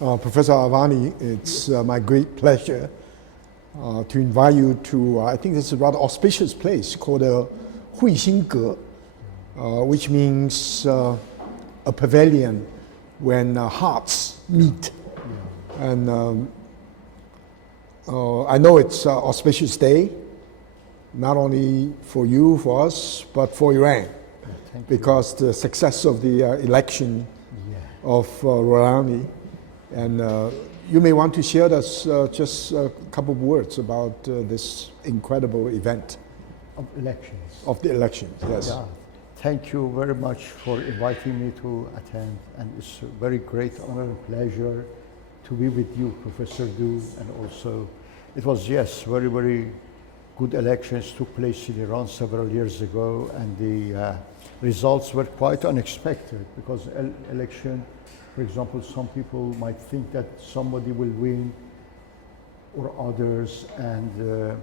Professor Aavani, it's my great pleasure to invite you to, I think this is a rather auspicious place called Huixingge, which means a pavilion when hearts meet. And I know it's an auspicious day, not only for you, for us, but for Iran, because the success of the election of Rouhani. And you may want to share with us just a couple of words about this incredible event. Of elections. Of the elections, yes. Yeah. Thank you very much for inviting me to attend. And it's a very great honor and pleasure to be with you, Professor Du. And also, it was, yes, very, very good elections took place in Iran several years ago. And the results were quite unexpected because election, for example, some people might think that somebody will win or others, and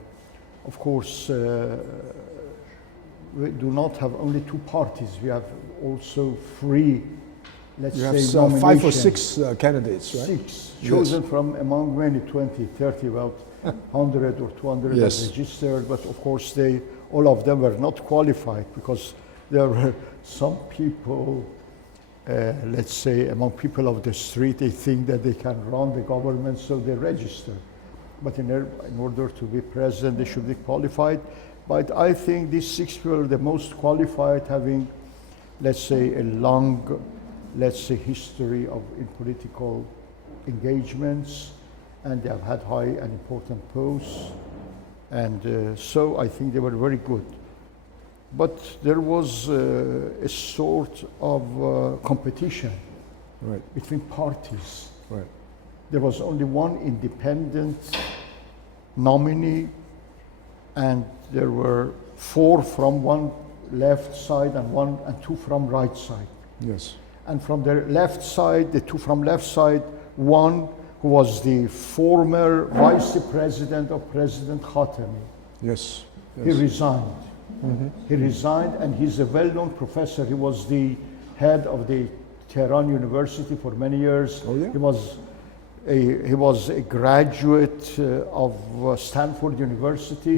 of course we do not have only two parties, we have also three, let's say, you have 5 or 6 candidates, right? 6 chosen from among many, 20, 30, about 100 or 200 yes. registered, but of course all of them were not qualified because there were some people, let's say, among people of the street, they think that they can run the government, so they register. But in order to be president, they should be qualified. But I think these 6 people are the most qualified, having, let's say, a long, let's say, history in political engagements, and they have had high and important posts. And so I think they were very good. But there was a sort of competition between parties. Right. There was only one independent nominee, and there were 4 from one left side and 2 from right side. Yes. And from the left side, the 2 from left side, one who was the former vice president of President Khatami. Yes. He resigned. He resigned, and he's a well-known professor. He was the head of the Tehran University for many years. Oh, yeah? He was a graduate of Stanford University,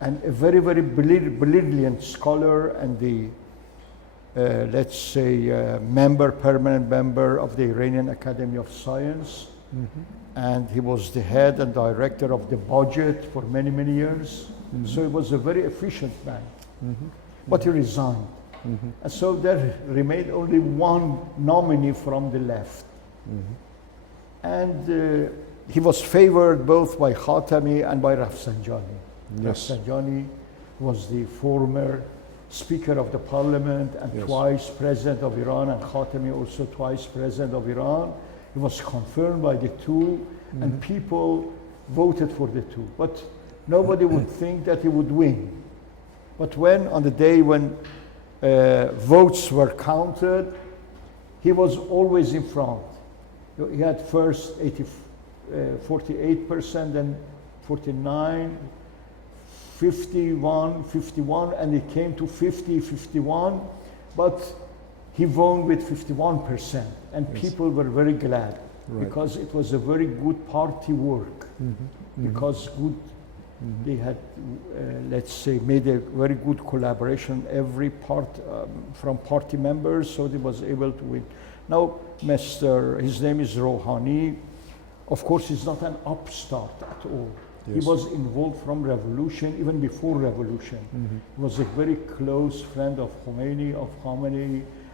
and a very, very brilliant scholar, and the, let's say, permanent member of the Iranian Academy of Science. And he was the head and director of the budget for many, many years. So he was a very efficient man, but he resigned. And so there remained only one nominee from the left. And he was favored both by Khatami and by Rafsanjani. Yes. Rafsanjani was the former Speaker of the Parliament and twice President of Iran, and Khatami also twice President of Iran. He was confirmed by the 2, and people voted for the 2. But nobody would think that he would win. But on the day when votes were counted, he was always in front. He had first 48%, then 49, 51, and it came to 51. But he won with 51%, and people were very glad because it was a very good party work. Because they had, let's say, made a very good collaboration, every part from party members, so they was able to win. Now, his name is Rouhani. Of course, he's not an upstart at all. Yes. He was involved from revolution, even before revolution. He was a very close friend of Khomeini,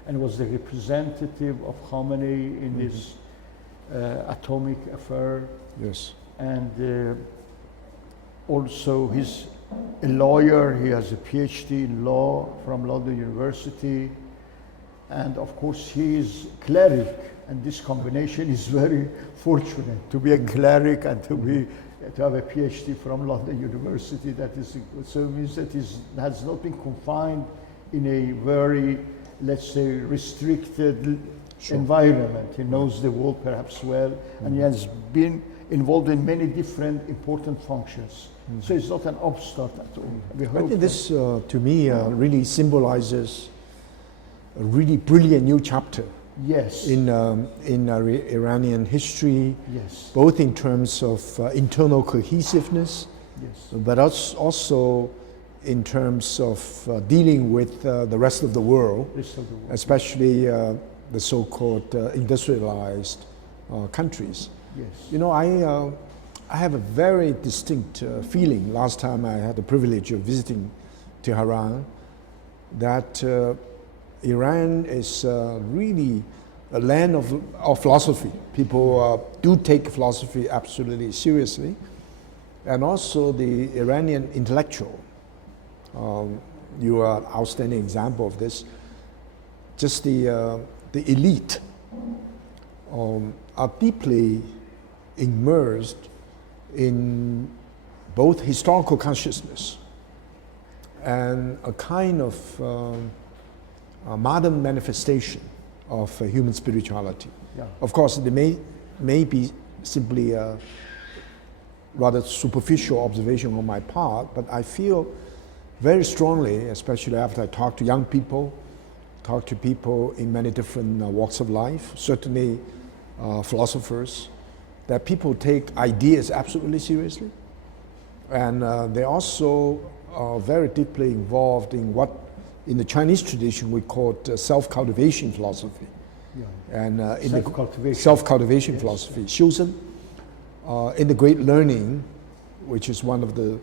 and was the representative of Khomeini in this atomic affair. Yes. And also he's a lawyer. He has a PhD in law from London University. And of course he is cleric, and this combination is very fortunate to be a cleric and to have a PhD from London University. That is, so it means that he has not been confined in a very, let's say, restricted environment. He knows the world perhaps well, and he has been involved in many different important functions. So it's not an upstart at all. I think this, to me, really symbolizes a really brilliant new chapter Yes. in Iranian history, Yes. both in terms of internal cohesiveness, Yes. but also in terms of dealing with the rest of the world, especially the so-called industrialized countries. Yes. You know, I have a very distinct feeling last time I had the privilege of visiting Tehran that Iran is really a land of philosophy. People do take philosophy absolutely seriously, and also the Iranian intellectual. You are an outstanding example of this. Just the elite are deeply immersed in both historical consciousness and a kind of a modern manifestation of human spirituality. Yeah. Of course, there may be simply a rather superficial observation on my part, but I feel very strongly, especially after I talk to young people, talk to people in many different walks of life, certainly philosophers, that people take ideas absolutely seriously. And they also are very deeply involved in what in the Chinese tradition we call self-cultivation philosophy. Yeah. And in Self-cultivation. the self-cultivation Yes. philosophy, Xiuzhen, in the Great Learning, which is one of the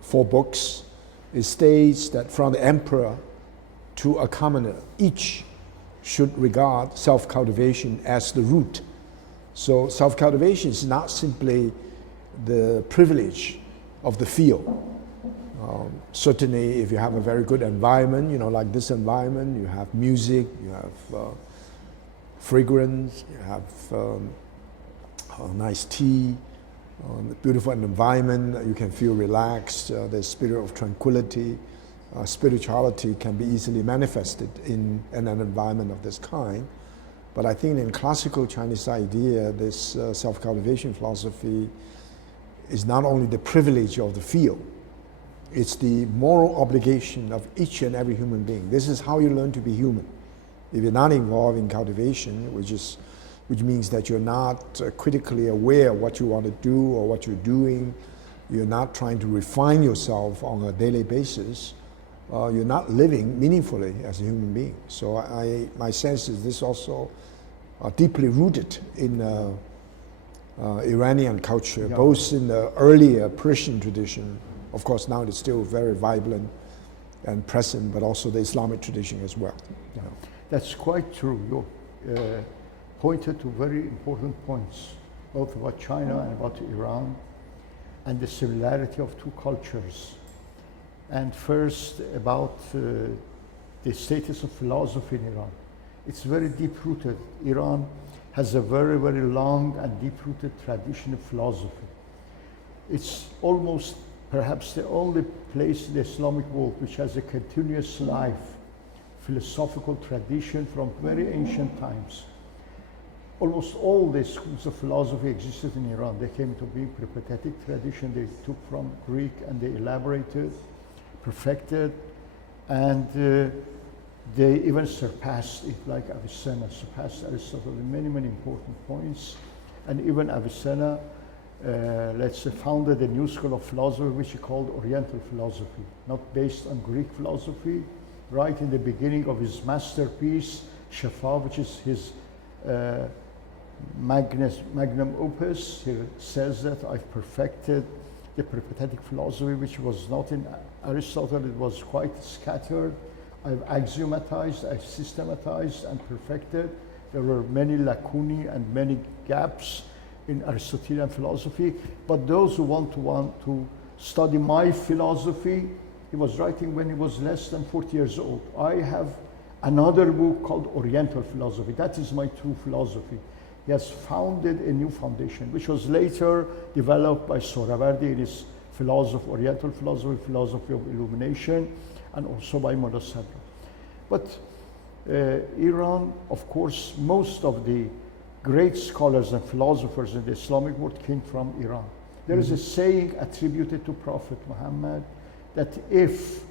4 books, it states that from the emperor to a commoner, each should regard self-cultivation as the root. So self-cultivation is not simply the privilege of the field. Certainly, if you have a very good environment, you know, like this environment, you have music, you have fragrance, you have nice tea, beautiful environment, you can feel relaxed, there's spirit of tranquility. Spirituality can be easily manifested in an environment of this kind. But I think in classical Chinese idea, this self-cultivation philosophy is not only the privilege of the field, it's the moral obligation of each and every human being. This is how you learn to be human. If you're not involved in cultivation, which means that you're not critically aware of what you want to do or what you're doing, you're not trying to refine yourself on a daily basis, you're not living meaningfully as a human being. So my sense is this also deeply rooted in Iranian culture, Yeah. both in the earlier Persian tradition. Of course, now it's still very vibrant and present, but also the Islamic tradition as well. Yeah. That's quite true. You pointed to very important points, both about China and about Iran, and the similarity of 2 cultures. And first, about the status of philosophy in Iran. It's very deep-rooted. Iran has a very, very long and deep-rooted tradition of philosophy. It's almost perhaps the only place in the Islamic world which has a continuous life, philosophical tradition from very ancient times. Almost all the schools of philosophy existed in Iran. They came to be peripatetic tradition. They took from Greek and they elaborated, perfected, and they even surpassed it, like Avicenna surpassed Aristotle in many, many important points. And even Avicenna, let's say, founded a new school of philosophy which he called Oriental philosophy, not based on Greek philosophy. Right in the beginning of his masterpiece, Shafa, which is his magnum opus, he says that I've perfected the peripatetic philosophy, which was not in Aristotle, it was quite scattered. I've axiomatized, I've systematized and perfected. There were many lacunae and many gaps in Aristotelian philosophy, but those who want to study my philosophy, he was writing when he was less than 40 years old. I have another book called Oriental Philosophy. That is my true philosophy. He has founded a new foundation, which was later developed by Sohrawardi in his philosophy, Oriental philosophy, philosophy of illumination, and also by Mullah Sadra. But Iran, of course, most of the great scholars and philosophers in the Islamic world came from Iran. There is a saying attributed to Prophet Muhammad that if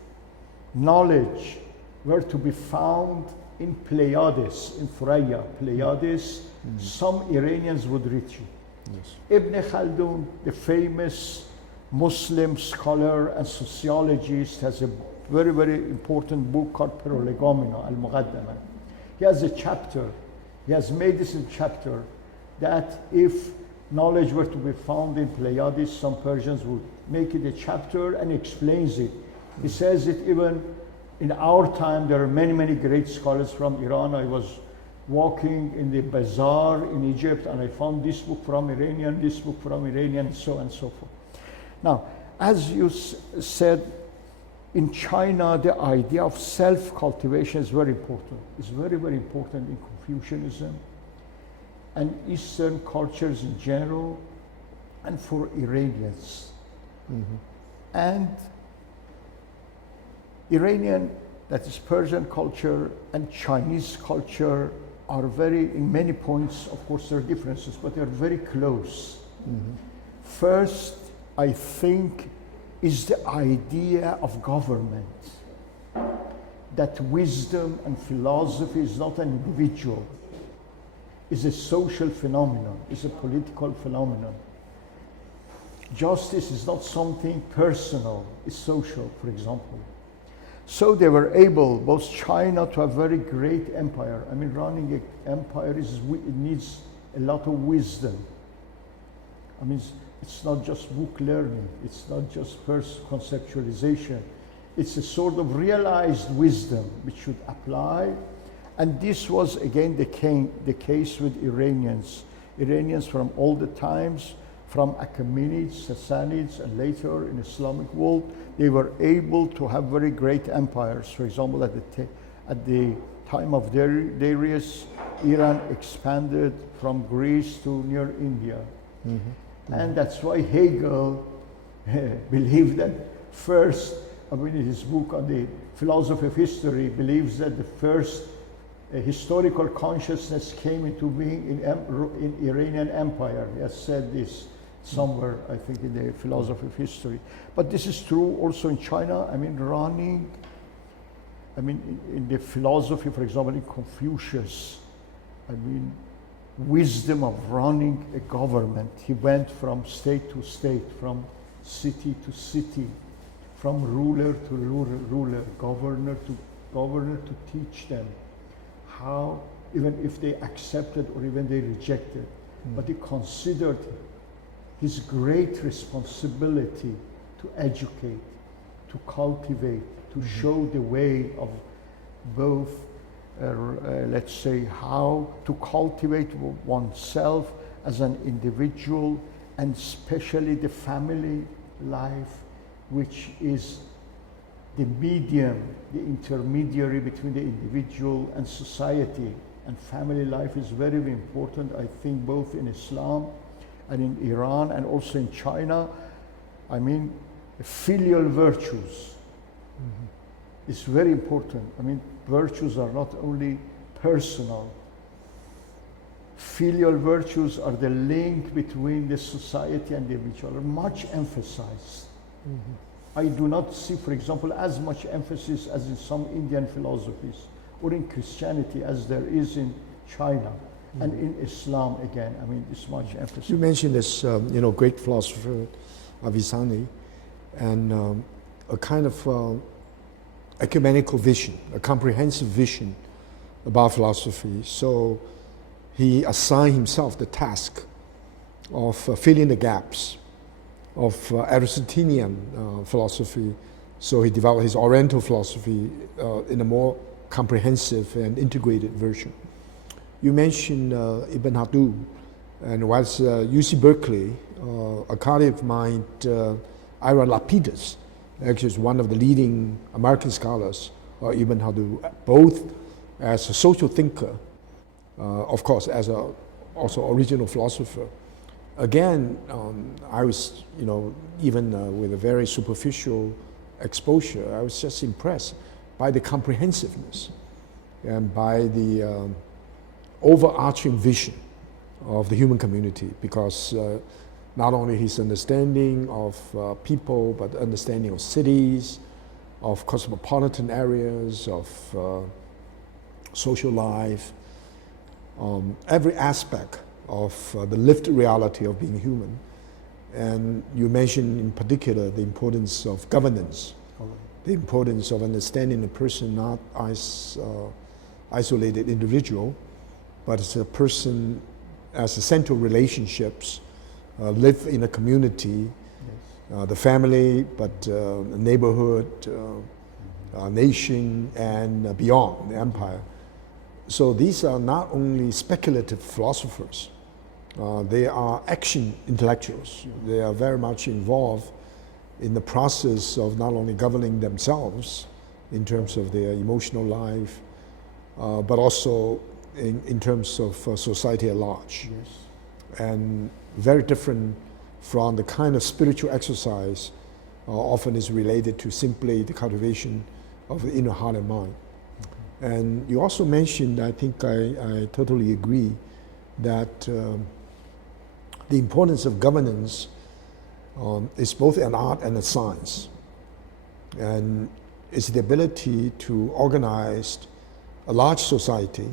knowledge were to be found in Pleiades, in Freya, Pleiades, some Iranians would reach it. Yes. Ibn Khaldun, the famous Muslim scholar and sociologist, has a very, very important book called Prolegomena, Al-Muqaddama. He has a chapter, he has made this a chapter that if knowledge were to be found in Pleiades, some Persians would make it a chapter and explains it. He says it even in our time, there are many, many great scholars from Iran. I was walking in the bazaar in Egypt and I found this book from Iranian, this book from Iranian, so on and so forth. Now, as you said, in China, the idea of self-cultivation is very important. It's very, very important in Confucianism and Eastern cultures in general, and for Iranians. And Iranian, that is Persian culture, and Chinese culture are very, in many points, of course there are differences, but they're very close. First, I think, is the idea of government, that wisdom and philosophy is not an individual, is a social phenomenon, is a political phenomenon. Justice is not something personal, it's social, for example. So they were able, both China, to have very great empire. I mean, running an empire it needs a lot of wisdom. I mean, it's not just book learning, it's not just first conceptualization. It's a sort of realized wisdom which should apply. And this was again the case with Iranians. Iranians from all the times, from Achaemenids, Sassanids, and later in Islamic world, they were able to have very great empires. For example, at the time of Darius, Iran expanded from Greece to near India. And that's why Hegel believed that first, I mean, in his book on the philosophy of history, believes that the first historical consciousness came into being in Iranian Empire. He has said this somewhere, I think, in the philosophy of history. But this is true also in China. I mean, in the philosophy, for example, in Confucius, I mean, wisdom of running a government. He went from state to state, from city to city, from ruler to ruler, governor to governor, to teach them how, even if they accepted or even they rejected, but he considered his great responsibility to educate, to cultivate, to show the way of both, let's say, how to cultivate oneself as an individual, and especially the family life, which is the medium, the intermediary between the individual and society. And family life is very, very important, I think, both in Islam and in Iran and also in China. I mean, filial virtues is very important. I mean, virtues are not only personal. Filial virtues are the link between the society and the individual, are much emphasized. I do not see, for example, as much emphasis as in some Indian philosophies or in Christianity as there is in China. And in Islam, again, I mean, this much emphasis. You mentioned this, great philosopher, Aavani, and a kind of ecumenical vision, a comprehensive vision about philosophy. So he assigned himself the task of filling the gaps of Aristotelian philosophy. So he developed his Oriental philosophy in a more comprehensive and integrated version. You mentioned Ibn Khaldun, and was UC Berkeley, a colleague of mine, Ira Lapidus, actually is one of the leading American scholars of Ibn Khaldun, both as a social thinker, of course, as a also original philosopher. Again, I was, even with a very superficial exposure, I was just impressed by the comprehensiveness and by the overarching vision of the human community, because not only his understanding of people, but understanding of cities, of cosmopolitan areas, of social life, every aspect of the lived reality of being human. And you mentioned in particular the importance of governance, the importance of understanding the person not as isolated individual, but as a person, as essential relationships, live in a community, the family, but neighborhood, nation, and beyond, the empire. So these are not only speculative philosophers, they are action intellectuals. They are very much involved in the process of not only governing themselves in terms of their emotional life, but also in terms of society at large. Yes. And very different from the kind of spiritual exercise often is related to simply the cultivation of the inner heart and mind. And you also mentioned, I think I totally agree, that the importance of governance is both an art and a science. And it's the ability to organize a large society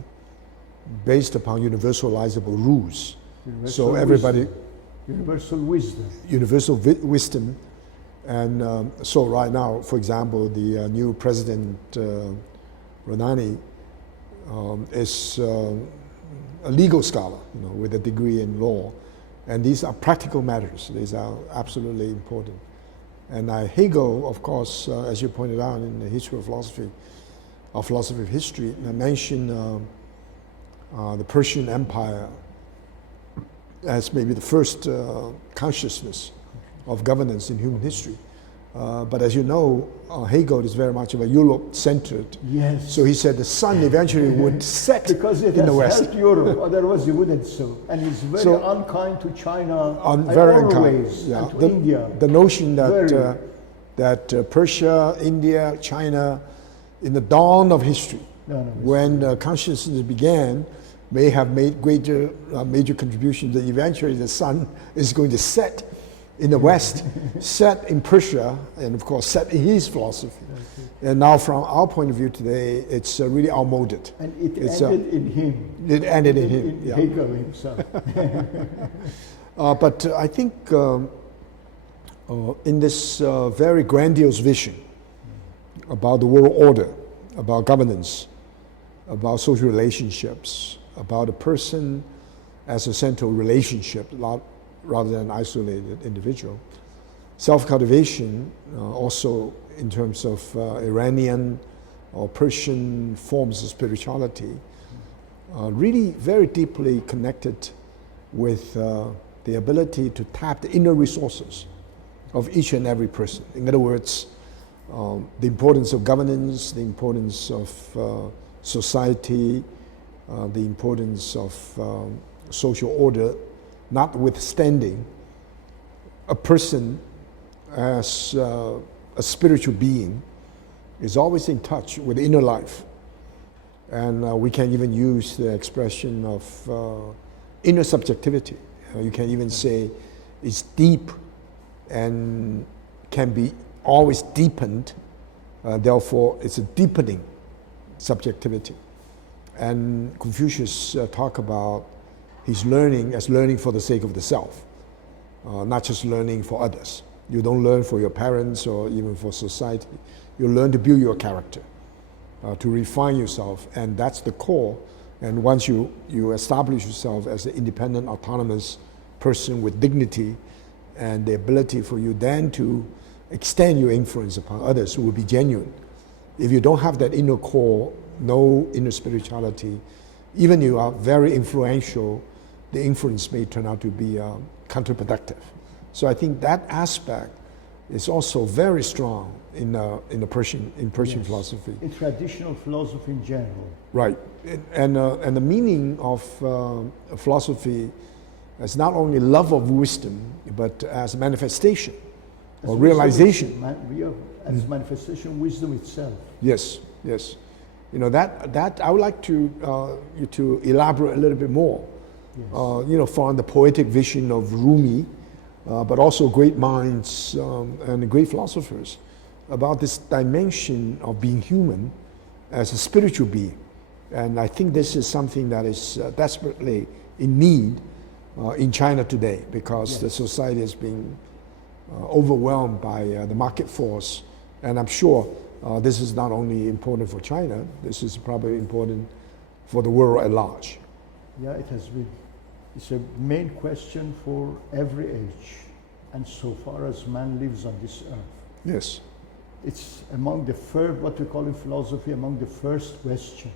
based upon universalizable rules. So everybody... Universal wisdom. Universal wisdom. And so right now, for example, the new president, Rouhani, is a legal scholar, with a degree in law. And these are practical matters. These are absolutely important. And Hegel, of course, as you pointed out in the history of philosophy of history, mentioned the Persian Empire as maybe the first consciousness of governance in human history. But as you know, Hegel is very much of a Europe-centered. Yes. So he said the sun eventually would set because it in the has West. helped Europe, otherwise he wouldn't so. And he's very unkind to China, Very unkind. Yeah. And to India. The notion that Persia, India, China, in the dawn of history, when consciousness began, may have made major contributions, that eventually the sun is going to set in the West, set in Persia, and of course set in his philosophy. And now from our point of view today, it's really outmoded. And it ended in him. It ended in him, yeah. Hegel himself. But I think in this very grandiose vision about the world order, about governance, about social relationships, about a person as a central relationship, rather than an isolated individual. Self-cultivation, also in terms of Iranian or Persian forms of spirituality, really very deeply connected with the ability to tap the inner resources of each and every person. In other words, the importance of governance, the importance of society, the importance of social order, notwithstanding a person as a spiritual being is always in touch with the inner life. And we can even use the expression of inner subjectivity. You can even say it's deep and can be always deepened, therefore it's a deepening subjectivity. And Confucius talk about his learning as learning for the sake of the self, not just learning for others. You don't learn for your parents or even for society. You learn to build your character, to refine yourself, and that's the core. And once you establish yourself as an independent, autonomous person with dignity and the ability for you then to extend your influence upon others who will be genuine. If you don't have that inner core, no inner spirituality, even you are very influential, the influence may turn out to be counterproductive. So I think that aspect is also very strong in Persian Yes. philosophy. In traditional philosophy in general. Right, and the meaning of philosophy as not only love of wisdom, but as manifestation or realization. As manifestation, wisdom itself. Yes, yes. That I would like to you to elaborate a little bit more. Yes. From the poetic vision of Rumi, but also great minds and great philosophers about this dimension of being human as a spiritual being. And I think this is something that is desperately in need in China today, because the society is being overwhelmed by the market force. And I'm sure this is not only important for China, this is probably important for the world at large. Yeah, it has been. It's a main question for every age, and so far as man lives on this earth. Yes. It's among the first, what we call in philosophy, among the first questions.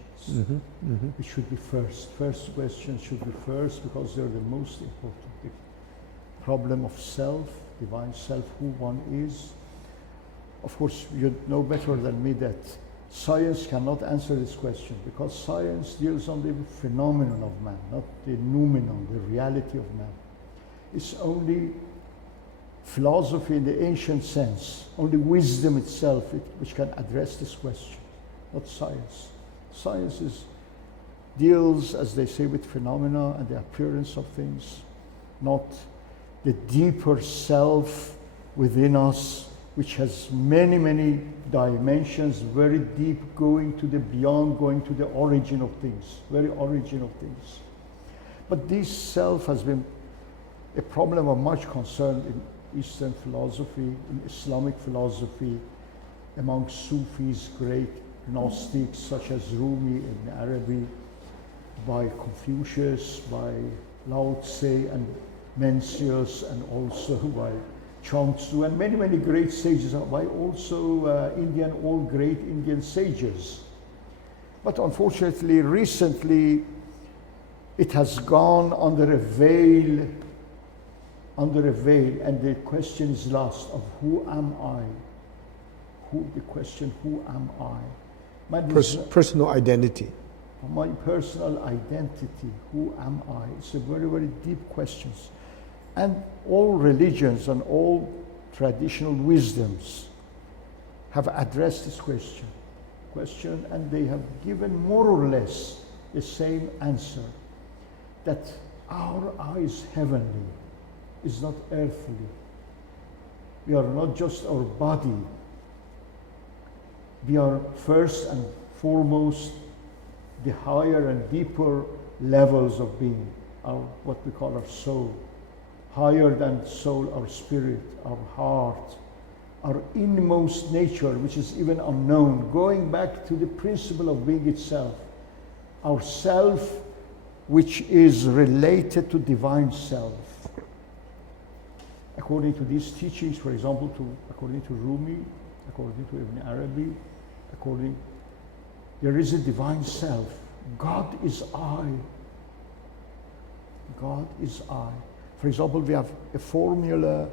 It should be first. First questions should be first, because they're the most important. The problem of self, divine self, who one is. Of course, you know better than me that science cannot answer this question, because science deals only with the phenomenon of man, not the noumenon, the reality of man. It's only philosophy in the ancient sense, only wisdom itself which can address this question, not science. Science deals, as they say, with phenomena and the appearance of things, not the deeper self within us, which has many, many dimensions, very deep, going to the beyond, going to the origin of things, very origin of things. But this self has been a problem of much concern in Eastern philosophy, in Islamic philosophy, among Sufis, great Gnostics such as Rumi in Arabic, by Confucius, by Lao Tse and Mencius, and also by Chuang Tzu, and many, many great sages, by also all great Indian sages. But unfortunately, recently, it has gone under a veil, and the question is lost of who am I? The question, who am I? Personal identity. My personal identity, who am I? It's a very, very deep question. And all religions and all traditional wisdoms have addressed this question, and they have given more or less the same answer, that our eye is heavenly, is not earthly. We are not just our body. We are first and foremost the higher and deeper levels of being, what we call our soul. Higher than soul, our spirit, our heart, our inmost nature, which is even unknown, going back to the principle of being itself. Our self, which is related to divine self. According to these teachings, for example, according to Rumi, according to Ibn Arabi, there is a divine self. God is I. God is I. For example, we have a formula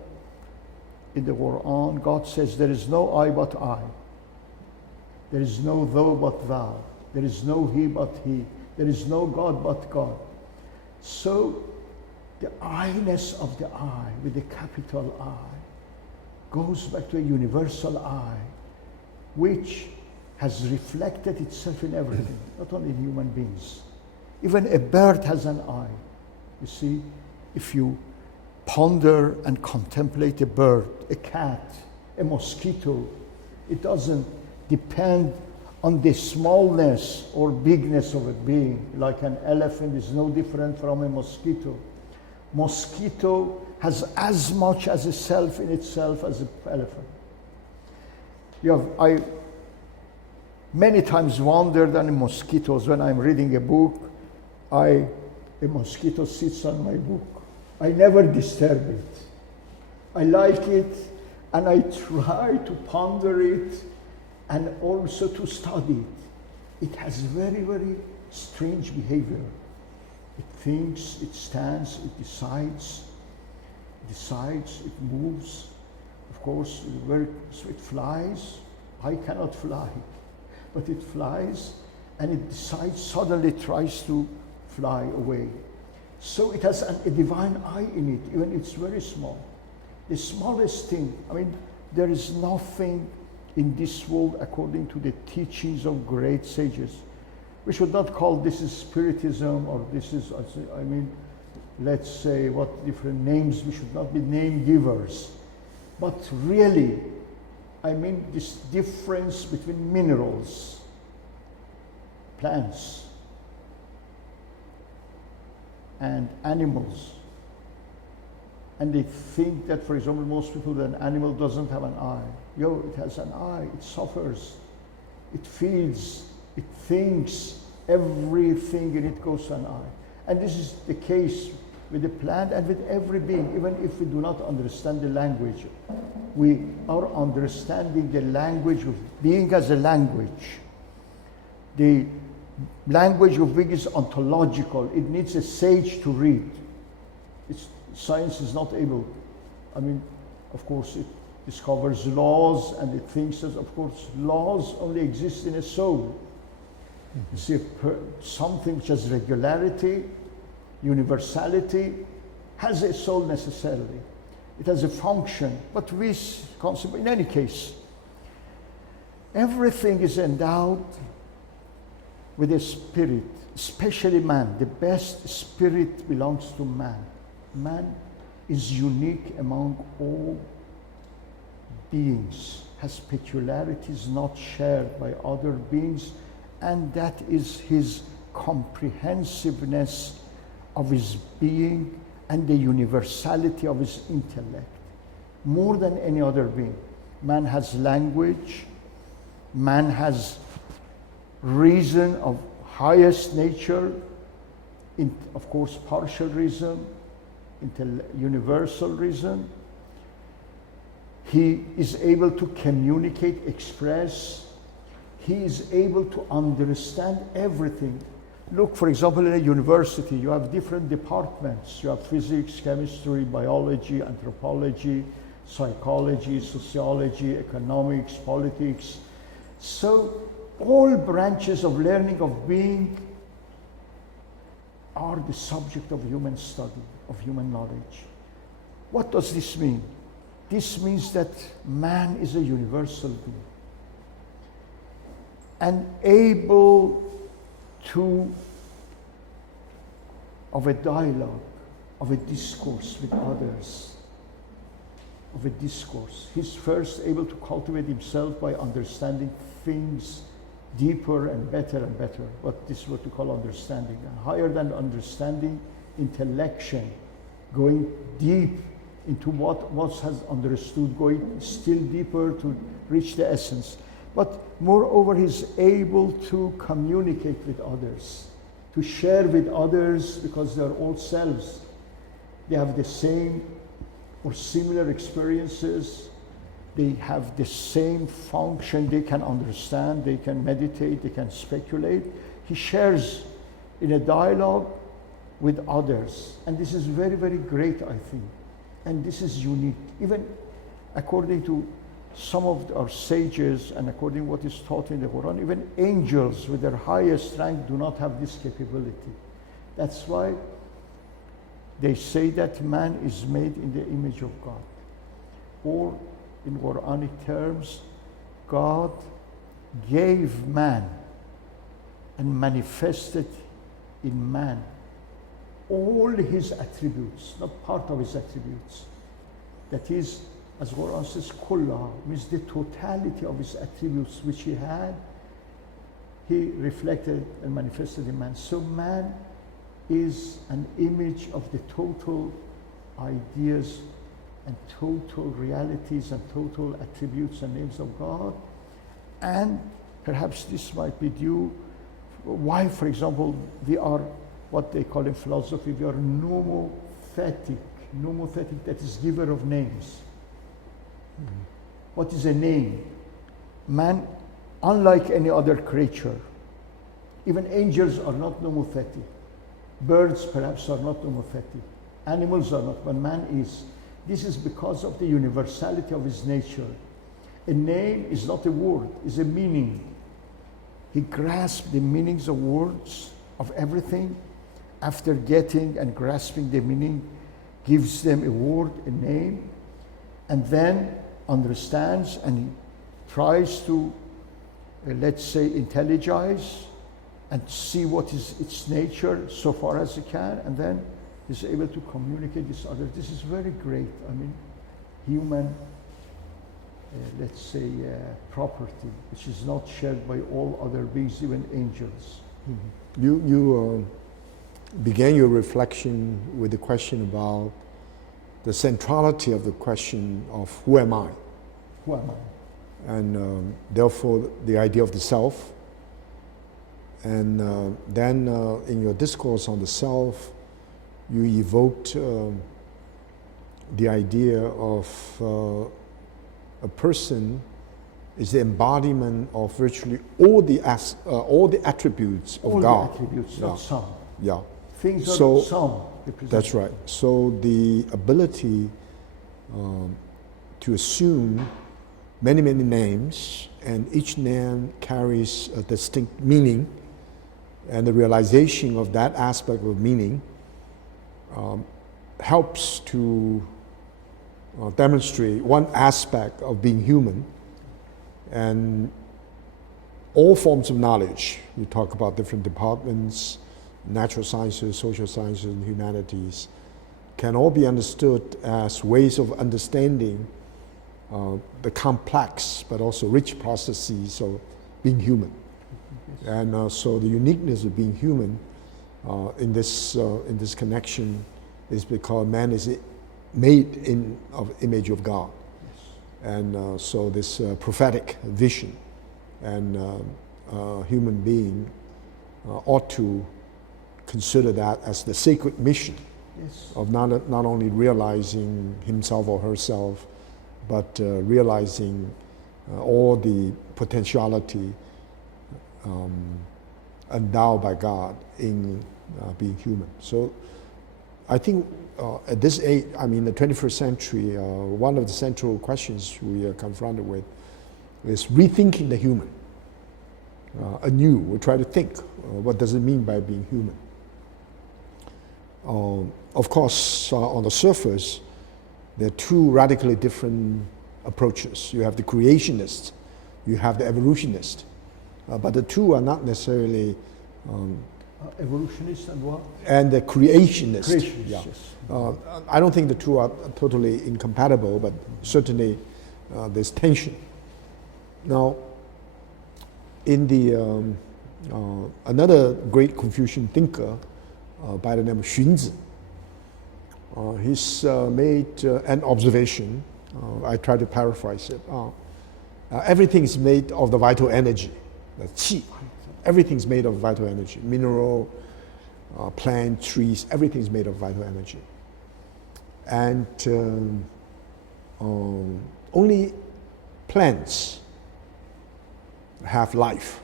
in the Quran. God says, there is no I but I. There is no thou but thou. There is no he but he. There is no God but God. So the I-ness of the I, with the capital I, goes back to a universal I, which has reflected itself in everything, not only in human beings. Even a bird has an eye. You see, if you ponder and contemplate a bird, a cat, a mosquito, it doesn't depend on the smallness or bigness of a being. Like an elephant is no different from a mosquito. Mosquito has as much as a self in itself as an elephant. I many times wondered on mosquitoes. When I'm reading a book, a mosquito sits on my book. I never disturb it. I like it, and I try to ponder it and also to study it. It has very, very strange behavior. It thinks, it stands, it decides, it moves. Of course, so it flies. I cannot fly, but it flies, and it decides, suddenly tries to fly away. So it has a divine eye in it, even it's very small. The smallest thing, there is nothing in this world, according to the teachings of great sages. We should not call this is spiritism, or this is, let's say what different names, we should not be name givers. But really, this difference between minerals, plants, and animals. And they think that, for example, most people, that an animal doesn't have an eye. Yo, it has an eye, it suffers, it feels, it thinks, everything in it goes to an eye. And this is the case with the plant and with every being, even if we do not understand the language. We are understanding the language of being as a language. The language of being is ontological. It needs a sage to read. Science is not able. I mean, of course, it discovers laws and it thinks that, of course, laws only exist in a soul. You see, something which has regularity, universality, has a soul necessarily. It has a function, but we consider, in any case, everything is endowed with a spirit, especially man. The best spirit belongs to man. Man is unique among all beings, has peculiarities not shared by other beings, and that is his comprehensiveness of his being and the universality of his intellect, more than any other being. Man has language, man has reason of highest nature, of course, partial reason, universal reason. He is able to communicate, express. He is able to understand everything. Look, for example, in a university, you have different departments. You have physics, chemistry, biology, anthropology, psychology, sociology, economics, politics. So all branches of learning of being are the subject of human study, of human knowledge. What does this mean? This means that man is a universal being and able to, of a dialogue, of a discourse with others, of a discourse. He's first able to cultivate himself by understanding things deeper and better, what this is what we call understanding. And higher than understanding, intellection, going deep into what has understood, going still deeper to reach the essence. But moreover, he's able to communicate with others, to share with others, because they're all selves. They have the same or similar experiences. They have the same function. They can understand, they can meditate, they can speculate. He shares in a dialogue with others. And this is very, very great, I think. And this is unique. Even according to some of our sages and according to what is taught in the Quran, even angels with their highest rank do not have this capability. That's why they say that man is made in the image of God. Or in Quranic terms, God gave man and manifested in man all his attributes, not part of his attributes. That is, as Quran says, kulla, means the totality of his attributes which he had, he reflected and manifested in man. So man is an image of the total ideas and total realities and total attributes and names of God. And perhaps this might be due why, for example, we are what they call in philosophy, we are nomothetic, that is giver of names. What is a name? Man, unlike any other creature, even angels are not nomothetic. Birds perhaps are not nomothetic. Animals are not, but man is. This is because of the universality of his nature. A name is not a word, it's a meaning. He grasps the meanings of words, of everything. After getting and grasping the meaning, gives them a word, a name, and then understands and he tries to, let's say, intelligize and see what is its nature so far as he can, and then is able to communicate this other. This is very great. I mean, human, let's say, property, which is not shared by all other beings, even angels. You began your reflection with the question about the centrality of the question of who am I? Who am I? And therefore the idea of the self. And then in your discourse on the self, you evoked the idea of a person is the embodiment of virtually all the attributes of all God. All the attributes, not some. Yeah. Things are So some. that's right. So the ability to assume many, many names, and each name carries a distinct meaning, and the realization of that aspect of meaning helps to demonstrate one aspect of being human. And all forms of knowledge, we talk about different departments, natural sciences, social sciences, and humanities, can all be understood as ways of understanding the complex but also rich processes of being human. And so the uniqueness of being human in this connection is because man is made in of image of God. And so this prophetic vision and human being ought to consider that as the sacred mission of not only realizing himself or herself, but realizing all the potentiality endowed by God in being human. So I think at this age, I mean the 21st century, one of the central questions we are confronted with is rethinking the human anew. We try to think, what does it mean by being human? Of course, on the surface, there are two radically different approaches. You have the creationist, you have the evolutionist, but the two are not necessarily evolutionist and what? And the creationist. Creationist, yeah. Yes. I don't think the two are totally incompatible, but certainly there's tension. Now, in the another great Confucian thinker by the name of Xunzi, he's made an observation. I try to paraphrase it. Everything is made of the vital energy, the qi. Everything's made of vital energy. Mineral, plant, trees, everything's made of vital energy. And only plants have life.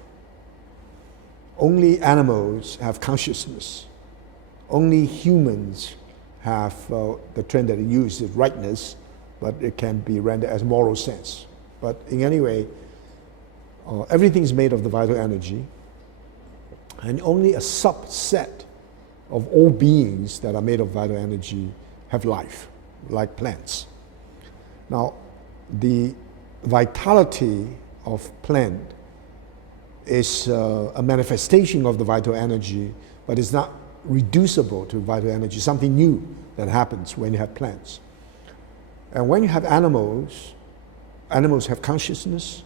Only animals have consciousness. Only humans have the term that it uses is rightness, but it can be rendered as moral sense. But in any way, everything is made of the vital energy, and only a subset of all beings that are made of vital energy have life, like plants. Now, the vitality of plant is a manifestation of the vital energy, but it's not reducible to vital energy, something new that happens when you have plants. And when you have animals, animals have consciousness,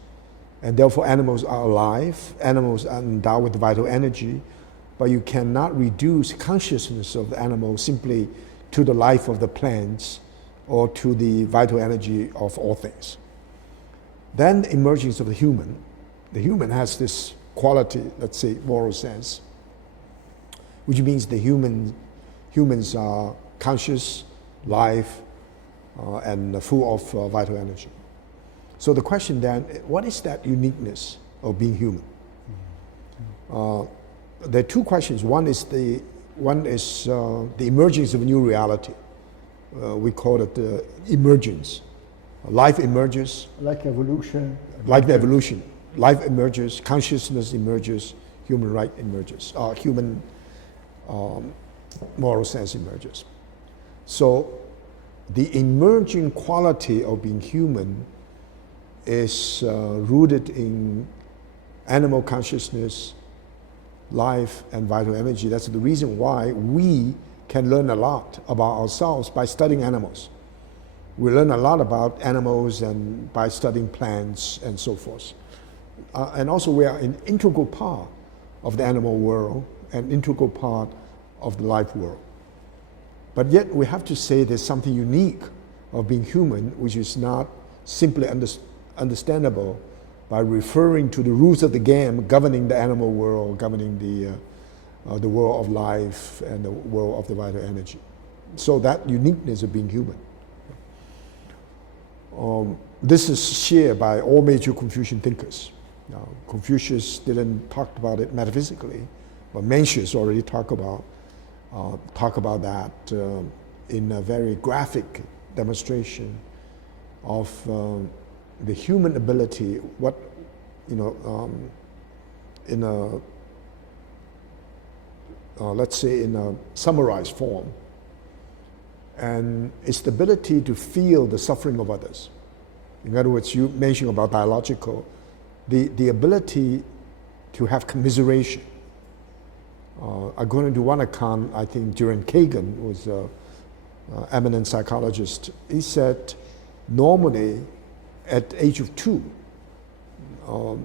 and therefore animals are alive, animals are endowed with vital energy, but you cannot reduce consciousness of the animal simply to the life of the plants or to the vital energy of all things. Then the emergence of the human has this quality, let's say moral sense, which means the humans are conscious, life, and full of vital energy. So the question then, what is that uniqueness of being human? There are two questions. One is the emergence of a new reality. We call it the emergence. Life emerges. Like evolution. Like the evolution. Life emerges, consciousness emerges, human right emerges, human moral sense emerges. So the emerging quality of being human is rooted in animal consciousness, life, and vital energy. That's the reason why we can learn a lot about ourselves by studying animals. We learn a lot about animals and by studying plants and so forth. And also we are an integral part of the animal world, an integral part of the life world. But yet we have to say there's something unique of being human, which is not simply understandable by referring to the rules of the game governing the animal world, governing the world of life and the world of the vital energy. So that uniqueness of being human. This is shared by all major Confucian thinkers. Now, Confucius didn't talk about it metaphysically, but Mencius already talk about that in a very graphic demonstration of the human ability. What in a let's say in a summarized form, and it's the ability to feel the suffering of others. In other words, you mentioned about dialogical, the ability to have commiseration. According to one account, I think Jürgen Kagan was an eminent psychologist. He said, normally at the age of 2, a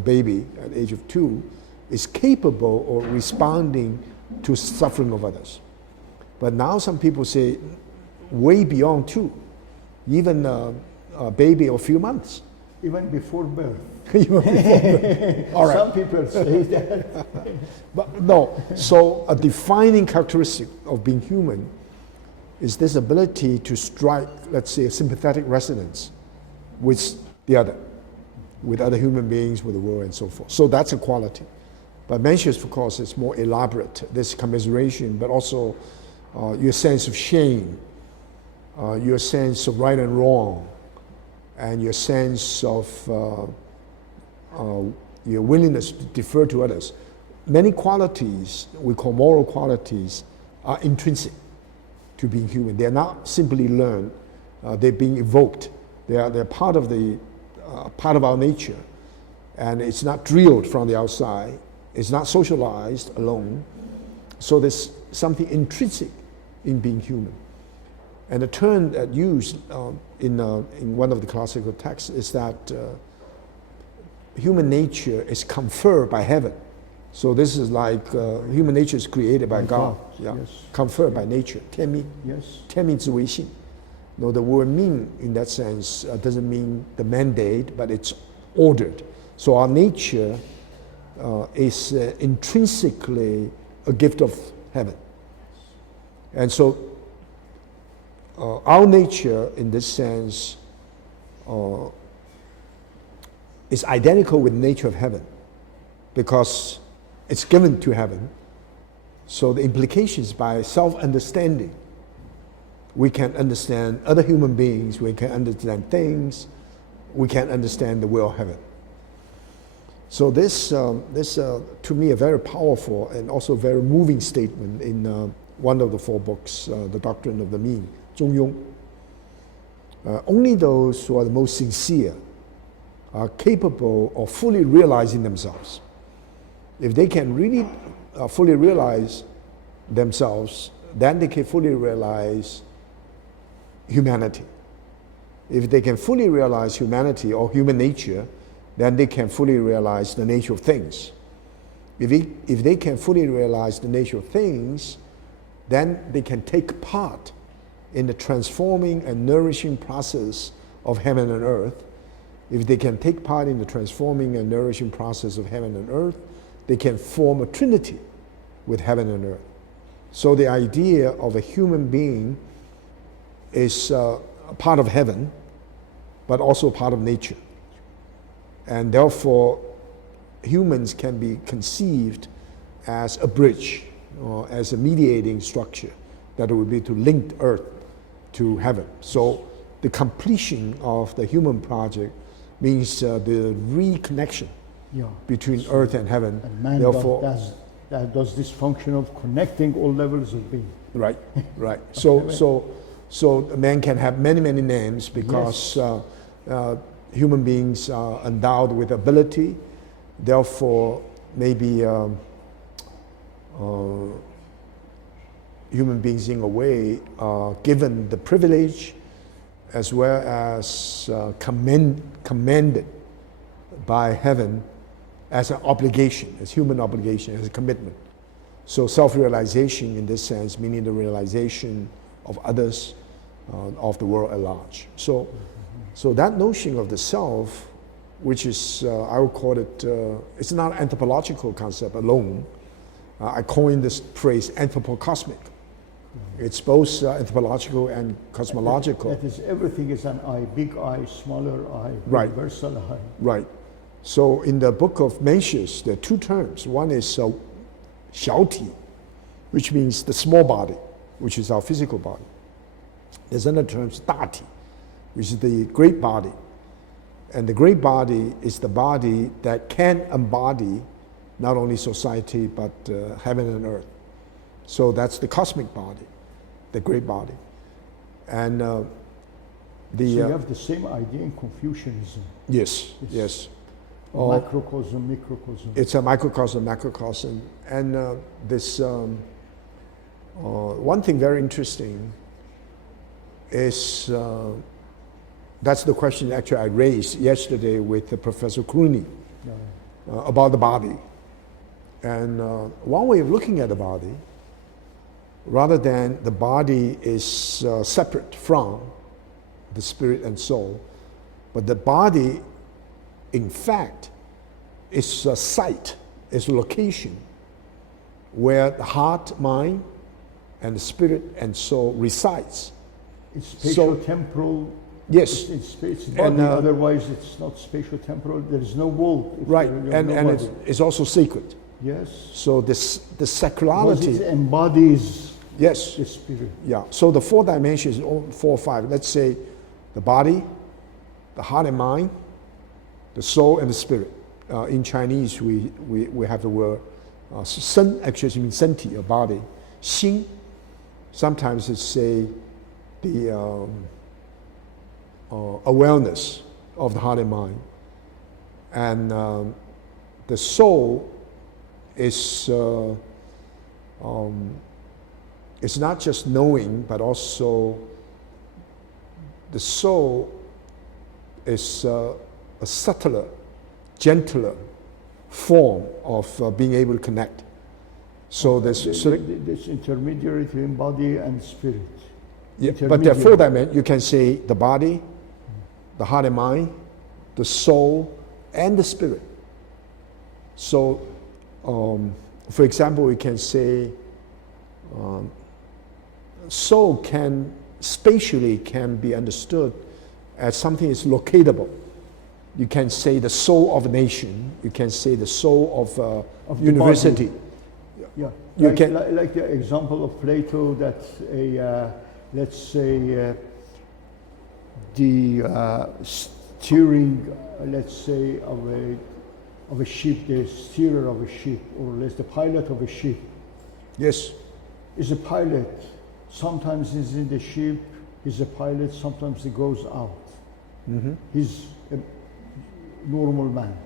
baby at the age of 2 is capable of responding to suffering of others. But now some people say way beyond 2, even a baby of a few months. Even before birth. Even before birth. All right. Some people say that. But no, so a defining characteristic of being human is this ability to strike, let's say, a sympathetic resonance with the other, with other human beings, with the world, and so forth. So that's a quality. But Mencius, of course, is more elaborate. This commiseration, but also your sense of shame, your sense of right and wrong, and your sense of your willingness to defer to others. Many qualities, we call moral qualities, are intrinsic to being human. They are not simply learned. They're being evoked. They're part of our nature, and it's not drilled from the outside. It's not socialized alone. So there's something intrinsic in being human. And the term that used in one of the classical texts is that human nature is conferred by heaven. So this is like human nature is created by God. Yeah. Yes. Conferred by nature. 天命. Yes. 天命之为性. No, the word 命 in that sense doesn't mean the mandate, but it's ordered. So our nature is intrinsically a gift of heaven. And so our nature in this sense is identical with the nature of heaven because it's given to heaven. So the implications by self-understanding, we can understand other human beings, we can understand things, we can understand the will of heaven. So this to me a very powerful and also very moving statement in one of the 4 books, The Doctrine of the Mean, 中庸. Only those who are the most sincere are capable of fully realizing themselves. If they can really fully realize themselves, then they can fully realize humanity. If they can fully realize humanity or human nature, then they can fully realize the nature of things. If they can fully realize the nature of things, then they can take part in the transforming and nourishing process of heaven and earth. If they can take part in the transforming and nourishing process of heaven and earth, they can form a trinity with heaven and earth. So the idea of a human being is a part of heaven, but also part of nature. And therefore, humans can be conceived as a bridge or as a mediating structure that would be to link earth to heaven. So the completion of the human project means the reconnection between earth and heaven. And man does this function of connecting all levels of being. Right, right. So man can have many, many names because human beings are endowed with ability. Therefore, maybe human beings in a way are given the privilege as well as commanded by heaven as an obligation, as human obligation, as a commitment. So self-realization in this sense, meaning the realization of others, of the world at large. So that notion of the self, which is, I would call it, it's not an anthropological concept alone. I coined this phrase anthropocosmic. It's both anthropological and cosmological. That is, everything is an I, big I, smaller I, Right. universal I. Right. So in the book of Mencius, there are two terms. One is 小体, which means the small body, which is our physical body. There's another term, 大体, which is the great body. And the great body is the body that can embody not only society, but heaven and earth. So that's the cosmic body, the great body. And So you have the same idea in Confucianism. yes, yes. Macrocosm, microcosm. It's a microcosm, macrocosm. And this, one thing very interesting is, that's the question actually I raised yesterday with Professor Clooney about the body. And one way of looking at the body, rather than the body is separate from the spirit and soul, but the body, in fact, is a site, is a location where the heart, mind, and the spirit and soul resides. It's spatial-temporal. Yes. It's body, otherwise it's not spatial-temporal. There is no wall. Right, and it's also sacred. Yes. So the sacrality. Because it embodies yes. the spirit. Yeah. So the four dimensions, 4 or 5. Let's say the body, the heart and mind, the soul and the spirit. In Chinese, we have the word 身 actually means 身体, a body. 心, sometimes it's say the awareness of the heart and mind. And the soul is it's not just knowing, but also the soul is a subtler, gentler form of being able to connect. So there's this intermediary between body and spirit. Yeah, but there are 4 dimensions. You can say the body, the heart and mind, the soul, and the spirit. So, for example, we can say soul can spatially can be understood as something is locatable. You can say the soul of a nation. You can say the soul of university. Yeah, You like the example of Plato that let's say the steering, let's say of a ship, the steerer of a ship, or let's the pilot of a ship. Yes. Is a pilot. Sometimes he's in the ship. He's a pilot. Sometimes he goes out. Mm-hmm. He's a normal man.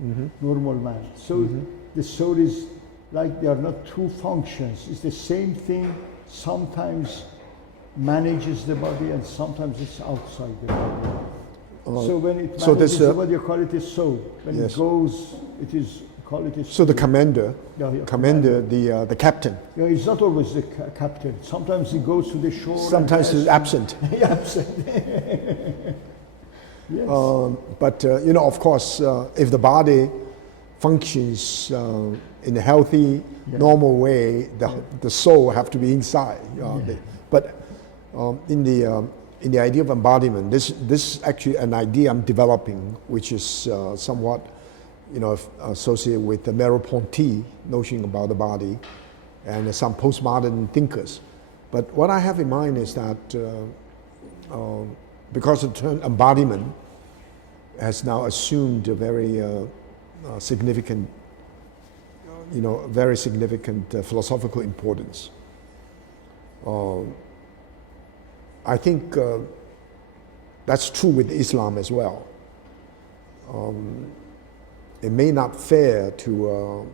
Mm-hmm. Normal man. So the soul is like they are not two functions. It's the same thing. Sometimes manages the body and sometimes it's outside the body. So when it manages the body, you call it a soul. When it goes, it is call it a soul. So the commander, commander, the captain. Yeah, he's not always the captain. Sometimes he goes to the shore. Sometimes he's absent. Absent. Yes. But you know, of course, if the body functions in a healthy, normal way, the soul have to be inside. But in the idea of embodiment, this is actually an idea I'm developing, which is somewhat, you know, associated with the Merleau-Ponty notion about the body, and some postmodern thinkers. But what I have in mind is that because the term embodiment has now assumed a very significant, you know, very significant philosophical importance. I think that's true with Islam as well. It may not fair to,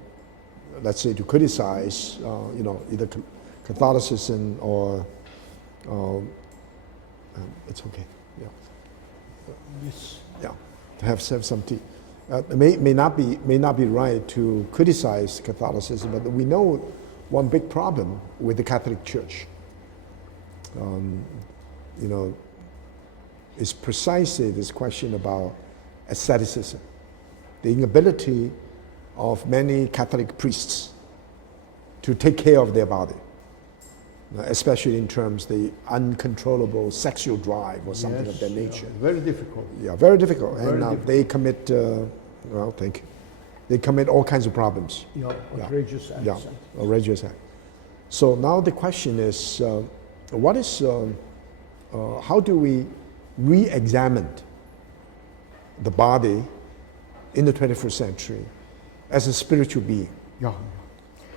let's say, to criticize, you know, either Catholicism or it's okay. Yeah. Yes. Yeah. Have some tea. It may not be right to criticize Catholicism, but we know one big problem with the Catholic Church, you know, is precisely this question about asceticism, the inability of many Catholic priests to take care of their body, especially in terms of the uncontrollable sexual drive or something of that nature. Very difficult. Yeah, very difficult. Very and difficult. They commit, well, thank you. They commit all kinds of problems. Yeah, outrageous acts. Yeah, outrageous act. So now the question is, what is, how do we re-examine the body in the 21st century as a spiritual being? Yeah.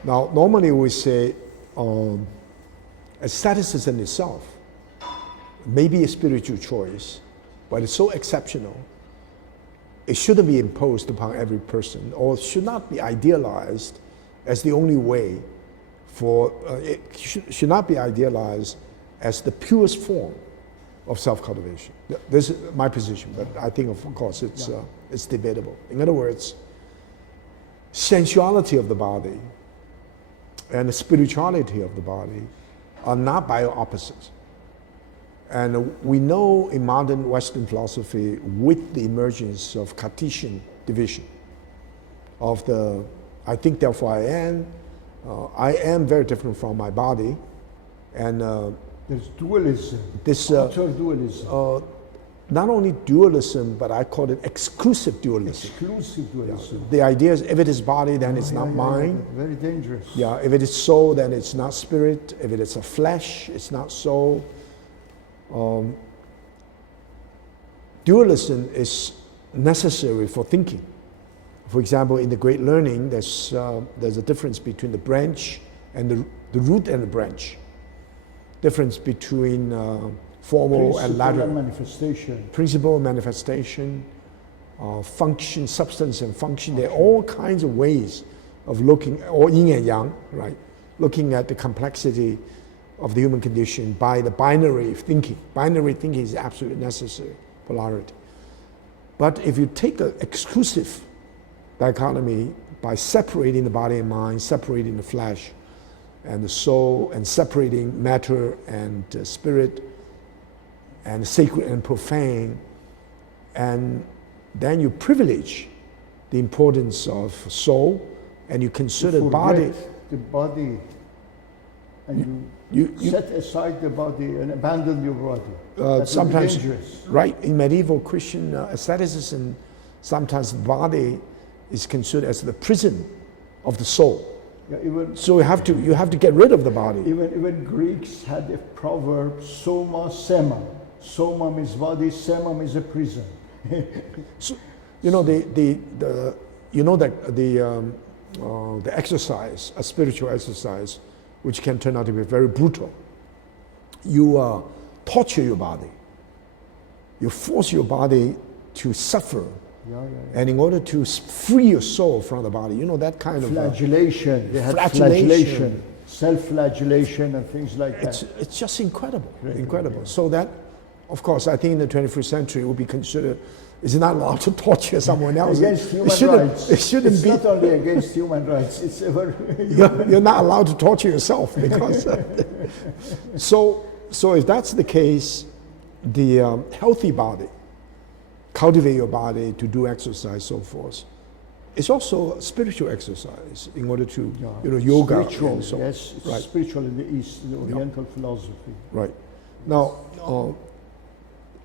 Now, normally we say asceticism itself may be a spiritual choice, but it's so exceptional, it shouldn't be imposed upon every person, or should not be idealized as the only way for, it should not be idealized as the purest form of self-cultivation. This is my position, but I think, of course, it's debatable. In other words, sensuality of the body and the spirituality of the body are not bio-opposites. And we know in modern Western philosophy, with the emergence of Cartesian division, of the I think therefore I am very different from my body, and there's dualism, this utter dualism. Not only dualism, but I call it exclusive dualism. Exclusive dualism. The idea is if it is body, then it's not mine. Very dangerous. Yeah, if it is soul, then it's not spirit. If it is a flesh, it's not soul. Dualism is necessary for thinking. For example, in the great learning, there's a difference between the branch and the root and the branch. Difference between formal Principle and lateral. Manifestation. Principle and manifestation, function, substance and function. There are all kinds of ways of looking, or yin and yang, right? Looking at the complexity of the human condition by the binary thinking. Binary thinking is absolutely necessary, polarity. But if you take an exclusive dichotomy by separating the body and mind, separating the flesh and the soul, and separating matter and spirit, and sacred and profane, and then you privilege the importance of soul, and you consider You body. forget the body, and you set aside the body and abandon your body. That's sometimes, dangerous. right? In medieval Christian asceticism, sometimes the body is considered as the prison of the soul. Yeah, even, So you have to get rid of the body. even Greeks had a proverb: "Soma sema." Soma means body, sema means a prison. So, you know the exercise, a spiritual exercise, which can turn out to be very brutal. You torture your body. You force your body to suffer, and in order to free your soul from the body, you know that kind of flagellation. They had flagellation, self-flagellation, and things like that. It's just incredible, incredible. So that, of course, I think in the 21st century it would be considered, is not allowed to torture someone else. Against human rights. It shouldn't it's be. Not only against human rights. It's ever. You're not allowed to torture yourself because. So if that's the case, the healthy body, cultivate your body to do exercise, so forth. It's also a spiritual exercise in order to, yoga. Spiritual, and so, yes, it's right. spiritual in the East, in the Oriental philosophy. Right. Now,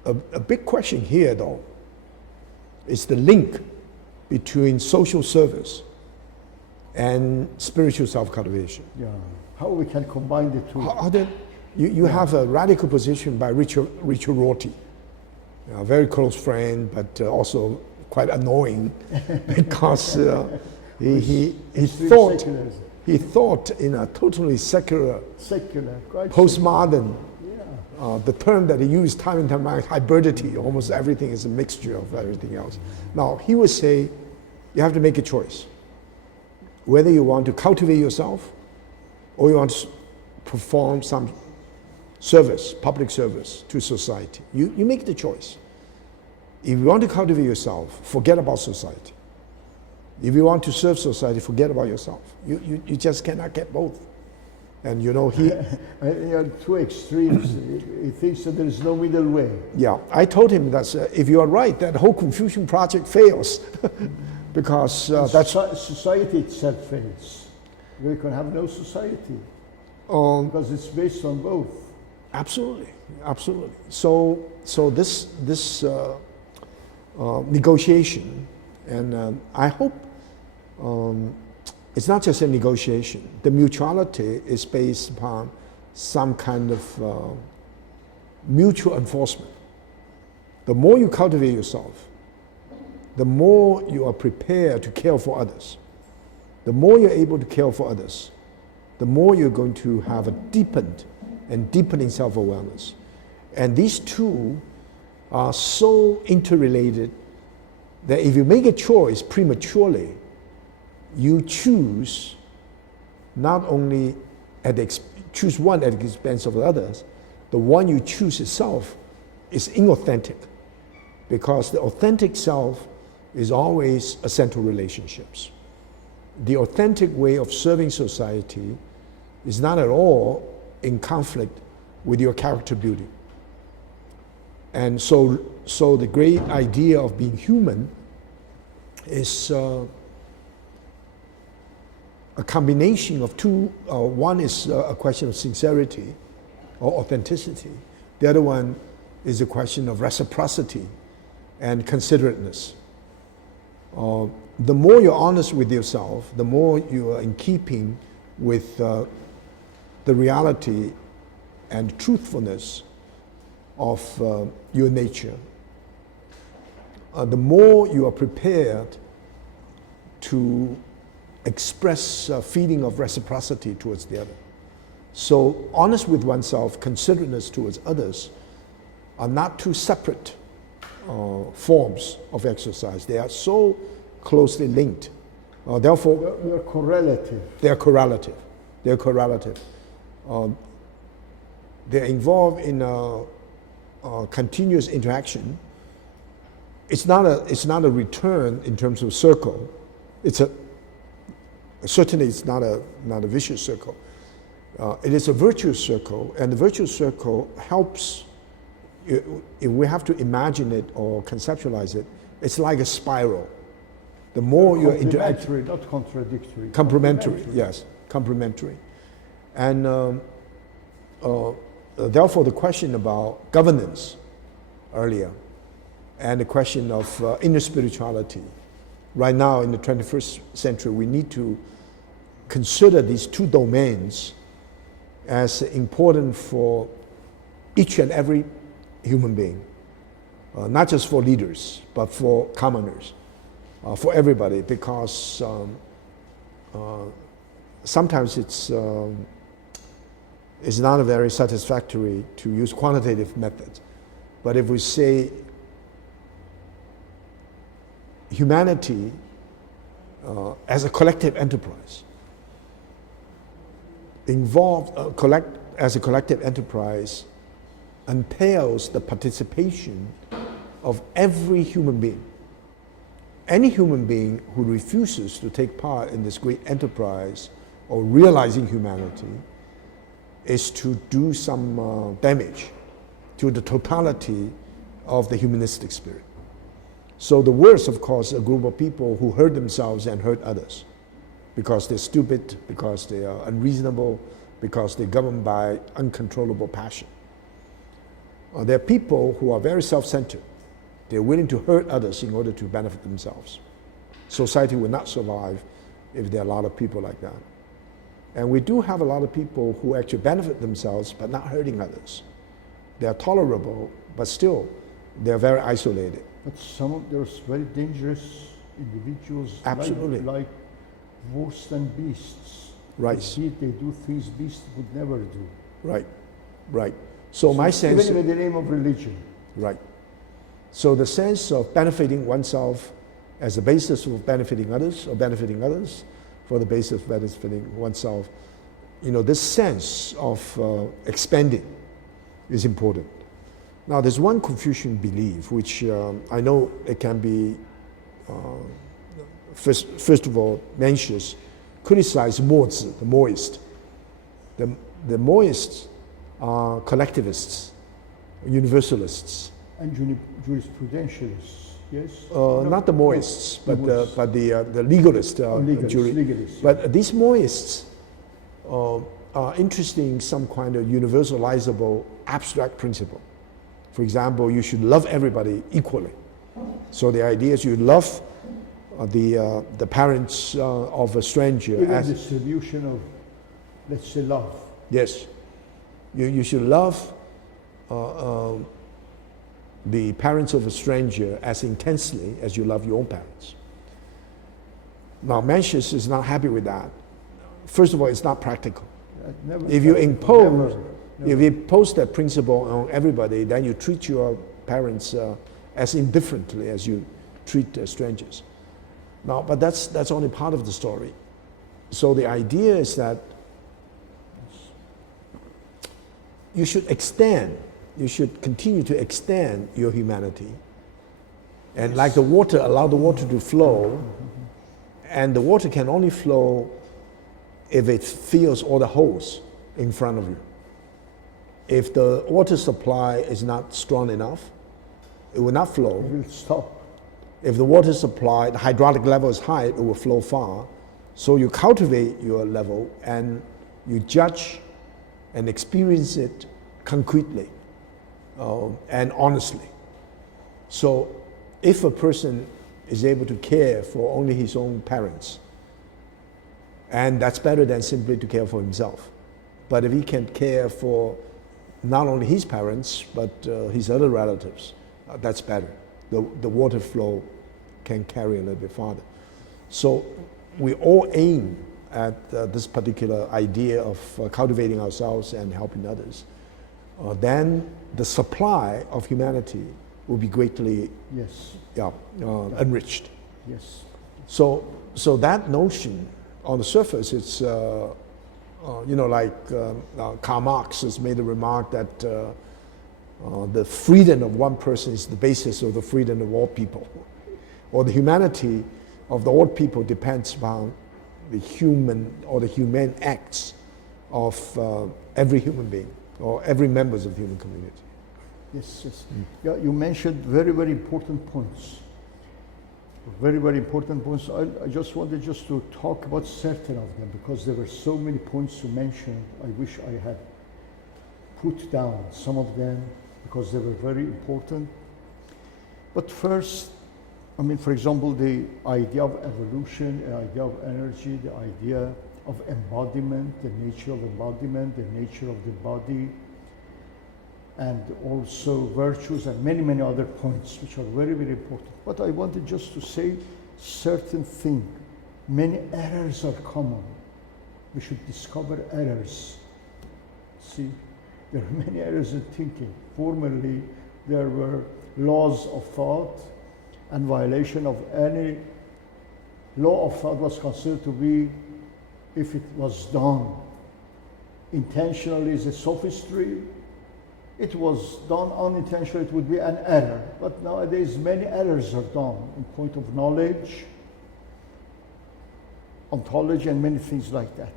a big question here, though, is the link between social service and spiritual self-cultivation. Yeah. How we can combine the two? You have a radical position by Richard Rorty, a very close friend, but also quite annoying because he thought in a totally secular, postmodern. The term that he used time and time again, hybridity, almost everything is a mixture of everything else. Now, he would say, you have to make a choice. Whether you want to cultivate yourself or you want to perform some service, public service to society. You make the choice. If you want to cultivate yourself, forget about society. If you want to serve society, forget about yourself. You just cannot get both. And you know, he... two extremes. He thinks that there is no middle way. Yeah, I told him that if you are right, that whole Confucian project fails. Because that's... Society itself fails. We can have no society. Because it's based on both. Absolutely, absolutely. So this negotiation, and I hope it's not just a negotiation. The mutuality is based upon some kind of mutual enforcement. The more you cultivate yourself, the more you are prepared to care for others. The more you're able to care for others, the more you're going to have a deepened and deepening self-awareness. And these two are so interrelated that if you make a choice prematurely, you choose not only choose one at the expense of the others, the one you choose itself is inauthentic, because the authentic self is always essential relationships. The authentic way of serving society is not at all in conflict with your character beauty. And so the great idea of being human is a combination of two. One is a question of sincerity or authenticity. The other one is a question of reciprocity and considerateness. The more you're honest with yourself, the more you are in keeping with the reality and truthfulness of your nature, the more you are prepared to express a feeling of reciprocity towards the other. So honest with oneself, considerateness towards others are not two separate forms of exercise. They are so closely linked. Therefore, they're correlative. They're correlative. They're correlative. They're involved in a continuous interaction. It's not a return in terms of circle. Certainly it's not a vicious circle. It is a virtuous circle, and the virtuous circle helps. If we have to imagine it or conceptualize it, it's like a spiral. The more you're interacting, not contradictory. Complementary, yes, complementary. And therefore, the question about governance earlier, and the question of inner spirituality, right now in the 21st century, we need to consider these two domains as important for each and every human being, not just for leaders, but for commoners, for everybody, because sometimes it's not very satisfactory to use quantitative methods. But if we say humanity as a collective enterprise, as a collective enterprise entails the participation of every human being. Any human being who refuses to take part in this great enterprise or realizing humanity is to do some damage to the totality of the humanistic spirit. So the worst, of course, are a group of people who hurt themselves and hurt others because they're stupid, because they are unreasonable, because they're governed by uncontrollable passion. There are people who are very self-centered. They're willing to hurt others in order to benefit themselves. Society will not survive if there are a lot of people like that. And we do have a lot of people who actually benefit themselves but not hurting others. They are tolerable, but still they're very isolated. But there's very dangerous individuals. Absolutely. Like worse than beasts. Right. They do things beasts would never do. Right, right. So my sense... Even in the name of religion. Right. So the sense of benefiting oneself as the basis of benefiting others, or benefiting others for the basis of benefiting oneself, this sense of expanding is important. Now there's one Confucian belief which I know it can be, first of all, mentions, criticize Mozi, the Moist. The moists are collectivists, universalists. And jurisprudentialists, yes? Not the moists, but the legalist. Legalists. But these moists are interested in some kind of universalizable abstract principle. For example, you should love everybody equally. So the idea is you love the parents of a stranger. Even as distribution of, let's say, love. Yes. You should love the parents of a stranger as intensely as you love your own parents. Now, Mencius is not happy with that. First of all, it's not practical. If you impose that principle on everybody, then you treat your parents as indifferently as you treat strangers. Now, but that's only part of the story. So the idea is that you should continue to extend your humanity. And like the water, allow the water to flow. And the water can only flow if it fills all the holes in front of you. If the water supply is not strong enough, it will not flow. It will stop. If the water supply, the hydraulic level is high, it will flow far. So you cultivate your level and you judge and experience it concretely and honestly. So if a person is able to care for only his own parents, and that's better than simply to care for himself. But if he can care for not only his parents, but his other relatives, that's better. The water flow can carry a little bit farther. So we all aim at this particular idea of cultivating ourselves and helping others. Then the supply of humanity will be greatly enriched. Yes. So that notion, on the surface, it's like Karl Marx has made a remark that the freedom of one person is the basis of the freedom of all people, or the humanity of the all people depends upon the human or the humane acts of every human being or every members of the human community. Yes, yes. Yeah, you mentioned very, very important points. Very, very important points. I just wanted to talk about certain of them because there were so many points you mentioned. I wish I had put down some of them because they were very important. But first, I mean, for example, the idea of evolution, the idea of energy, the idea of embodiment, the nature of embodiment, the nature of the body, and also virtues and many, many other points which are very, very important. But I wanted just to say certain thing. Many errors are common. We should discover errors. See, there are many errors in thinking. Formerly, there were laws of thought, and violation of any law of thought was considered to be, if it was done intentionally, as a sophistry. It was done unintentionally, it would be an error. But nowadays, many errors are done in point of knowledge, ontology, and many things like that.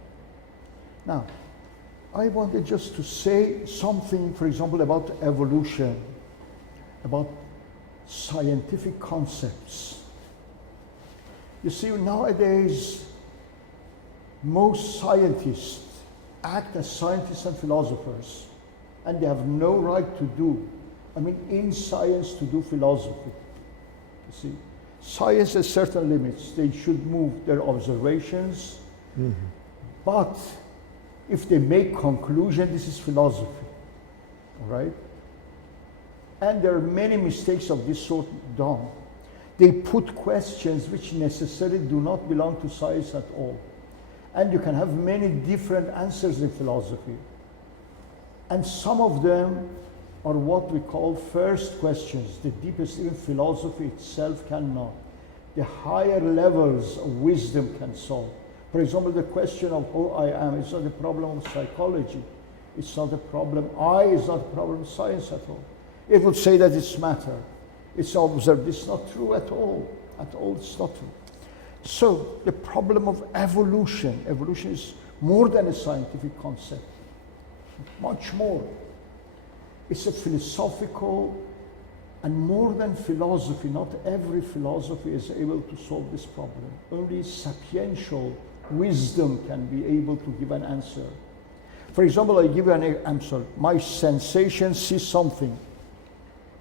Now, I wanted just to say something, for example, about evolution, about scientific concepts. You see, nowadays, most scientists act as scientists and philosophers, and they have no right to do, in science to do philosophy. You see, science has certain limits. They should move their observations, but if they make conclusion, this is philosophy, all right? And there are many mistakes of this sort done. They put questions which necessarily do not belong to science at all. And you can have many different answers in philosophy. And some of them are what we call first questions, the deepest even philosophy itself cannot. The higher levels of wisdom can solve. For example, the question of who I am is not a problem of psychology. It's not a problem. It's not a problem of science at all. It would say that it's matter. It's observed. It's not true at all. At all, it's not true. So the problem of evolution is more than a scientific concept, much more. It's a philosophical and more than philosophy. Not every philosophy is able to solve this problem. Only sapiential wisdom can be able to give an answer. For example, I give you an answer. My sensation sees something,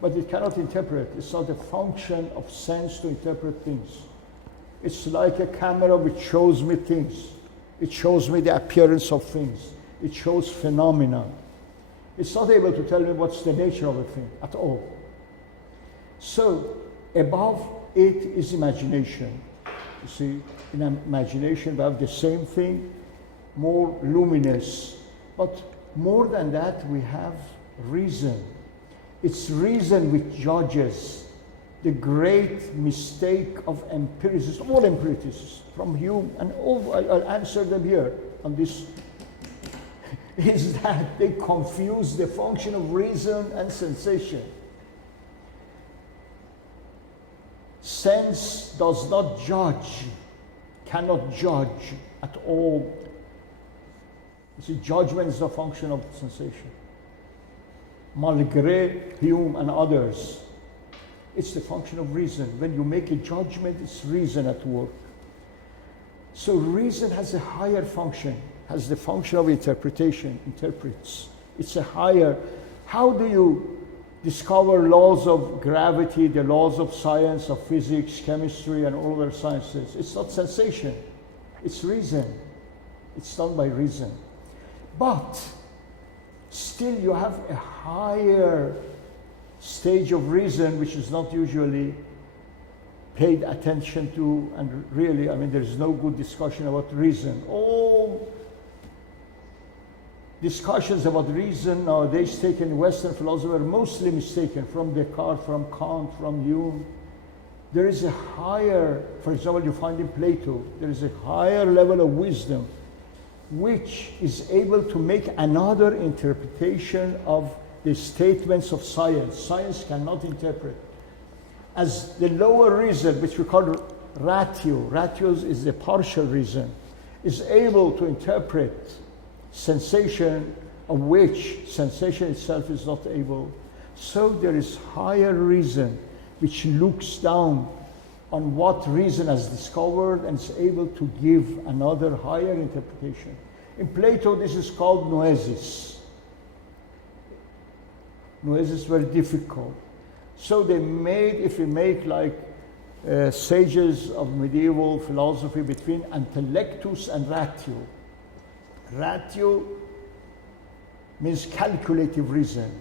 but it cannot interpret. It's not a function of sense to interpret things. It's like a camera which shows me things. It shows me the appearance of things. It shows phenomena. It's not able to tell me what's the nature of a thing at all. So above it is imagination. You see, in imagination we have the same thing, more luminous. But more than that, we have reason. It's reason which judges. The great mistake of empiricists, all empiricists, from Hume and all, I'll answer them here on this, is that they confuse the function of reason and sensation. Sense does not judge, cannot judge at all. You see, judgment is a function of sensation. Malgré Hume and others, it's the function of reason. When you make a judgment, it's reason at work. So reason has a higher function, has the function of interpretation, interprets. It's a higher. How do you discover laws of gravity, the laws of science, of physics, chemistry, and all other sciences? It's not sensation, it's reason. It's done by reason. But still you have a higher stage of reason which is not usually paid attention to, and really, I mean, there's no good discussion about reason. All discussions about reason nowadays taken in Western philosophy are mostly mistaken, from Descartes, from Kant, from Hume. There is a higher, for example, you find in Plato, there is a higher level of wisdom which is able to make another interpretation of the statements of science. Science cannot interpret. As the lower reason, which we call ratio, ratios is the partial reason, is able to interpret sensation of which sensation itself is not able. So there is higher reason which looks down on what reason has discovered and is able to give another higher interpretation. In Plato, this is called noesis. Noesis is very difficult. So they made, if we make like sages of medieval philosophy, between intellectus and ratio. Ratio means calculative reason.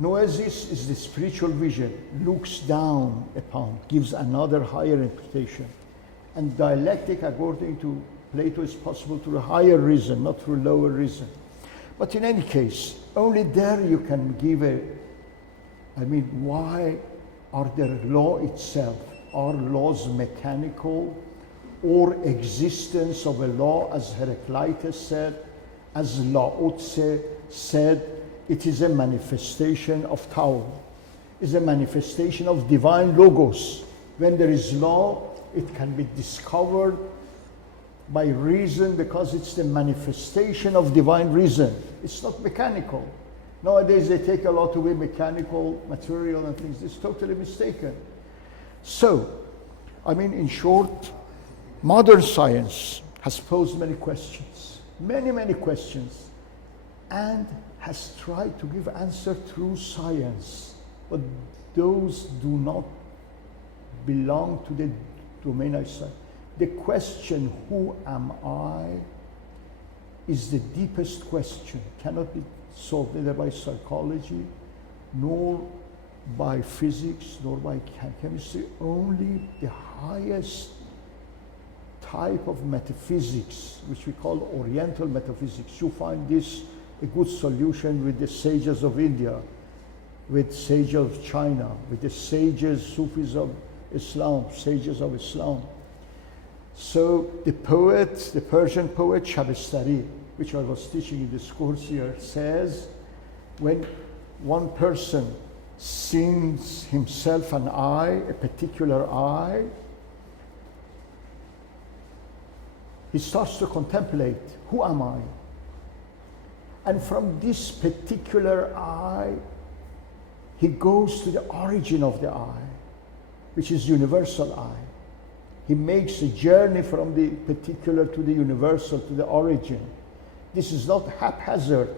Noesis is the spiritual vision, looks down upon, gives another higher interpretation. And dialectic, according to Plato, is possible through a higher reason, not through lower reason. But in any case, only there you can give a, I mean, why are there law itself? Are laws mechanical, or existence of a law, as Heraclitus said, as Lao Tse said, it is a manifestation of Tao, is a manifestation of divine logos. When there is law, it can be discovered by reason because it's the manifestation of divine reason. It's not mechanical. Nowadays they take a lot away mechanical material and things. It's totally mistaken. So, I mean, in short, modern science has posed many questions, many questions, and has tried to give answer through science, but those do not belong to the domain I said. The question, who am I, is the deepest question, cannot be solved either by psychology, nor by physics, nor by chemistry. Only the highest type of metaphysics, which we call Oriental metaphysics. You find this a good solution with the sages of India, with sages of China, with the sages, Sufis of Islam, sages of Islam. So the poet, the Persian poet Shabestari, which I was teaching in this course here, says, when one person sings himself an I, a particular I, he starts to contemplate, who am I? And from this particular I, he goes to the origin of the I, which is universal I. He makes a journey from the particular to the universal, to the origin. This is not haphazard.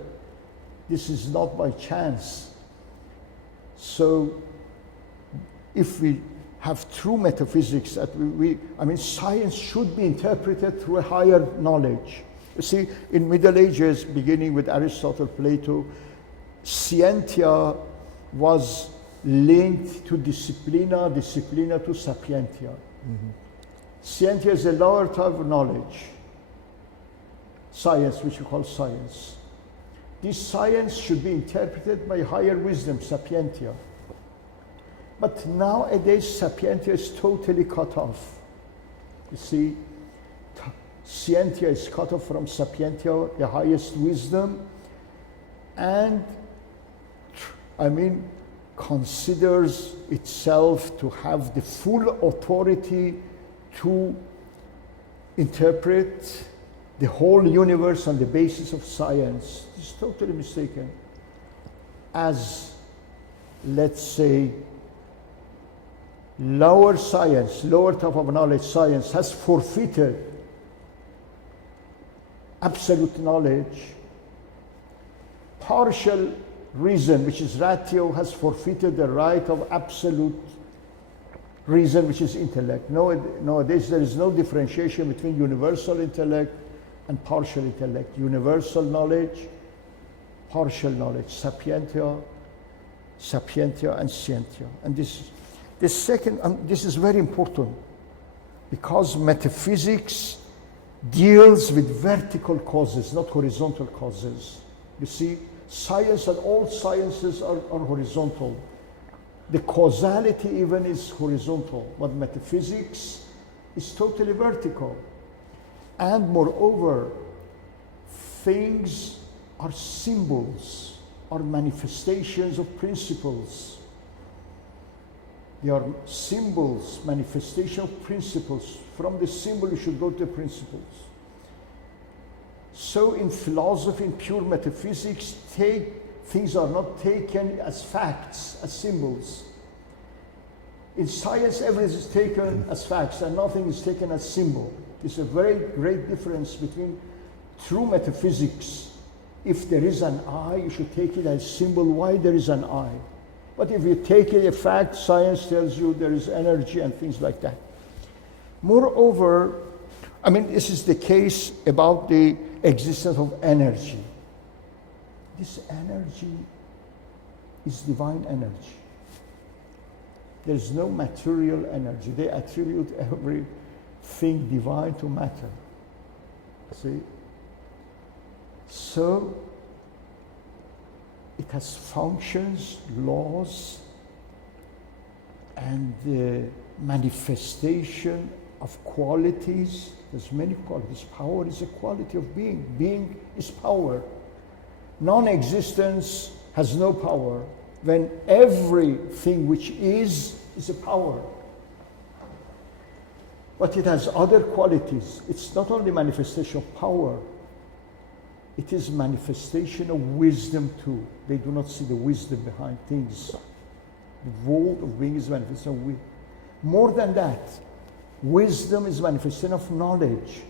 This is not by chance. So if we have true metaphysics, that I mean, science should be interpreted through a higher knowledge. You see, in Middle Ages, beginning with Aristotle, Plato, scientia was linked to disciplina, disciplina to sapientia. Mm-hmm. Scientia is a lower type of knowledge, science, which we call science. This science should be interpreted by higher wisdom, sapientia. But nowadays, sapientia is totally cut off. You see, scientia is cut off from sapientia, the highest wisdom, and I mean, considers itself to have the full authority to interpret the whole universe on the basis of science. This is totally mistaken. As, let's say, lower science, lower type of knowledge, science, has forfeited absolute knowledge, partial reason, which is ratio, has forfeited the right of absolute reason, which is intellect. Nowadays, there is no differentiation between universal intellect and partial intellect. Universal knowledge, partial knowledge, sapientia, and scientia. And this is very important, because metaphysics deals with vertical causes, not horizontal causes. You see, science and all sciences are horizontal. The causality even is horizontal, but metaphysics is totally vertical. And moreover, things are symbols, are manifestations of principles. They are symbols, manifestation of principles. From the symbol, you should go to the principles. So in philosophy, in pure metaphysics, things are not taken as facts, as symbols. In science, everything is taken as facts and nothing is taken as symbol. There's a very great difference between true metaphysics. If there is an I, you should take it as symbol why there is an I. But if you take it a fact, science tells you there is energy and things like that. Moreover, I mean, this is the case about the existence of energy. This energy is divine energy. There's no material energy. They attribute everything divine to matter. See? So, it has functions, laws, and the manifestation of qualities. There's many qualities. Power is a quality of being. Being is power. Non-existence has no power, when everything which is a power. But it has other qualities. It's not only manifestation of power, it is manifestation of wisdom too. They do not see the wisdom behind things. The world of being is manifestation of wisdom. More than that, wisdom is manifestation of knowledge.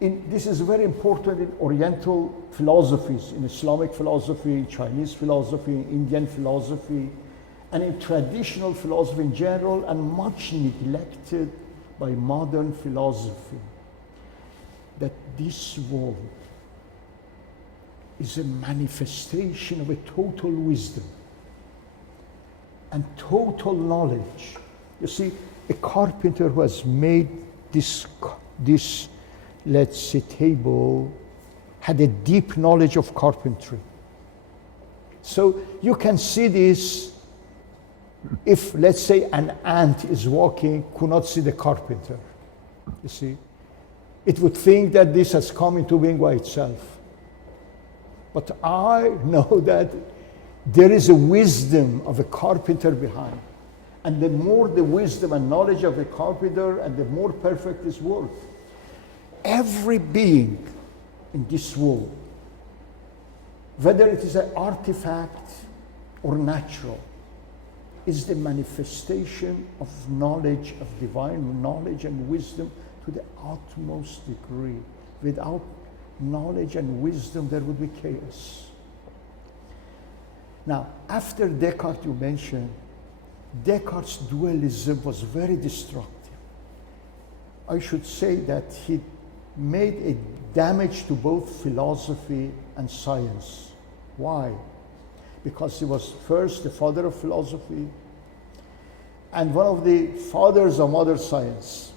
This is very important in Oriental philosophies, in Islamic philosophy, Chinese philosophy, Indian philosophy, and in traditional philosophy in general, and much neglected by modern philosophy. That this world is a manifestation of a total wisdom and total knowledge. You see, a carpenter who has made this, let's say, table, had a deep knowledge of carpentry. So you can see this if, let's say, an ant is walking, could not see the carpenter. You see? It would think that this has come into being by itself. But I know that there is a wisdom of a carpenter behind. And the more the wisdom and knowledge of a carpenter, and the more perfect his work. every being in this world, whether it is an artifact or natural, is the manifestation of knowledge, of divine knowledge and wisdom to the utmost degree. Without knowledge and wisdom, there would be chaos. Now, after Descartes, you mentioned, Descartes' dualism was very destructive. I should say that he made a damage to both philosophy and science. Why? Because he was first the father of philosophy and one of the fathers of modern science.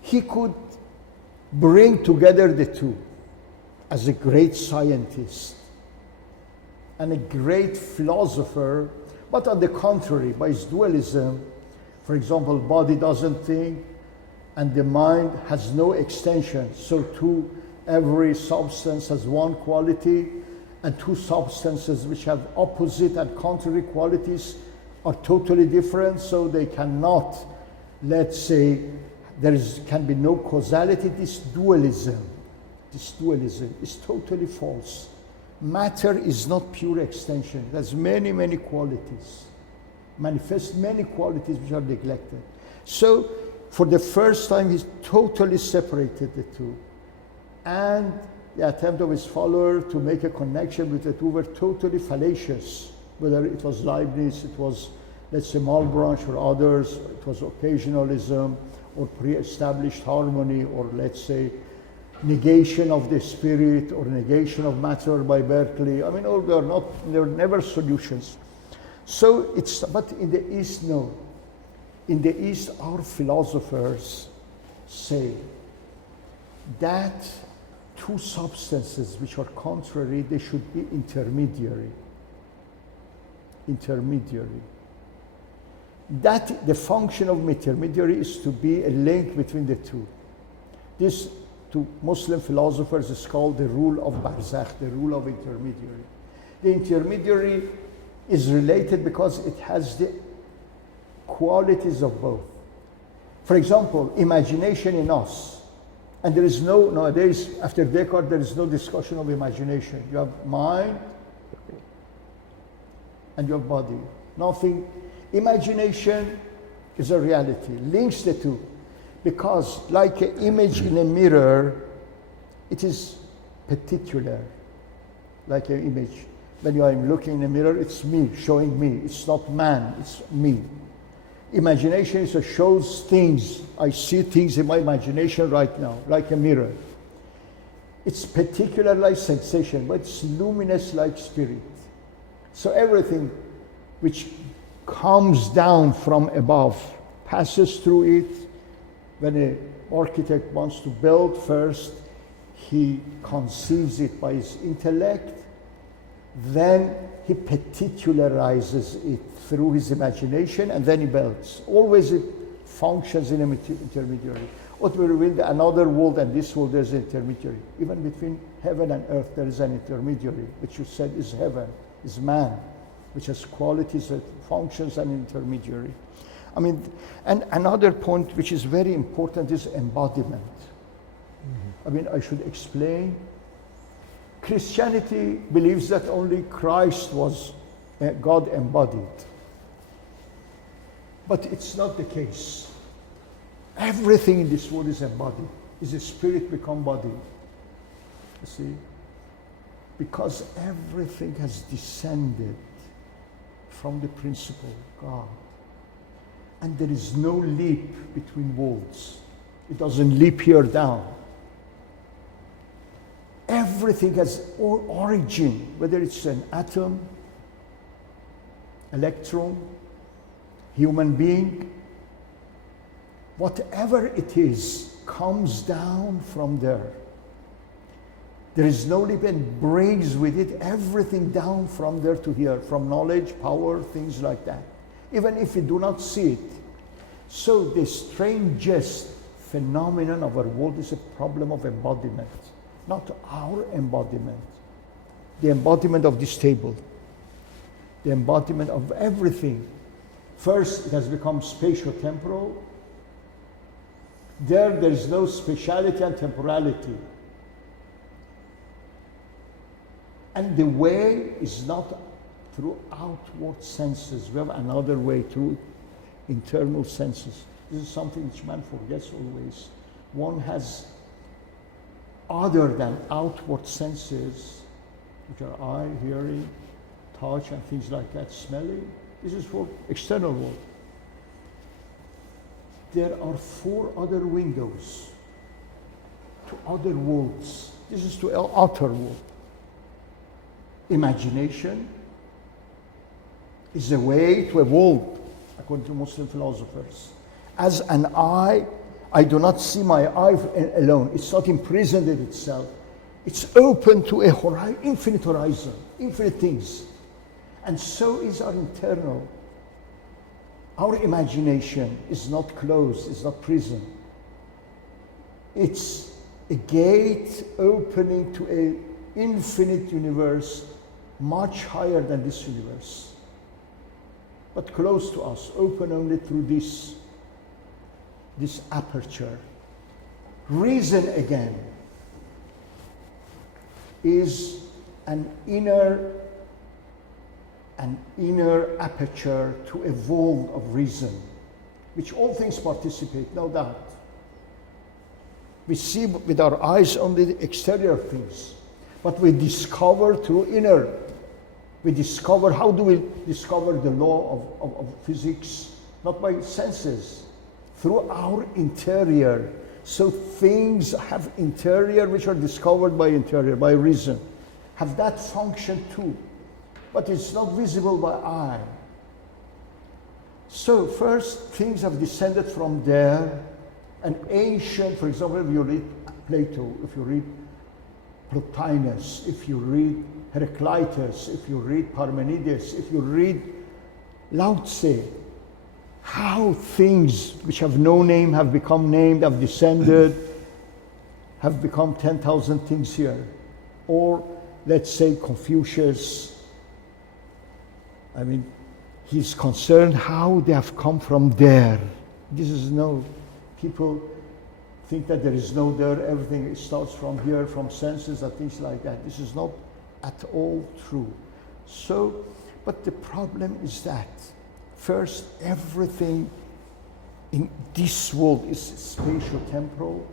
He could bring together the two as a great scientist and a great philosopher, but on the contrary, by his dualism, for example, body doesn't think and the mind has no extension. So too, every substance has one quality, and two substances which have opposite and contrary qualities are totally different, so they cannot, let's say, can be no causality. This dualism is totally false. Matter is not pure extension. It has many, many qualities, manifests many qualities which are neglected. So, for the first time, he totally separated the two. And the attempt of his follower to make a connection with the two were totally fallacious. Whether it was Leibniz, it was, let's say, Malebranche or others, it was occasionalism or pre-established harmony, or let's say, negation of the spirit or negation of matter by Berkeley. I mean, they were never solutions. So but in the East, no. In the East, our philosophers say that two substances which are contrary, they should be intermediary. That the function of intermediary is to be a link between the two. This, to Muslim philosophers, is called the rule of barzakh, the rule of intermediary. The intermediary is related because it has the qualities of both. For example, imagination in us. And there is no, nowadays, after Descartes, there is no discussion of imagination. You have mind and your body. Nothing. Imagination is a reality, links the two. Because like an image in a mirror, it is particular, like an image. When you are looking in a mirror, it's me, showing me. It's not man, it's me. Imagination is shows things. I see things in my imagination right now, like a mirror. It's particular like sensation, but it's luminous like spirit. So everything which comes down from above passes through it. When an architect wants to build, first he conceives it by his intellect, then he particularizes it through his imagination, and then he builds. Always it functions in an intermediary. What we reveal, another world and this world, there's an intermediary. Even between heaven and earth, there is an intermediary, which you said is heaven, is man, which has qualities that functions an intermediary. I mean, and another point which is very important is embodiment. I mean, I should explain. Christianity believes that only Christ was God embodied. But it's not the case. Everything in this world is embodied. Is a spirit become body. You see? Because everything has descended from the principle of God. And there is no leap between worlds. It doesn't leap here down. Everything has origin, whether it's an atom, electron, human being, whatever it is, comes down from there. There is no leap and brings with it everything down from there to here, from knowledge, power, things like that, even if we do not see it. So the strangest phenomenon of our world is a problem of embodiment, not our embodiment, the embodiment of this table, the embodiment of everything. First, it has become spatio-temporal, There is no speciality and temporality. And the way is not through outward senses. We have another way, through internal senses. This is something which man forgets always. One has other than outward senses, which are eye, hearing, touch, and things like that, smelling. This is for external world. There are 4 other windows to other worlds. This is to outer world. Imagination is a way to evolve, according to Muslim philosophers. As an eye, I do not see my eye alone. It's not imprisoned in itself. It's open to a infinite horizon, infinite things. And so is our internal. Our imagination is not closed, it's not prison. It's a gate opening to an infinite universe, much higher than this universe, but close to us, open only through this aperture. Reason, again, is an inner aperture to evolve of reason, which all things participate, no doubt. We see with our eyes only the exterior things, but we discover through inner. We discover, how do we discover the law of physics? Not by senses, through our interior. So things have interior which are discovered by interior, by reason, have that function too. But it's not visible by eye. So first, things have descended from there. An ancient, for example, if you read Plato, if you read Plotinus, if you read Heraclitus, if you read Parmenides, if you read Lao Tse, how things which have no name have become named, have descended, have become 10,000 things here. Or let's say Confucius, I mean, he's concerned how they have come from there. This is no, people think that there is no there, everything starts from here, from senses and things like that. This is not at all true. So, but the problem is that, first, everything in this world is spatio-temporal.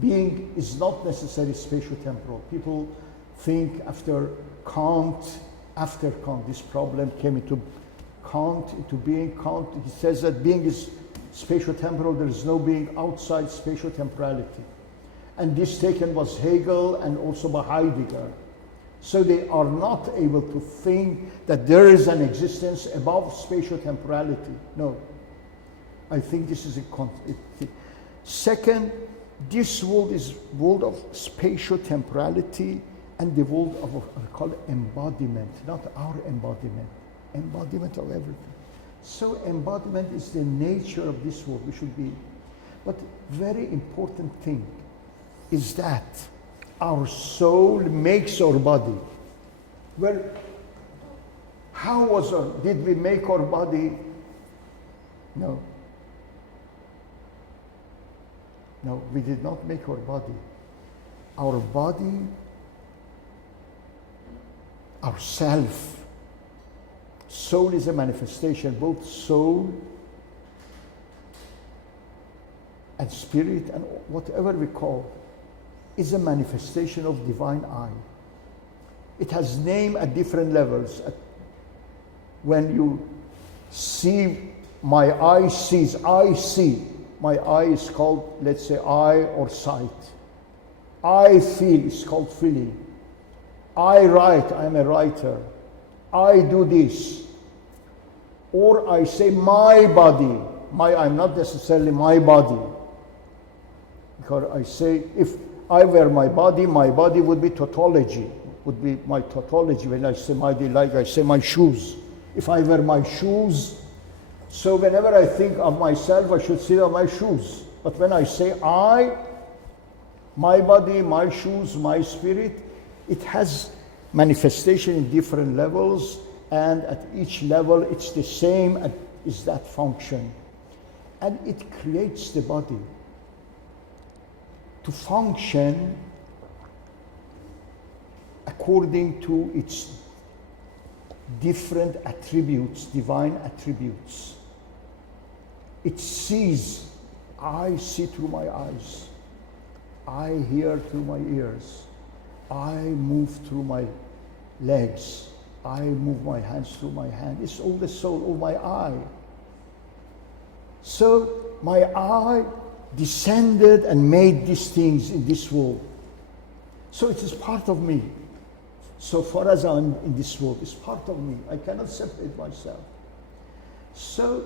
Being is not necessarily spatio-temporal. People think after Kant, this problem came into Kant, into being. Kant, he says that being is spatio-temporal, there is no being outside spatio-temporality. And this taken was Hegel and also by Heidegger. So they are not able to think that there is an existence above spatio-temporality. No. I think this is a second, this world is world of spatio-temporality and the world of what I call embodiment, not our embodiment, embodiment of everything. So embodiment is the nature of this world, we should be. But very important thing is that our soul makes our body. Well, did we make our body? No. No, we did not make our body. Our body, our self, soul is a manifestation, both soul and spirit and whatever we call is a manifestation of divine eye. It has name at different levels. When you see, my eye sees, I see. My eye is called, let's say, eye or sight. I feel is called feeling. I write, I'm a writer. I do this. Or I say my body. I'm not necessarily my body. Because I say, if I were my body would be tautology, would be my tautology. When I say my body, like I say my shoes. If I wear my shoes, so whenever I think of myself, I should think of my shoes. But when I say I, my body, my shoes, my spirit, it has manifestation in different levels, and at each level it's the same as that function. and it creates the body to function according to its different attributes, divine attributes. It sees. I see through my eyes. I hear through my ears. I move through my legs. I move my hands through my hand. It's all the soul, all my eye. So my eye descended and made these things in this world. So it is part of me. So far as I'm in this world, it's part of me. I cannot separate myself. So,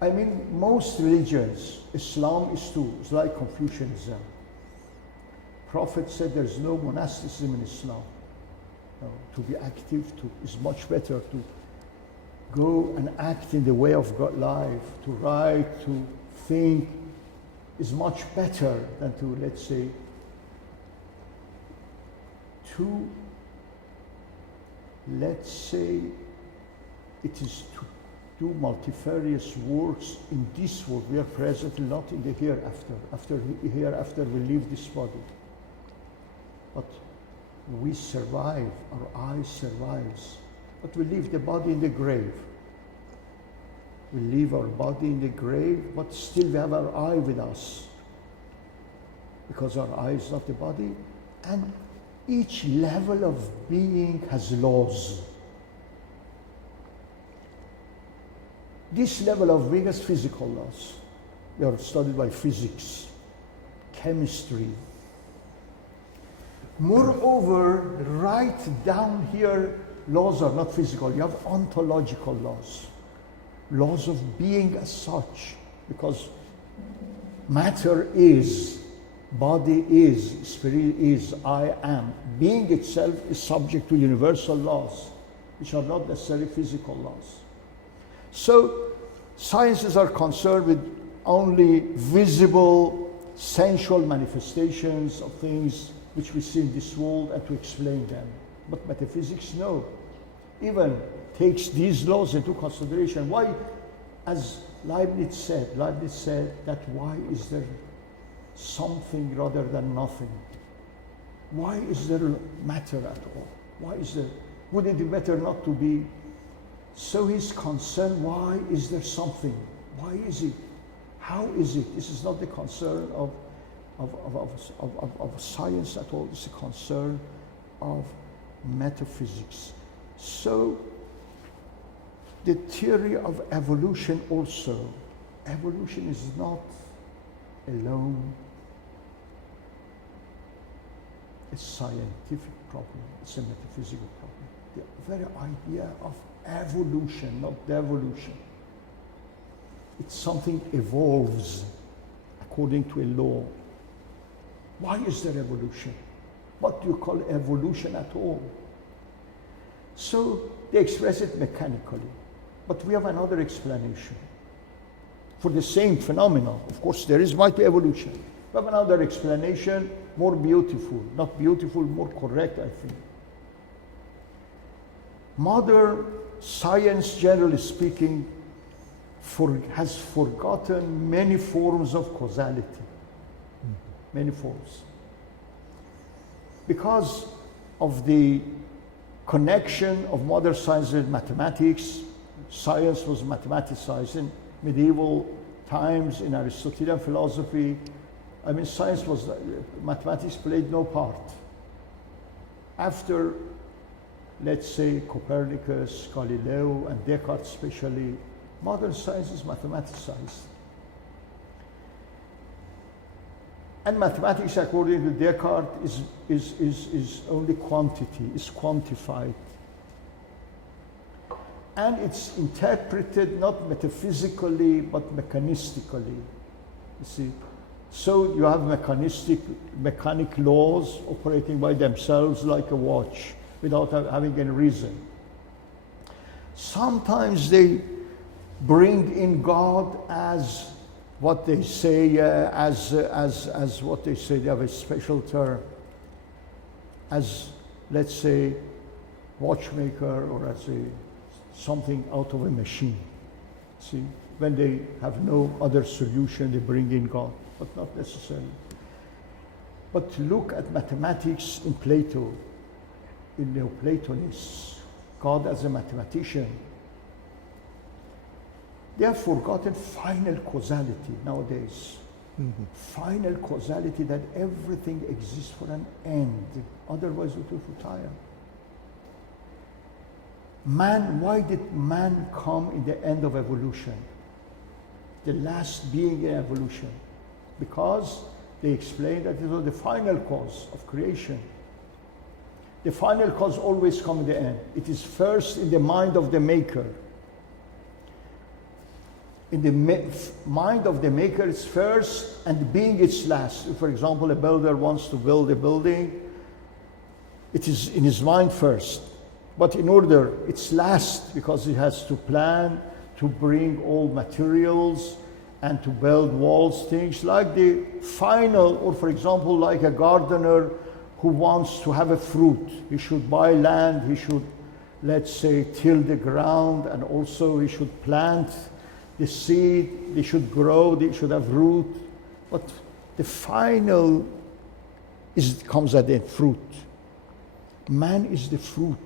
I mean, most religions, Islam is too. It's like Confucianism. Prophet said there's no monasticism in Islam. No, to be active is much better to go and act in the way of God life, to write, to think is much better than to, let's say, it is to do multifarious works in this world. We are present, not in the hereafter. Hereafter we leave this body. But we survive, our eye survives. But we leave the body in the grave. We leave our body in the grave, but still we have our eye with us. Because our eye is not the body. And each level of being has laws. This level of being has physical laws. They are studied by physics, chemistry. Moreover, right down here, laws are not physical. You have ontological laws. Laws of being as such. Because matter is, body is, spirit is, I am. Being itself is subject to universal laws, which are not necessarily physical laws. So, sciences are concerned with only visible, sensual manifestations of things which we see in this world and to explain them. But metaphysics, no. Even takes these laws into consideration. Why, as Leibniz said that why is there something rather than nothing? Why is there matter at all? Why is there, would it be better not to be? So he's concerned, why is there something? Why is it? How is it? This is not the concern of science at all. It's a concern of metaphysics. So the theory of evolution also, evolution is not alone a scientific problem, it's a metaphysical problem. The very idea of evolution, not devolution. It's something evolves according to a law. Why is there evolution? What do you call evolution at all? So they express it mechanically. But we have another explanation for the same phenomenon. Of course, might be evolution. We have another explanation, more beautiful. Not beautiful, more correct, I think. Modern science, generally speaking, has forgotten many forms of causality. Many forms. Because of the connection of modern science with mathematics, science was mathematicized in medieval times, in Aristotelian philosophy. I mean, mathematics played no part. After, let's say, Copernicus, Galileo, and Descartes especially, modern science is mathematicized. And mathematics, according to Descartes, is only quantity, is quantified. And it's interpreted not metaphysically, but mechanistically. You see? So you have mechanic laws operating by themselves like a watch, without having any reason. Sometimes they bring in God as what they say, as what they say, they have a special term, as, let's say, watchmaker, or as something out of a machine. See? When they have no other solution, they bring in God, but not necessarily. But look at mathematics in Plato, in Neoplatonists, God as a mathematician. They have forgotten final causality nowadays. Mm-hmm. Final causality, that everything exists for an end, otherwise it will be futile. Man, why did man come in the end of evolution? The last being in evolution. Because they explained that it was the final cause of creation. The final cause always comes in the end. It is first in the mind of the maker. In the mind of the maker, it's first, and being it's last. If, for example, a builder wants to build a building, it is in his mind first. But in order, it's last, because he has to plan, to bring all materials, and to build walls, things like the final, or for example, like a gardener who wants to have a fruit. He should buy land, he should, let's say, till the ground, and also he should plant the seed, they should grow, they should have root. But the final comes at the fruit. Man is the fruit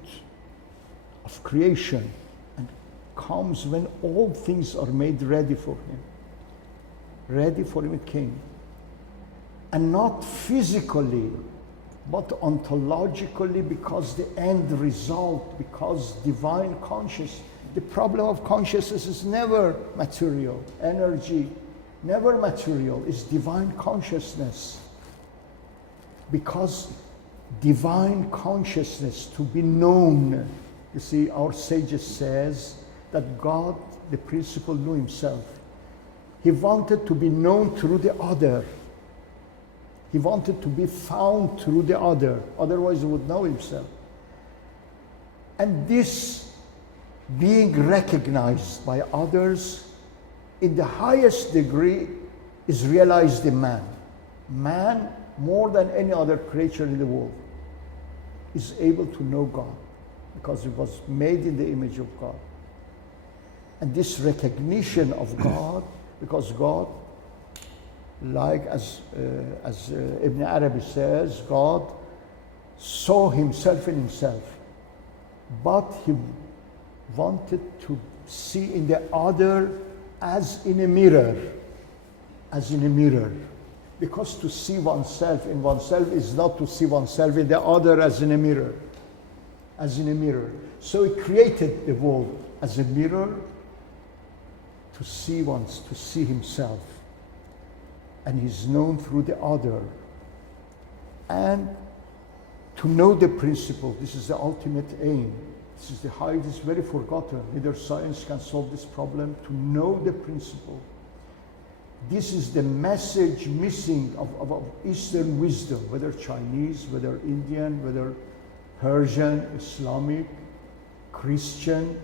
of creation, and comes when all things are made ready for him. Ready for him it came. And not physically, but ontologically, because the end result, because divine consciousness. The problem of consciousness is never material. Energy, never material, is divine consciousness. Because divine consciousness, to be known, you see, our sages says that God, the principle, knew himself. He wanted to be known through the other. He wanted to be found through the other, otherwise he would know himself. And this being recognized by others in the highest degree is realized in man. Man, more than any other creature in the world, is able to know God because he was made in the image of God. And this recognition of God, because God, like as Ibn Arabi says, God saw himself in himself, but he wanted to see in the other as in a mirror, as in a mirror. Because to see oneself in oneself is not to see oneself in the other as in a mirror, as in a mirror. So he created the world as a mirror to see himself. And he's known through the other. And to know the principle, this is the ultimate aim. This is the highest, it's very forgotten. Neither science can solve this problem, to know the principle. This is the message missing of Eastern wisdom, whether Chinese, whether Indian, whether Persian, Islamic, Christian,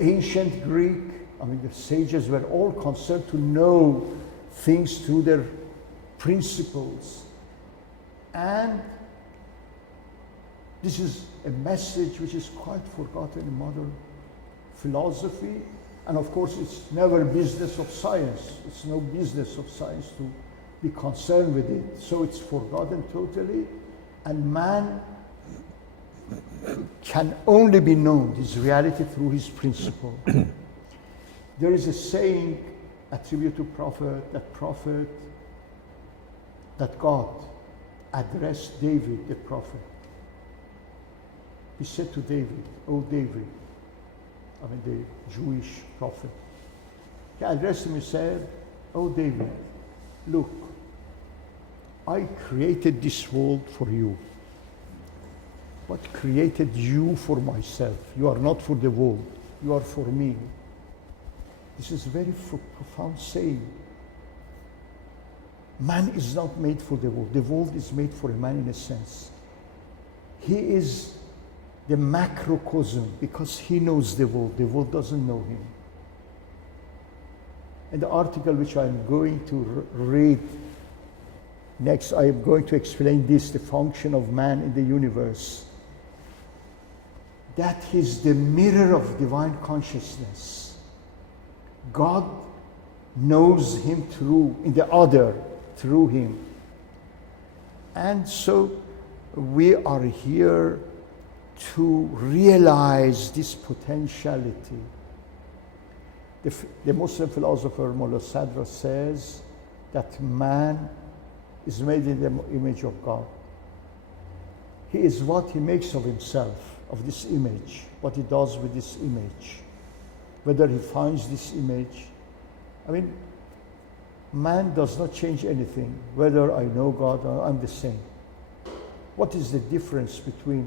ancient Greek. I mean, the sages were all concerned to know things through their principles. And this is a message which is quite forgotten in modern philosophy. And of course, it's never business of science. It's no business of science to be concerned with it. So it's forgotten totally. And man can only be known, his reality, through his principle. There is a saying attributed to that God addressed David, the prophet. He said to David, "Oh David," I mean the Jewish prophet. He addressed him and said, "Oh David, look, I created this world for you, but created you for myself. You are not for the world, you are for me." This is a very profound saying. Man is not made for the world. The world is made for a man in a sense. He is the macrocosm because he knows the world doesn't know him. In the article which I'm going to read next, I am going to explain this, the function of man in the universe. That is the mirror of divine consciousness. God knows him in the other, through him. And so we are here to realize this potentiality. The Muslim philosopher Mullah Sadra says that man is made in the image of God. He is what he makes of himself, of this image, what he does with this image. Whether he finds this image, I mean, man does not change anything, whether I know God or I'm the same. What is the difference between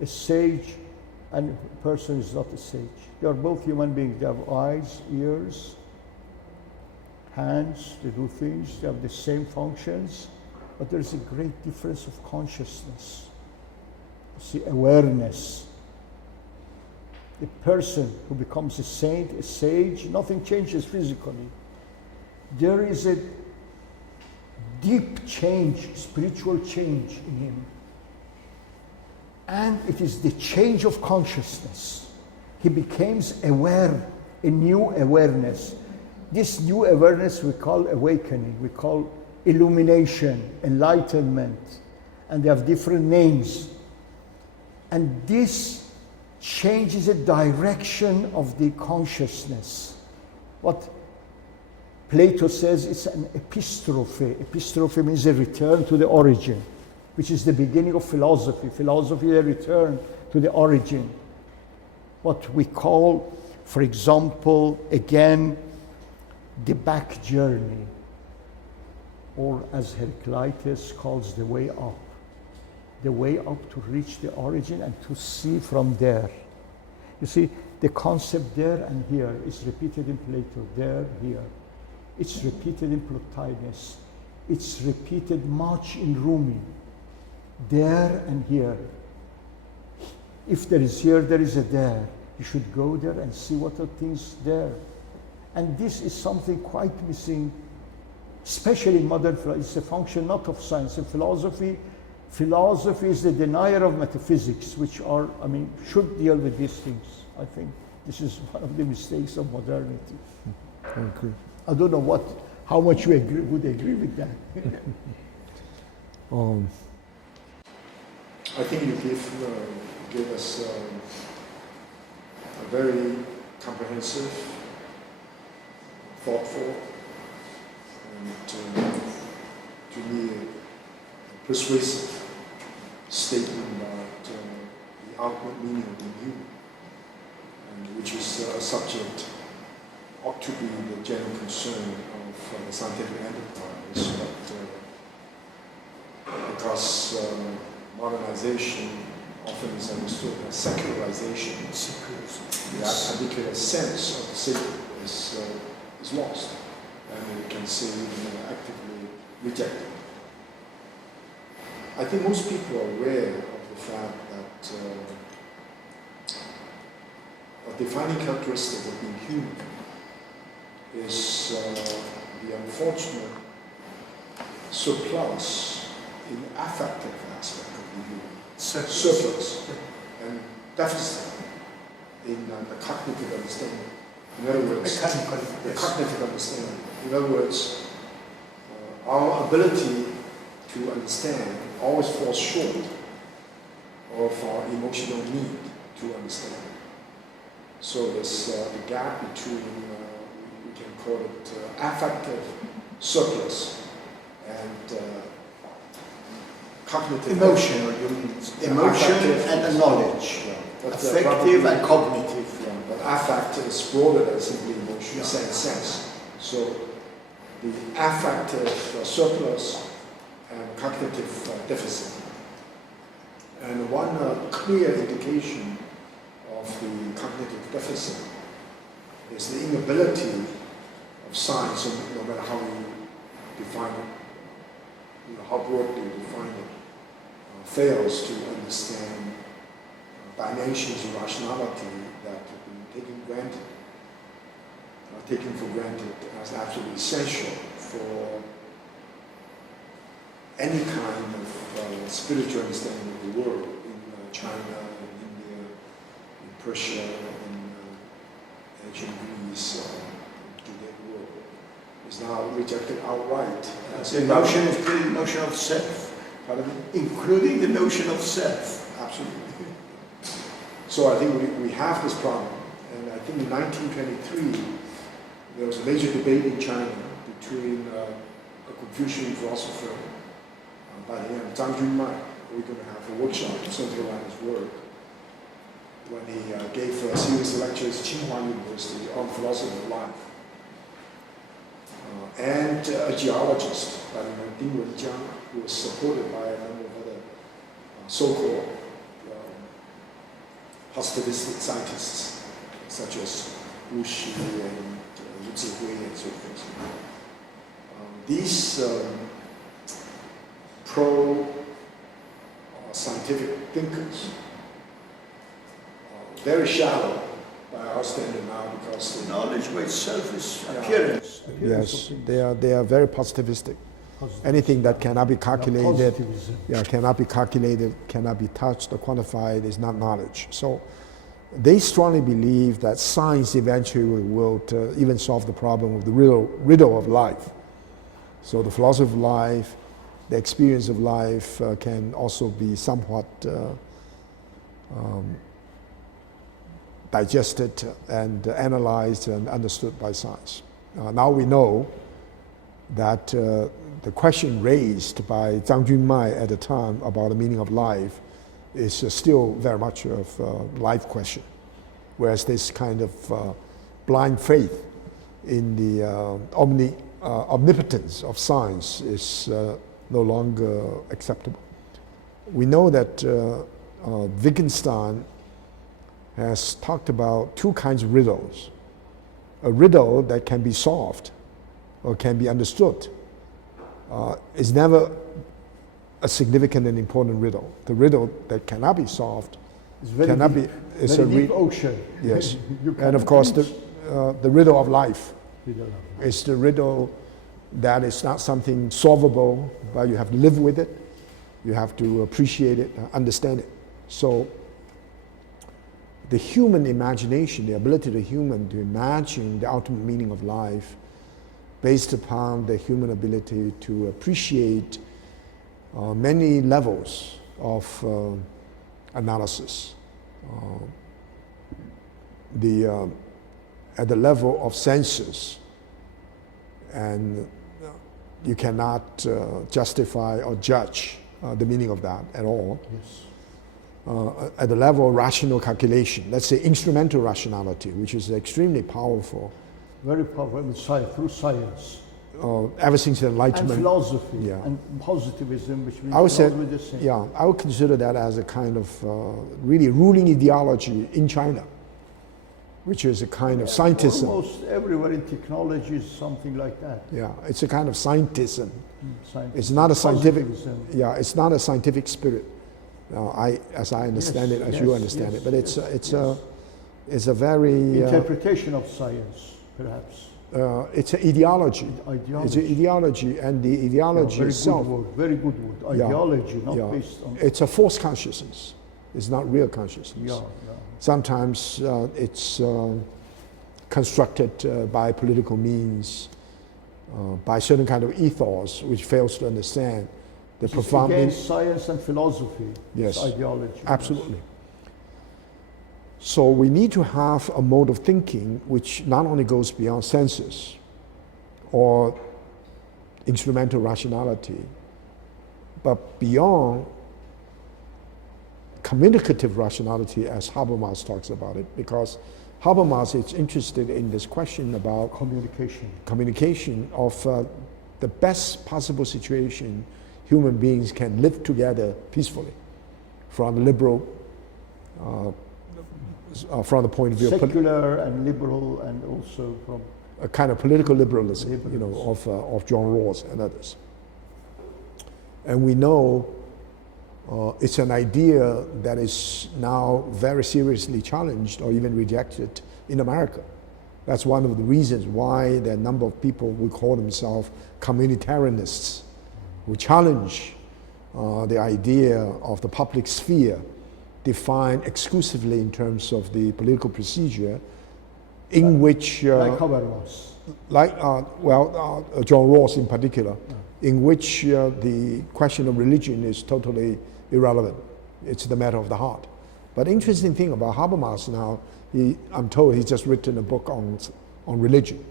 a sage and a person who is not a sage? They are both human beings. They have eyes, ears, hands, they do things, they have the same functions, but there is a great difference of consciousness. See, awareness. A person who becomes a saint, a sage, nothing changes physically. There is a deep change, spiritual change in him. And it is the change of consciousness. He becomes aware, a new awareness. This new awareness we call awakening, we call illumination, enlightenment, and they have different names. And this changes the direction of the consciousness. What Plato says it's an epistrophe. Epistrophe means a return to the origin, which is the beginning of philosophy. Philosophy is a return to the origin. What we call, for example, again, the back journey, or as Heraclitus calls, the way up. The way up to reach the origin and to see from there. You see, the concept there and here is repeated in Plato, there, here. It's repeated in Plotinus. It's repeated much in Rumi. There and here. If there is here, there is a there. You should go there and see what are things there. And this is something quite missing, especially in modern philosophy. It's a function not of science and philosophy. Philosophy is the denier of metaphysics, which are, I mean, should deal with these things. I think this is one of the mistakes of modernity. Okay. I don't know how much you would agree with that. I think you give us a very comprehensive, thoughtful, and to me persuasive statement about the ultimate meaning of being human, and which is a subject ought to be the general concern of the scientific enterprise, but because modernization often is understood as secularization, the particular sense of the sacred is lost, and we can say even actively rejected. I think most people are aware of the fact that a defining characteristic of being human is the unfortunate surplus in the affective aspect of the human. Surplus and deficit in the cognitive understanding. In other words, the cognitive understanding. In other words, our ability to understand always falls short of our emotional need to understand. So there's the gap between, we can call it affective surplus and cognitive. Emotion and knowledge. Yeah. Affective and cognitive. Yeah, but affect is broader than simply emotion, in sense. So the affective surplus and cognitive deficit. And one clear indication of the cognitive deficit is the inability of science, no matter how you define it, how broadly you define it, fails to understand dimensions of rationality that have been taken for granted as absolutely essential for any kind of spiritual understanding of the world in China, in India, in Persia, in ancient Greece, today's world. is now rejected outright. The notion of the notion of self, Pardon me? including the notion of self. Absolutely. So I think we have this problem. And I think in 1923, there was a major debate in China between a Confucian philosopher by the name of Zhang Junmai. We're going to have a workshop centered around his work when he gave a series of lectures at Tsinghua University on philosophy of life. And a geologist by the name of Ding Wenjiang, who was supported by a number of other so-called positivistic scientists, such as Wu Xi and Wu Zihui and so forth. These pro-scientific thinkers are very shallow by our standard now, because The knowledge by itself is appearance. yes, they are very positivistic. Anything that cannot be calculated, cannot be calculated, cannot be touched or quantified is not knowledge. So they strongly believe that science eventually will even solve the problem of the riddle of life. So the philosophy of life, the experience of life can also be somewhat digested and analyzed and understood by science. Now we know that the question raised by Zhang Junmai at the time about the meaning of life is still very much of a life question, whereas this kind of blind faith in the omnipotence of science is no longer acceptable. We know that Wittgenstein has talked about two kinds of riddles. A riddle that can be solved or can be understood is never a significant and important riddle. The riddle that cannot be solved cannot be. It's a deep ocean. Yes, and of course the riddle of life is the riddle that is not something solvable, but you have to live with it. You have to appreciate it, understand it. So the human imagination, the ability of the human to imagine the ultimate meaning of life, based upon the human ability to appreciate many levels of analysis. At the level of senses, and you cannot justify or judge the meaning of that at all. Yes. At the level of rational calculation, let's say instrumental rationality, which is extremely powerful. Very powerful through science. Ever since the Enlightenment. And philosophy and positivism, which means I would say, the same. yeah, I would consider that as a kind of really ruling ideology in China, which is a kind of scientism. Almost everywhere in technology is something like that. Yeah, it's a kind of scientism. Scientism. It's not a scientific. Positivism. Yeah, it's not a scientific spirit. As I understand it, as you understand it, but it's a very interpretation of science, perhaps. It's an ideology. It's an ideology, and the ideology itself. Very good word. Ideology, not based on. It's a false consciousness. It's not real consciousness. Sometimes it's constructed by political means, by certain kind of ethos, which fails to understand the profound. Against science and philosophy. Yes, ideology. Absolutely. So we need to have a mode of thinking which not only goes beyond senses or instrumental rationality, but beyond communicative rationality, as Habermas talks about it, because Habermas is interested in this question about communication of the best possible situation human beings can live together peacefully from the liberal from the point of view secular and liberal, and also from a kind of political liberalism, of John Rawls and others. And we know it's an idea that is now very seriously challenged or even rejected in America. That's one of the reasons why there are a number of people who call themselves communitarianists, who challenge the idea of the public sphere defined exclusively in terms of the political procedure in which... like Habermas. like, John Rawls in particular, in which the question of religion is totally irrelevant. It's the matter of the heart. But interesting thing about Habermas now, I'm told he's just written a book on religion.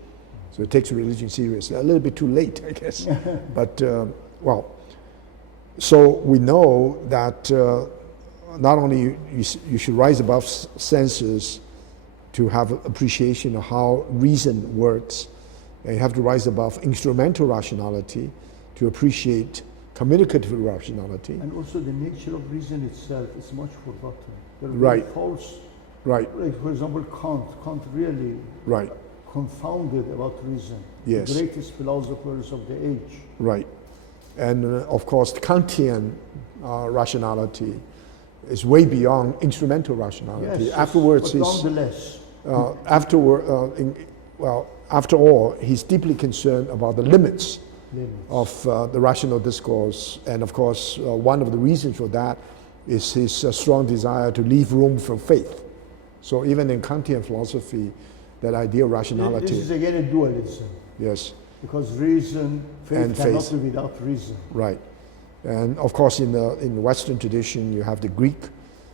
So he takes religion seriously. A little bit too late, I guess. But, so we know that not only you should rise above senses to have appreciation of how reason works, and you have to rise above instrumental rationality to appreciate communicative rationality. And also the nature of reason itself is much forgotten. They're Right. very false. Right. Like, for example, Kant really Right. confounded about reason. Yes. The greatest philosophers of the age. Right. And of course, Kantian rationality is way beyond instrumental rationality. Yes, Afterwards, but nonetheless, after all, he's deeply concerned about the limits of the rational discourse. And of course, one of the reasons for that is his strong desire to leave room for faith. So even in Kantian philosophy, that idea of rationality. This is again a dualism. Yes. Because reason, faith And cannot faith. be without reason. Right. And of course, in the Western tradition, you have the Greek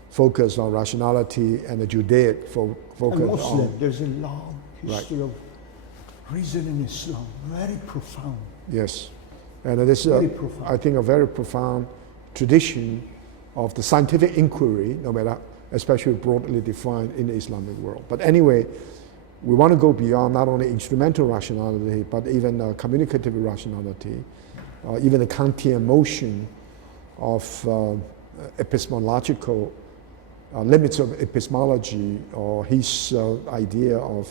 focus on rationality and the Judaic focus And Muslim, on. there's a long history of reason in Islam, very profound. Yes. And it is, Very profound. I think, a very profound tradition of the scientific inquiry, no matter, especially broadly defined in the Islamic world. But anyway, we want to go beyond not only instrumental rationality, but even communicative rationality, even the Kantian notion of epistemological limits of epistemology, or his idea of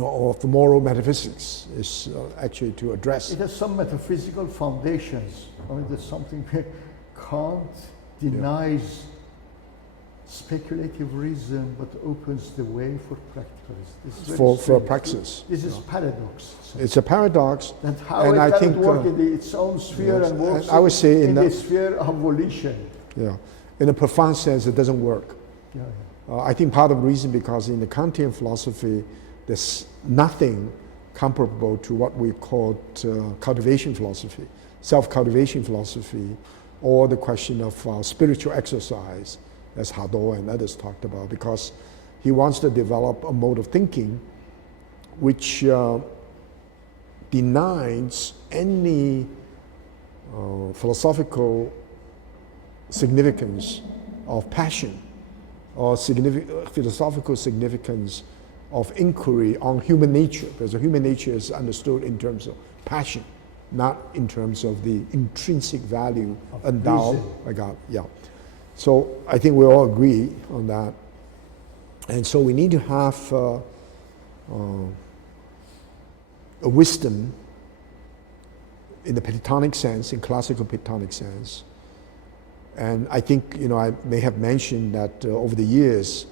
of the moral metaphysics is actually to address. It has some metaphysical foundations. I mean, there's something Kant denies speculative reason, but opens the way for practicalism. For praxis. This is paradox. It's a paradox. And how and it I cannot think, work in its own sphere yes, and works and I would say in the sphere of volition. Yeah, in a profound sense, it doesn't work. I think part of the reason because in the Kantian philosophy, there's nothing comparable to what we call cultivation philosophy, self-cultivation philosophy, or the question of spiritual exercise, as Hadot and others talked about, because he wants to develop a mode of thinking which denies any philosophical significance of passion or philosophical significance of inquiry on human nature, because human nature is understood in terms of passion, not in terms of the intrinsic value endowed by God. Yeah. So I think we all agree on that. And so we need to have a wisdom in the Platonic sense, in classical Platonic sense. And I think, I may have mentioned that over the years,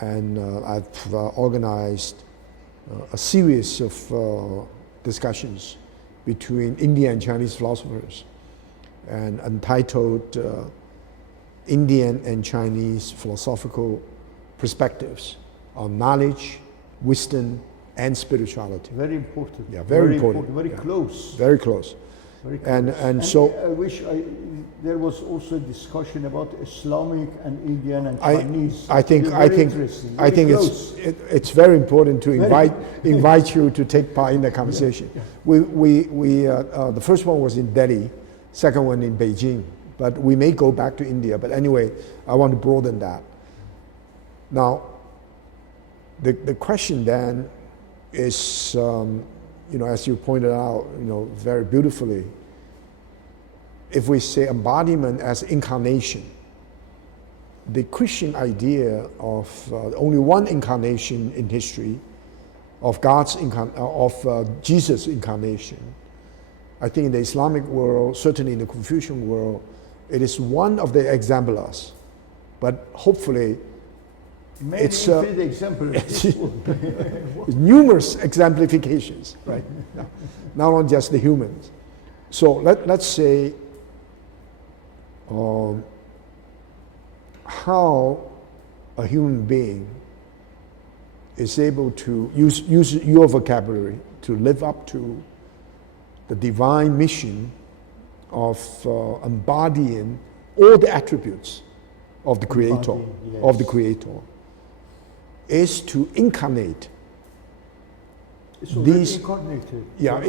and I've organized a series of discussions between Indian and Chinese philosophers, and entitled Indian and Chinese philosophical perspectives on knowledge, wisdom, and spirituality. Very important. Yeah, very important. Very close. Very close. Very close. And so I wish there was also a discussion about Islamic and Indian and Chinese. I think it's very important to invite you to take part in the conversation. Yeah. The first one was in Delhi, second one in Beijing, but we may go back to India. But anyway, I want to broaden that. Now, the question then is, as you pointed out, very beautifully, if we say embodiment as incarnation, the Christian idea of only one incarnation in history, of Jesus' incarnation, I think in the Islamic world, certainly in the Confucian world, it is one of the exemplars, but hopefully it's numerous exemplifications, right? Not only just the humans. So let's say how a human being is able to use your vocabulary to live up to the divine mission of embodying all the attributes of the Creator, is to incarnate these. Incarnated. Yeah,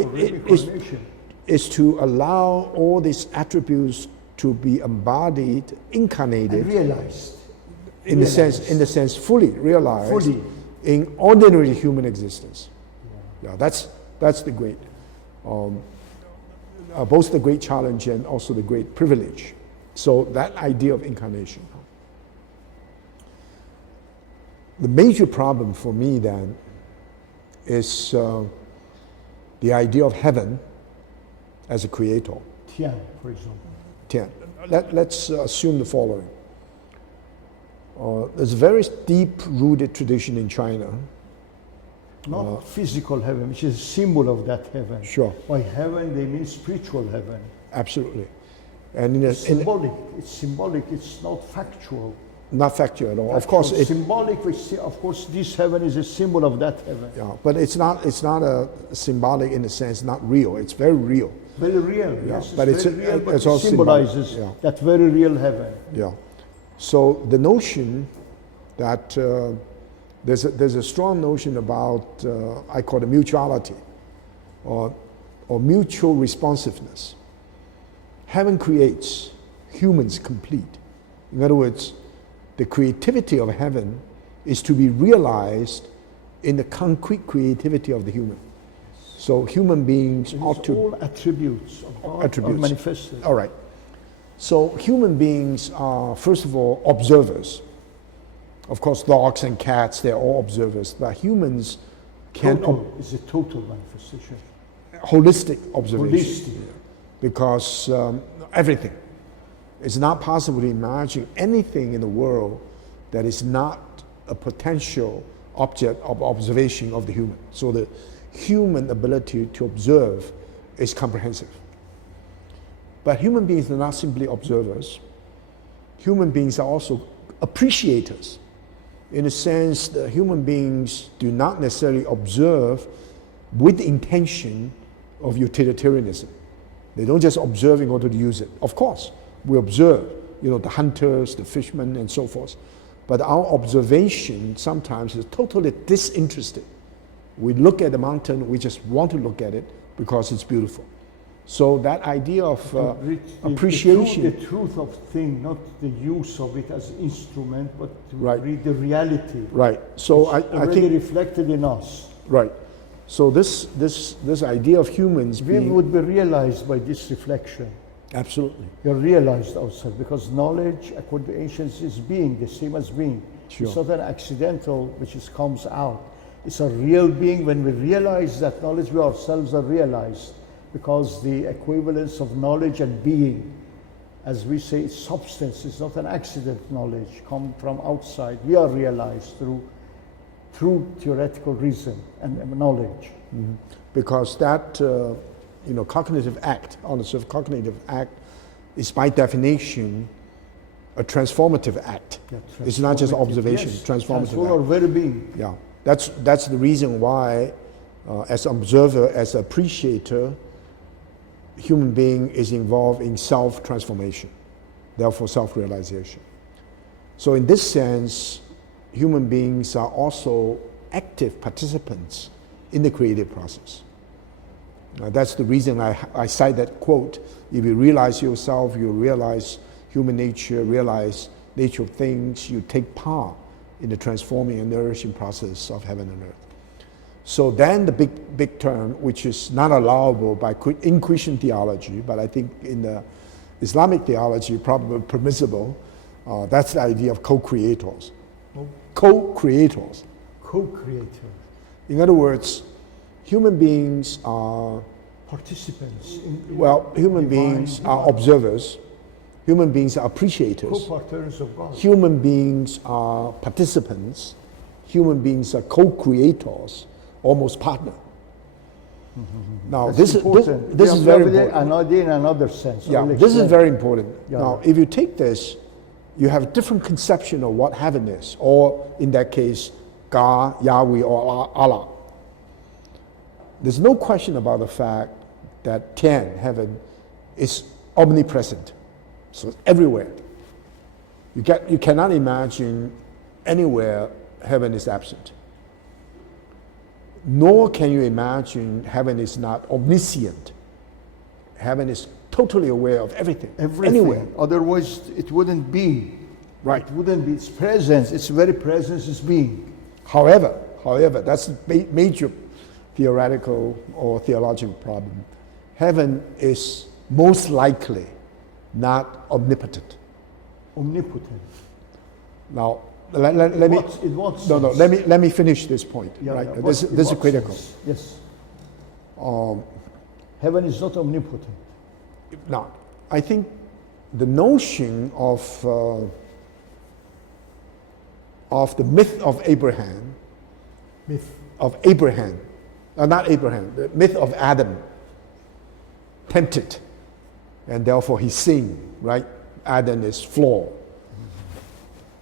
is to allow all these attributes to be embodied, incarnated, and realized. In the sense, fully realized in ordinary human existence. Yeah, that's the great, both the great challenge and also the great privilege. So that idea of incarnation. The major problem for me then is the idea of heaven as a creator. Tian, for example. Tian. Let's assume the following. There's a very deep-rooted tradition in China. Not physical heaven, which is a symbol of that heaven. Sure. By heaven, they mean spiritual heaven. Absolutely. And it's symbolic. It's symbolic. It's not factual. Not factual at all. Factual. Of course, it's symbolic. Of course, this heaven is a symbol of that heaven. Yeah, but it's not a symbolic in the sense, not real. It's very real. Very real. Yeah, yes, but it's very real. But it's it also symbolizes that very real heaven. Yeah. So the notion that there's a strong notion about I call it mutuality, or mutual responsiveness. Heaven creates, humans complete. In other words, the creativity of heaven is to be realized in the concrete creativity of the human. So human beings ought to all attributes of God are manifested. All right. So human beings are, first of all, observers. Of course, dogs and cats, they're all observers. But humans can... It's a total manifestation. Holistic observation. Holistic. Because everything. It's not possible to imagine anything in the world that is not a potential object of observation of the human. So the human ability to observe is comprehensive. But human beings are not simply observers. Human beings are also appreciators. In a sense, the human beings do not necessarily observe with the intention of utilitarianism. They don't just observe in order to use it. Of course, we observe, the hunters, the fishermen, and so forth. But our observation sometimes is totally disinterested. We look at the mountain, we just want to look at it because it's beautiful. So that idea of appreciation... The truth of thing, not the use of it as instrument, but to read the reality. Right. So I think... reflected in us. Right. So this idea of humans we would be realized by this reflection. Absolutely. You're realized outside, because knowledge, according to ancients, is being, the same as being. Sure. It's not an accidental which comes out. It's a real being. When we realize that knowledge, we ourselves are realized, because the equivalence of knowledge and being, as we say, it's substance. It's not an accident knowledge come from outside. We are realized through theoretical reason and knowledge. Mm-hmm. Because that cognitive act, honestly, cognitive act is by definition a transformative act. Yeah, it's not just observation, yes. transformative act. Our very being. Yeah, that's the reason why, as an observer, as an appreciator, human being is involved in self-transformation, therefore self-realization. So in this sense, human beings are also active participants in the creative process. That's the reason I cite that quote. If you realize yourself, you realize human nature, realize nature of things, you take part in the transforming and nourishing process of heaven and earth. So then the big term, which is not allowable in Christian theology, but I think in the Islamic theology probably permissible, that's the idea of co-creators. Co-creators. Co-creators. In other words, human beings are participants. Human beings are observers. Human beings are appreciators. Co-partners of God. Human beings are participants. Human beings are co-creators, almost partner. Mm-hmm. Now, this is very important. An idea in another sense. Yeah, this is very important. Yeah. Now, if you take this, you have a different conception of what heaven is, or in that case, God, Yahweh, or Allah. There's no question about the fact that 10, heaven, is omnipresent. So it's everywhere. You cannot imagine anywhere heaven is absent. Nor can you imagine heaven is not omniscient. Heaven is totally aware of everything. Anywhere. Otherwise, it wouldn't be. Right. It wouldn't be. Its presence, its very presence is being. However, that's a major theoretical or theological problem. Heaven is most likely not omnipotent. Omnipotent. Now, let me. In what sense? No. Let me finish this point. Yeah, right. yeah. This is critical. Sense? Yes. Heaven is not omnipotent. Now, I think the notion of the myth of Abraham, not Abraham, the myth of Adam, tempted, and therefore he sinned. Right? Adam is flawed,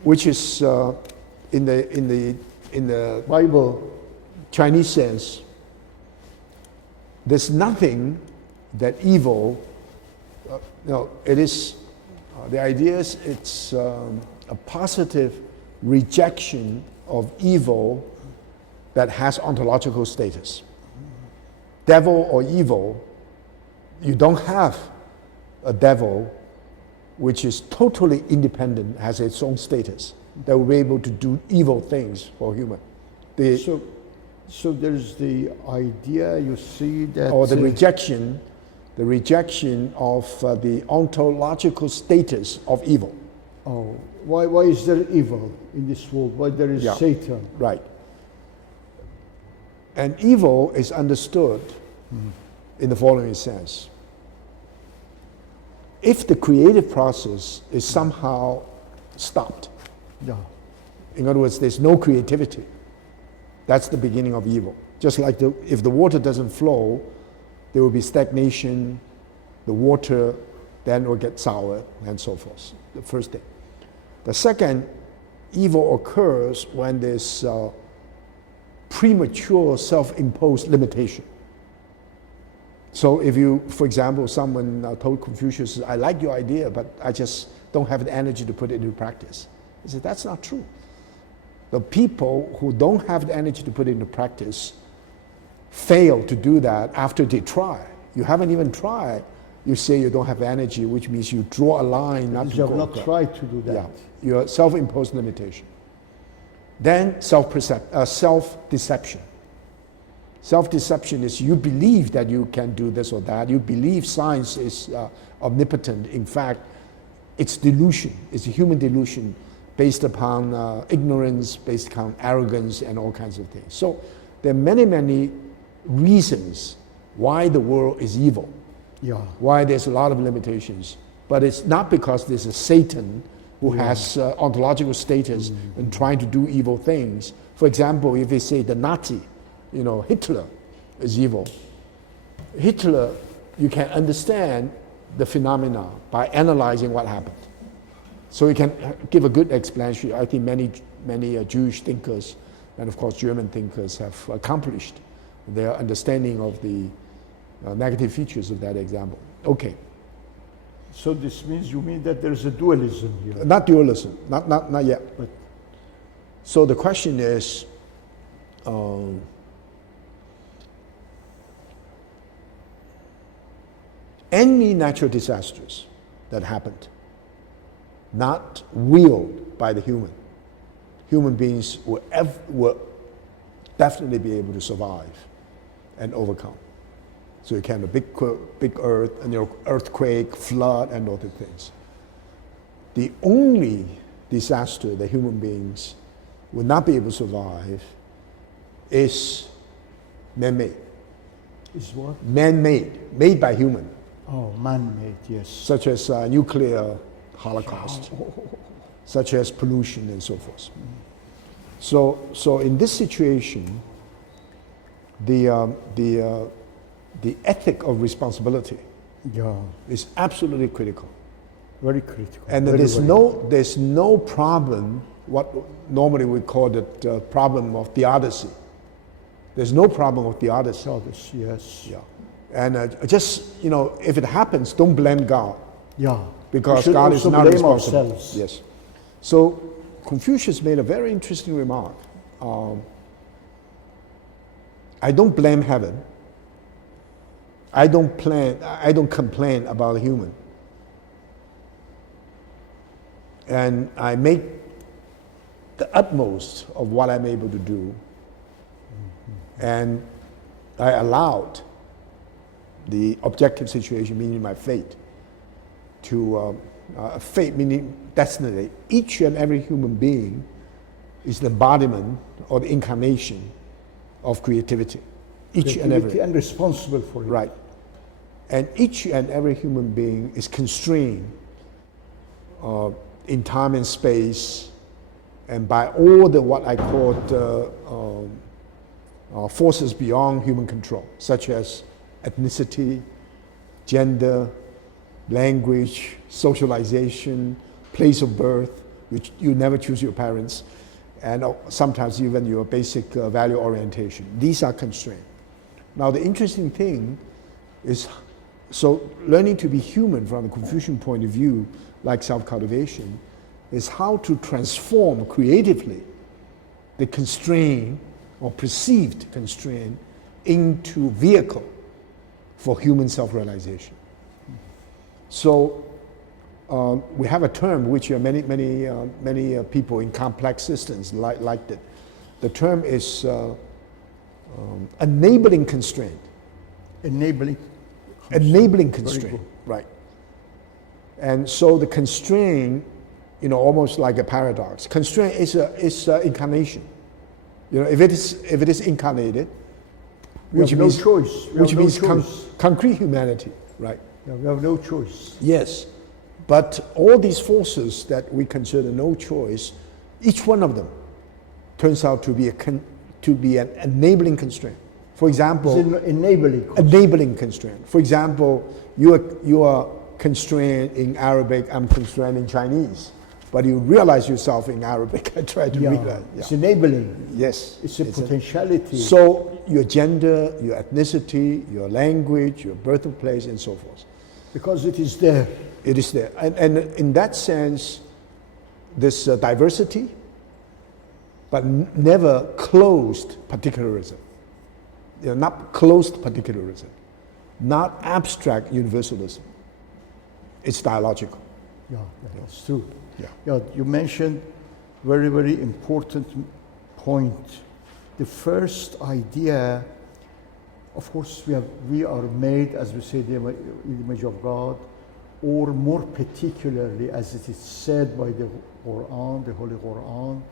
which is in the Bible, Chinese sense. There's nothing that evil. It is. The idea is it's a positive rejection of evil that has ontological status. Devil or evil, you don't have a devil which is totally independent, has its own status, that will be able to do evil things for human. So there's the idea, you see, that... Or the rejection of the ontological status of evil. Oh, why is there evil in this world? Why there is Satan? Right. And evil is understood in the following sense. If the creative process is somehow stopped, in other words, there's no creativity, that's the beginning of evil. Just like if the water doesn't flow, there will be stagnation, the water then will get sour, and so forth. The first thing. The second, evil occurs when there's premature self-imposed limitation. So if you, for example, someone told Confucius, I like your idea, but I just don't have the energy to put it into practice. He said, that's not true. The people who don't have the energy to put it into practice fail to do that after they try. You haven't even tried. You say you don't have energy, which means you draw a line not to go. You have not tried to do that. Yeah, your self-imposed limitation. Then self-deception. Self-deception is you believe that you can do this or that. You believe science is omnipotent. In fact, it's delusion. It's a human delusion based upon ignorance, based upon arrogance, and all kinds of things. So there are many, many reasons why the world is evil. Why there's a lot of limitations. But it's not because there's a Satan who has ontological status and trying to do evil things. For example, if they say the Nazi, Hitler is evil. Hitler, you can understand the phenomena by analyzing what happened. So you can give a good explanation. I think many Jewish thinkers and of course German thinkers have accomplished their understanding of the negative features of that example. Okay. So this means you mean that there's a dualism here? Not dualism, not yet. But so the question is, any natural disasters that happened, not willed by the human beings will definitely be able to survive and overcome. So you can have a big earth, and earthquake, flood, and other things. The only disaster that human beings will not be able to survive is man-made. Is what? Man-made, made by human. Oh, man-made, yes. Such as nuclear holocaust, such as pollution and so forth. So in this situation, the ethic of responsibility is absolutely critical. Very critical. And there's no problem what normally we call the problem of theodicy. There's no problem of theodicy. Theodicy, yes. Yeah. And just, if it happens, don't blame God. Yeah. Because we God is also not blame responsible. ourselves. Yes. So Confucius made a very interesting remark. I don't blame heaven. I don't complain about a human. And I make the utmost of what I'm able to do. And I allowed the objective situation, meaning my fate, to fate meaning destiny. Each and every human being is the embodiment or the incarnation of creativity. And responsible for it. Right. And each and every human being is constrained in time and space, and by all the what I call forces beyond human control, such as ethnicity, gender, language, socialization, place of birth, which you never choose your parents, and sometimes even your basic value orientation. These are constrained. Now the interesting thing is, so learning to be human from the Confucian point of view, like self-cultivation, is how to transform creatively the constraint or perceived constraint into vehicle for human self-realization. So we have a term which many people in complex systems liked it. The term is enabling constraint. Enabling constraint, right. And so the constraint, almost like a paradox. Constraint is incarnation. If it is incarnated, which means concrete humanity, right? Yeah, we have no choice. Yes, but all these forces that we consider no choice, each one of them turns out to be an enabling constraint. For example, enabling constraint. For example, you are constrained in Arabic, I'm constrained in Chinese. But you realize yourself in Arabic. I try to read that. It's enabling. Yes. It's a potentiality. So your gender, your ethnicity, your language, your birthplace, and so forth. Because it is there. It is there. And in that sense, this diversity, but never closed particularism. Not closed particularism, not abstract universalism. It's dialogical. Yeah, that's true. Yeah. You mentioned very, very important point. The first idea, of course, we are made, as we say, the image of God, or more particularly, as it is said by the Quran, the Holy Quran,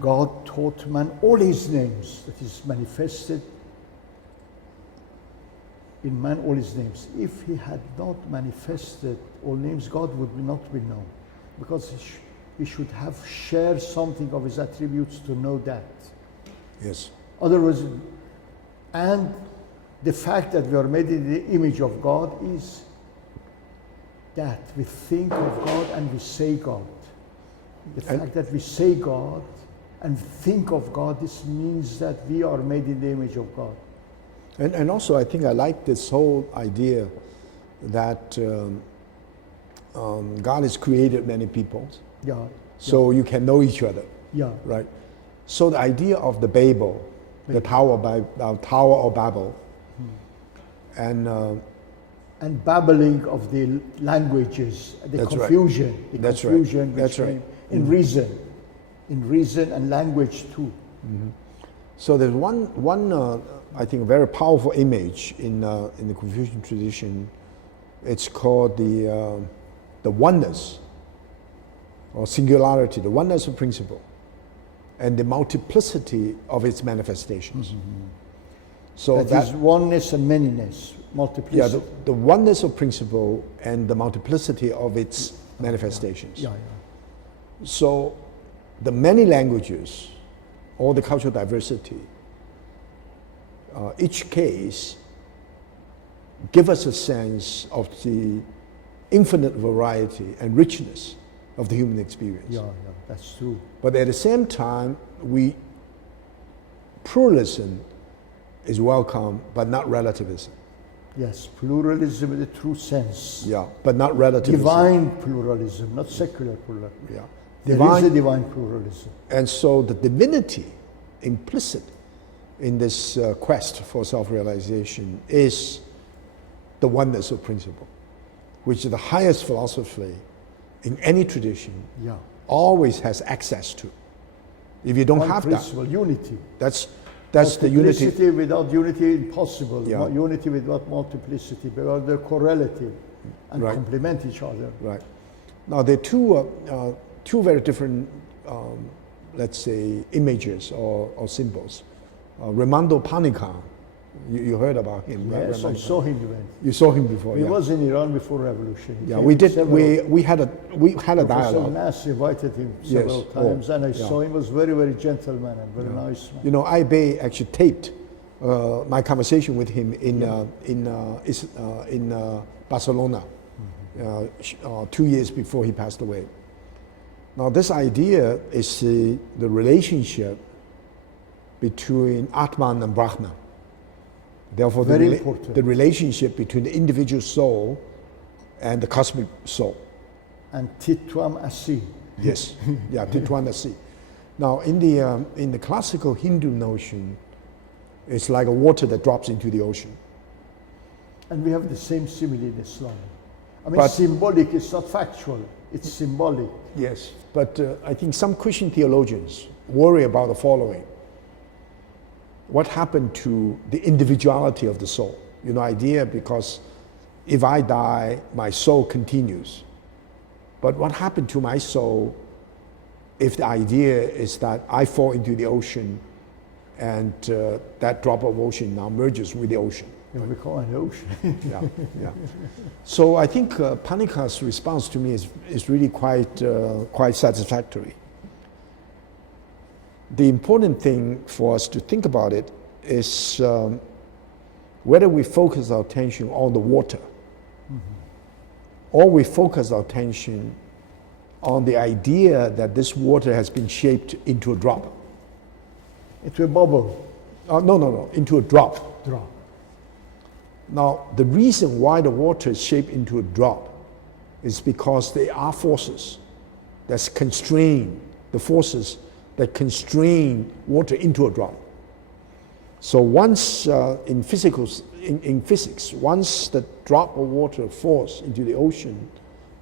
God taught man all his names, that is manifested in man all his names. If he had not manifested all names, God would not be known, because he should have shared something of his attributes to know that. Yes. Otherwise, and the fact that we are made in the image of God is that we think of God and we say God. The fact that we say God and think of God, this means that we are made in the image of God. And also, I think I like this whole idea that God has created many peoples. Yeah. So you can know each other. Yeah. Right. So the idea of the Babel, the Tower of Babel, and babbling of the languages, the That's confusion, right. the That's confusion right. That's right. in reason and language too. Mm-hmm. So there's one I think very powerful image in the Confucian tradition. It's called the oneness or singularity, the oneness of principle, and the multiplicity of its manifestations. Mm-hmm. So that is oneness and manyness, multiplicity. Yeah, the oneness of principle and the multiplicity of its manifestations. Yeah. So the many languages, all the cultural diversity, each case give us a sense of the infinite variety and richness of the human experience. Yeah, that's true. But at the same time, pluralism is welcome, but not relativism. Yes, pluralism in the true sense. Yeah, but not relativism. Divine pluralism, not secular pluralism. Yeah. There is a divine pluralism. And so the divinity implicit in this quest for self-realization is the oneness of principle, which is the highest philosophy in any tradition always has access to. If you don't have principle, that, unity. that's the unity. Multiplicity without unity impossible. Yeah. Unity without multiplicity, because they're correlative and complement each other. Right. Now there are two very different, let's say, images or symbols. Raimondo Panikar, you heard about him, right? Yes, I saw him. You saw him before. He was in Iran before revolution. Yeah, we did. We had a dialogue. Professor Nass invited him several times, and I saw him. Was very, very gentleman and very nice man. You know, Abe actually taped my conversation with him in Barcelona 2 years before he passed away. Now, this idea is the relationship between Atman and Brahman. Therefore, the relationship between the individual soul and the cosmic soul. And Titwam Asi. Yes, yeah, Titwam Asi. Now, in the classical Hindu notion, it's like a water that drops into the ocean. And we have the same simile in Islam. I mean, symbolic, it's not factual, it's symbolic. Yes, but I think some Christian theologians worry about the following. What happened to the individuality of the soul? You know, idea, because if I die, my soul continues. But what happened to my soul if the idea is that I fall into the ocean and that drop of ocean now merges with the ocean? Yeah, we call it ocean. Yeah. So I think Panikar's response to me is really quite satisfactory. The important thing for us to think about it is whether we focus our attention on the water, or we focus our attention on the idea that this water has been shaped into a drop. Into a bubble. No, into a drop. Drop. Now, the reason why the water is shaped into a drop is because there are forces that constrain, the forces that constrain water into a drop. So once in physics, once the drop of water falls into the ocean,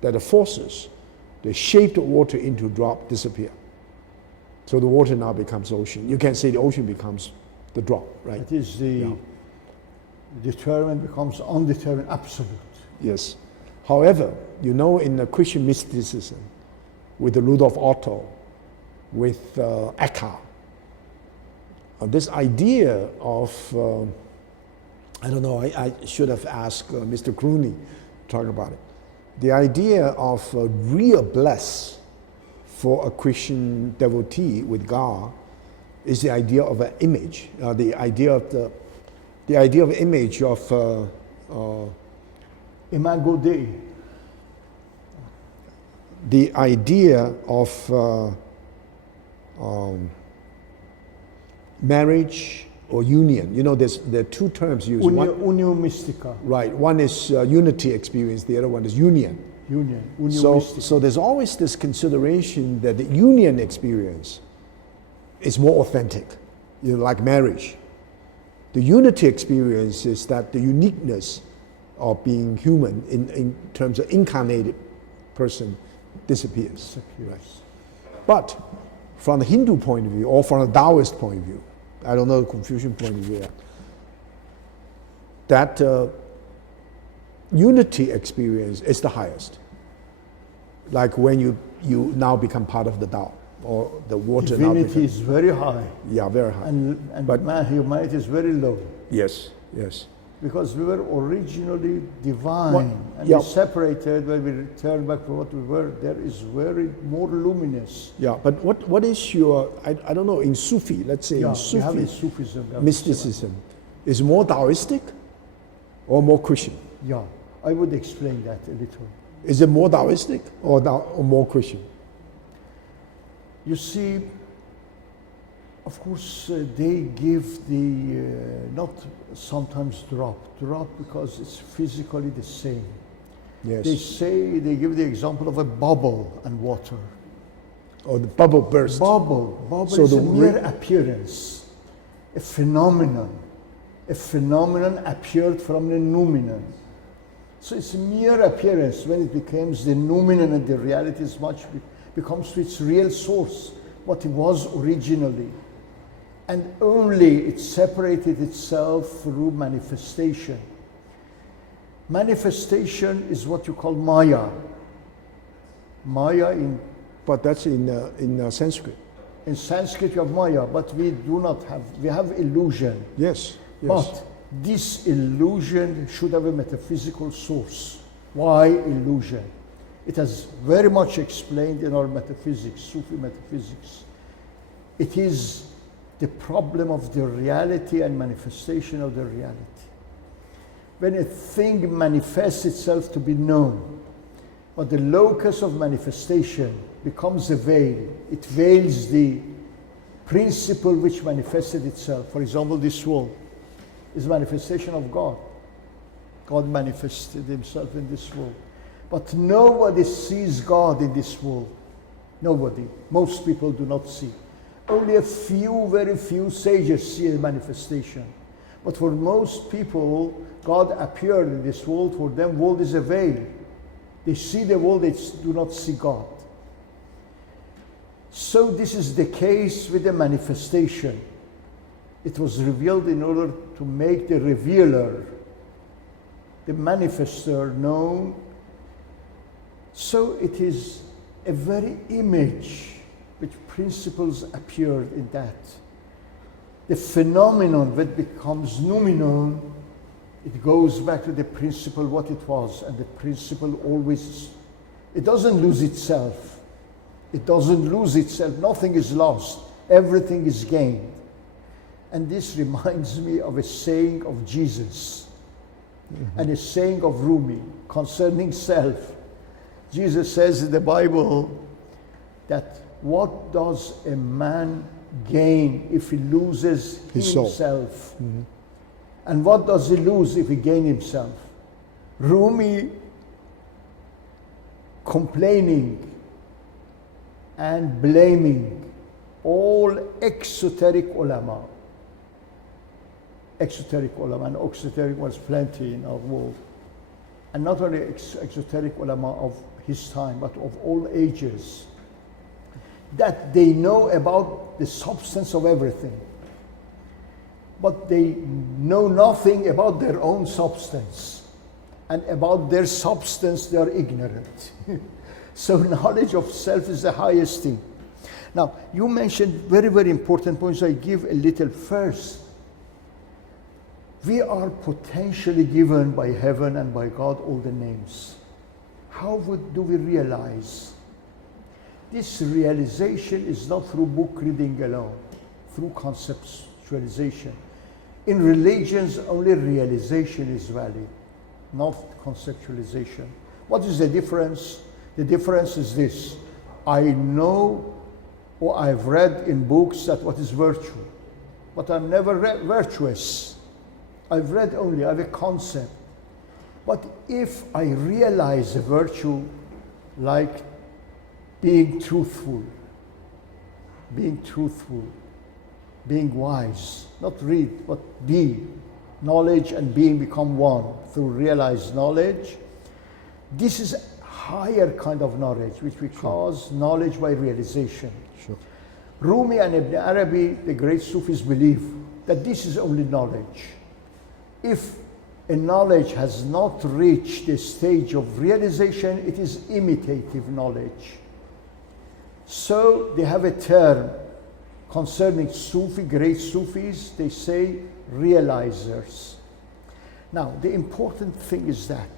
that the forces that shape the water into a drop disappear. So the water now becomes ocean. You can say the ocean becomes the drop, right? It is the determined becomes undetermined absolute. Yes. However, you know, in the Christian mysticism, with the Rudolf Otto, with Eckhart, this idea of, I don't know, I should have asked Mr. Clooney to talk about it. The idea of real bliss for a Christian devotee with God is the idea of an image, the idea of image of Imago Dei. The idea of marriage or union. You know, there are two terms used. Unio mystica. Right. One is unity experience. The other one is union. Union. Unio mystica. So there's always this consideration that the union experience is more authentic, you know, like marriage. The unity experience is that the uniqueness of being human in terms of incarnated person disappears. Right. But from the Hindu point of view, or from a Taoist point of view, I don't know the Confucian point of view, that unity experience is the highest. Like when you now become part of the Tao, or the water. Divinity is very high. Yeah, very high. But humanity is very low. Yes. Because we were originally divine, and we separated when we returned back to what we were. There is very more luminous. Yeah, but what is your, I don't know, in Sufi, let's say in Sufism, mysticism, is more Taoistic or more Christian? Yeah, I would explain that a little. Is it more Taoistic or more Christian? You see, of course, they give the, not sometimes drop because it's physically the same. Yes. They give the example of a bubble and water. Or the bubble burst. Bubble So is the a mere appearance, a phenomenon. A phenomenon appeared from the noumenon. So it's a mere appearance. When it becomes the noumenon and the reality is much, becomes to its real source, what it was originally. And only it separated itself through manifestation. Manifestation is what you call Maya. Maya in... But that's in Sanskrit. In Sanskrit you have Maya, but we do not have, we have illusion. Yes. But this illusion should have a metaphysical source. Why illusion? It has very much explained in our metaphysics, Sufi metaphysics. It is the problem of the reality and manifestation of the reality. When a thing manifests itself to be known, but the locus of manifestation becomes a veil, it veils the principle which manifested itself. For example, this world is manifestation of God. God manifested himself in this world. But nobody sees God in this world. Nobody. Most people do not see. Only a few, very few sages see a manifestation. But for most people, God appeared in this world. For them, world is a veil. They see the world, they do not see God. So this is the case with the manifestation. It was revealed in order to make the revealer, the manifester, known. So it is a very image which principles appeared in that. The phenomenon that becomes noumenon, it goes back to the principle what it was, and the principle always, it doesn't lose itself. It doesn't lose itself. Nothing is lost. Everything is gained. And this reminds me of a saying of Jesus and a saying of Rumi concerning self. Jesus says in the Bible that what does a man gain if he loses himself? And what does he lose if he gains himself? Rumi complaining and blaming all exoteric ulama. Exoteric ulama, and exoteric was plenty in our world. And not only exoteric ulama of his time, but of all ages. That they know about the substance of everything. But they know nothing about their own substance. And about their substance, they are ignorant. So knowledge of self is the highest thing. Now, you mentioned very, very important points. I give a little first. We are potentially given by heaven and by God all the names. How do we realize? This realization is not through book reading alone, through conceptualization. In religions, only realization is valid, not conceptualization. What is the difference? The difference is this. I know or I've read in books that what is virtue, but I'm never virtuous. I've read only, I have a concept. But if I realize a virtue like being truthful, being wise, not read, but be, knowledge and being become one through realized knowledge, this is a higher kind of knowledge, which we call knowledge by realization. Sure. Rumi and Ibn Arabi, the great Sufis, believe that this is only knowledge. If a knowledge has not reached the stage of realization, it is imitative knowledge. So they have a term concerning Sufi, great Sufis, they say realizers. Now, the important thing is that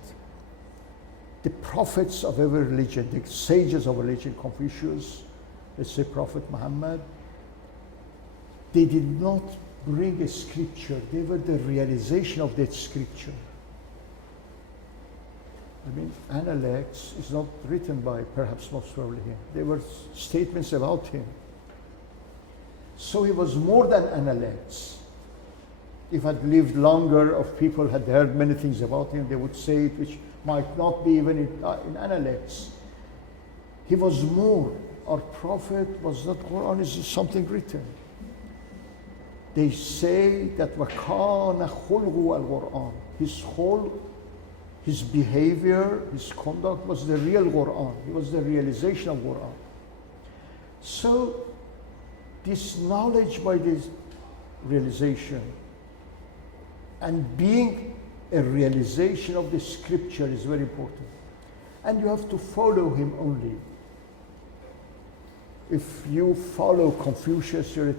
the prophets of every religion, the sages of religion, Confucius, let's say Prophet Muhammad, they did not bring a scripture, they were the realization of that scripture. I mean, Analects is not written by perhaps most probably him. They were statements about him. So he was more than Analects. If had lived longer, or people had heard many things about him, they would say it, which might not be even in Analects. He was more. Our Prophet was not Quran, is something written. They say that وَكَانَ خُلْقُ الْقُرْآنِ his behavior, his conduct was the real Quran. It was the realization of Quran. So this knowledge by this realization and being a realization of the scripture is very important. And you have to follow him only. If you follow Confucius, you're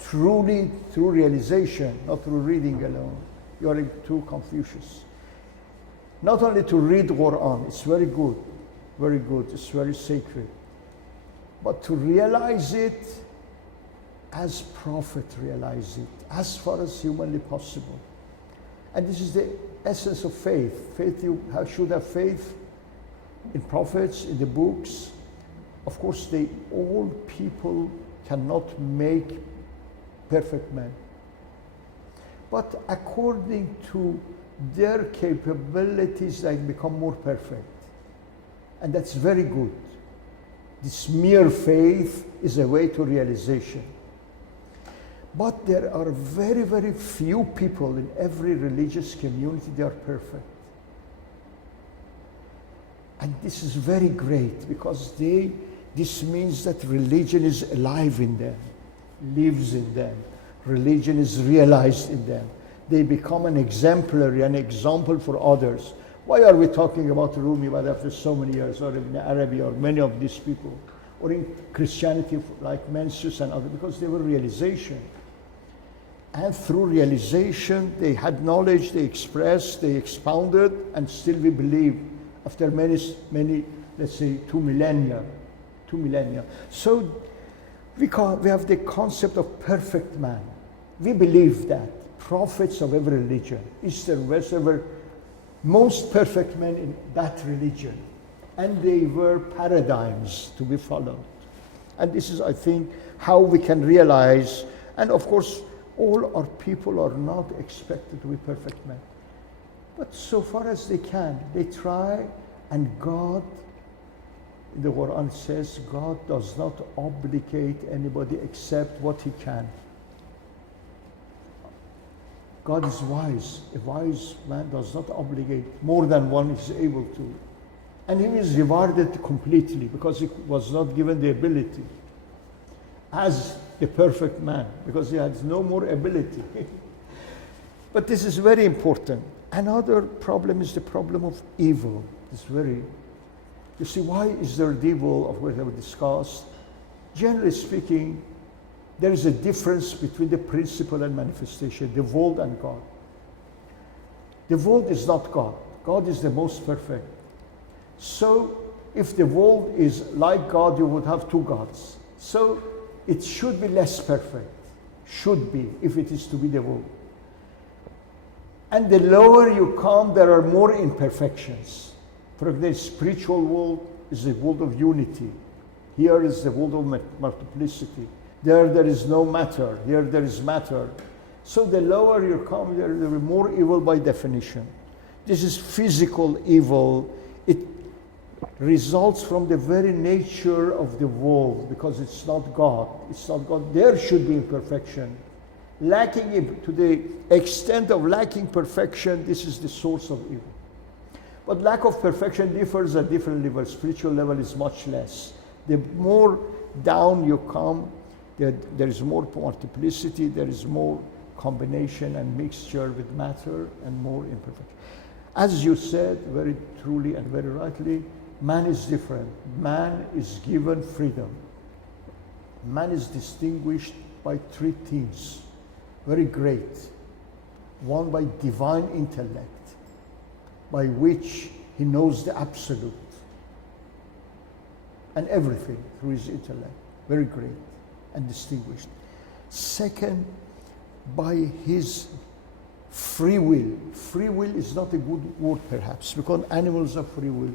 truly through realization, not through reading alone. You are through Confucius. Not only to read Quran, it's very good, it's very sacred. But to realize it as Prophet realized it, as far as humanly possible. And this is the essence of faith. You should have faith in prophets, in the books. Of course, all people cannot make perfect men. But according to their capabilities, they become more perfect. And that's very good. This mere faith is a way to realization. But there are very, very few people in every religious community that are perfect. And this is very great because this means that religion is alive in them, lives in them. Religion is realized in them. They become an exemplary, an example for others. Why are we talking about Rumi but after so many years, or in Arabic, or many of these people, or in Christianity like Mencius and others? Because they were realization. And through realization, they had knowledge, they expressed, they expounded, and still we believe after many, let's say 2 millennia. So we have the concept of perfect man. We believe that prophets of every religion, Eastern, Western, most perfect men in that religion. And they were paradigms to be followed. And this is, I think, how we can realize, and of course, all our people are not expected to be perfect men. But so far as they can, they try, and God, in the Quran says, God does not obligate anybody except what he can. God is wise. A wise man does not obligate more than one is able to. And he is rewarded completely because he was not given the ability as a perfect man, because he has no more ability. But this is very important. Another problem is the problem of evil. You see, why is there evil, of what I have discussed? Generally speaking, there is a difference between the principle and manifestation, the world and God. The world is not God. God is the most perfect. So if the world is like God, you would have two gods. So it should be less perfect. Should be, if it is to be the world. And the lower you come, there are more imperfections. For example, the spiritual world is the world of unity. Here is the world of multiplicity. There is no matter. Here there is matter. So the lower you come, there is more evil by definition. This is physical evil. It results from the very nature of the world, because it's not God. It's not God. There should be imperfection. Lacking to the extent of lacking perfection, this is the source of evil. But lack of perfection differs at different levels. Spiritual level is much less. The more down you come, there is more multiplicity, there is more combination and mixture with matter, and more imperfection. As you said very truly and very rightly, man is different. Man is given freedom. Man is distinguished by three things, very great. One, by divine intellect, by which he knows the absolute and everything through his intellect, very great and distinguished. Second, by his Free will. Free will is not a good word perhaps, because animals have free will.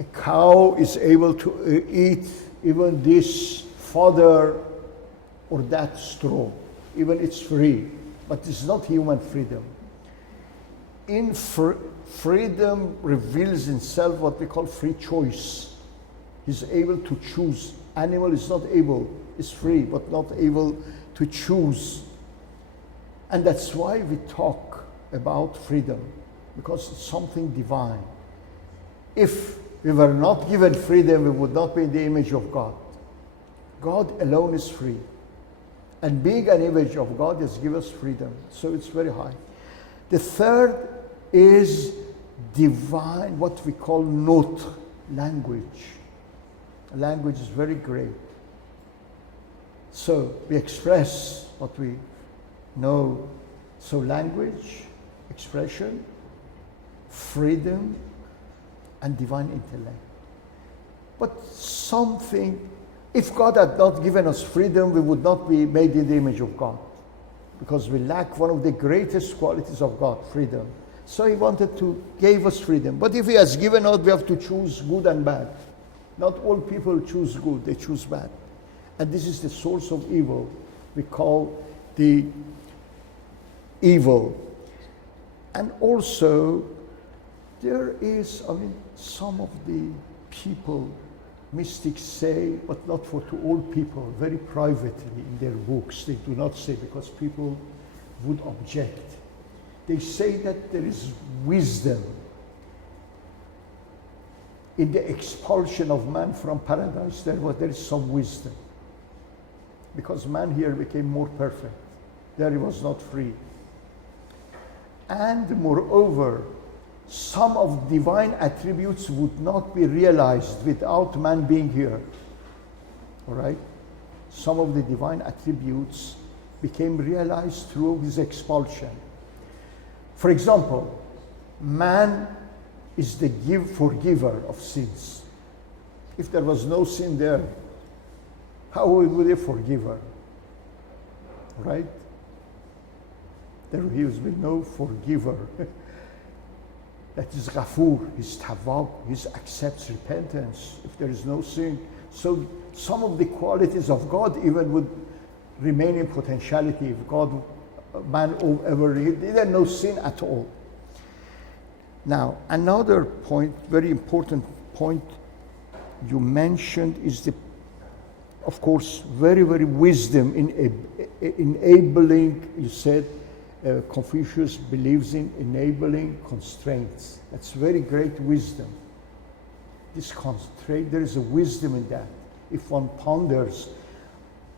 A cow is able to eat even this fodder or that straw. Even it's free, but it's not human freedom. In freedom reveals in self what we call free choice. He's able to choose. Animal is not able, is free, but not able to choose. And that's why we talk about freedom, because it's something divine. If we were not given freedom, we would not be in the image of God. God alone is free. And being an image of God has given us freedom. So it's very high. The third is divine, what we call note, language. Language is very great. So we express what we know. So language, expression, freedom, and divine intellect. But something, if God had not given us freedom, we would not be made in the image of God, because we lack one of the greatest qualities of God, freedom. So he wanted to give us freedom. But if he has given us, we have to choose good and bad. Not all people choose good, they choose bad. And this is the source of evil. We call the evil. And also, there is, some of the people, mystics say, but not for to all people, very privately in their books, they do not say, because people would object. They say that there is wisdom in the expulsion of man from paradise. There is some wisdom, because man here became more perfect. There he was not free. And moreover, some of divine attributes would not be realized without man being here. All right? Some of the divine attributes became realized through his expulsion. For example, man is the forgiver of sins. If there was no sin there, how would he forgive her? Right? There has been no forgiver. That is Ghafur, his Tawwab, his accepts repentance if there is no sin. So some of the qualities of God even would remain in potentiality if God, man ever didn't know sin at all. Now, another point, very important point you mentioned is the, of course, very, very wisdom in enabling, you said, Confucius believes in enabling constraints. That's very great wisdom. This constraint, there is a wisdom in that. If one ponders,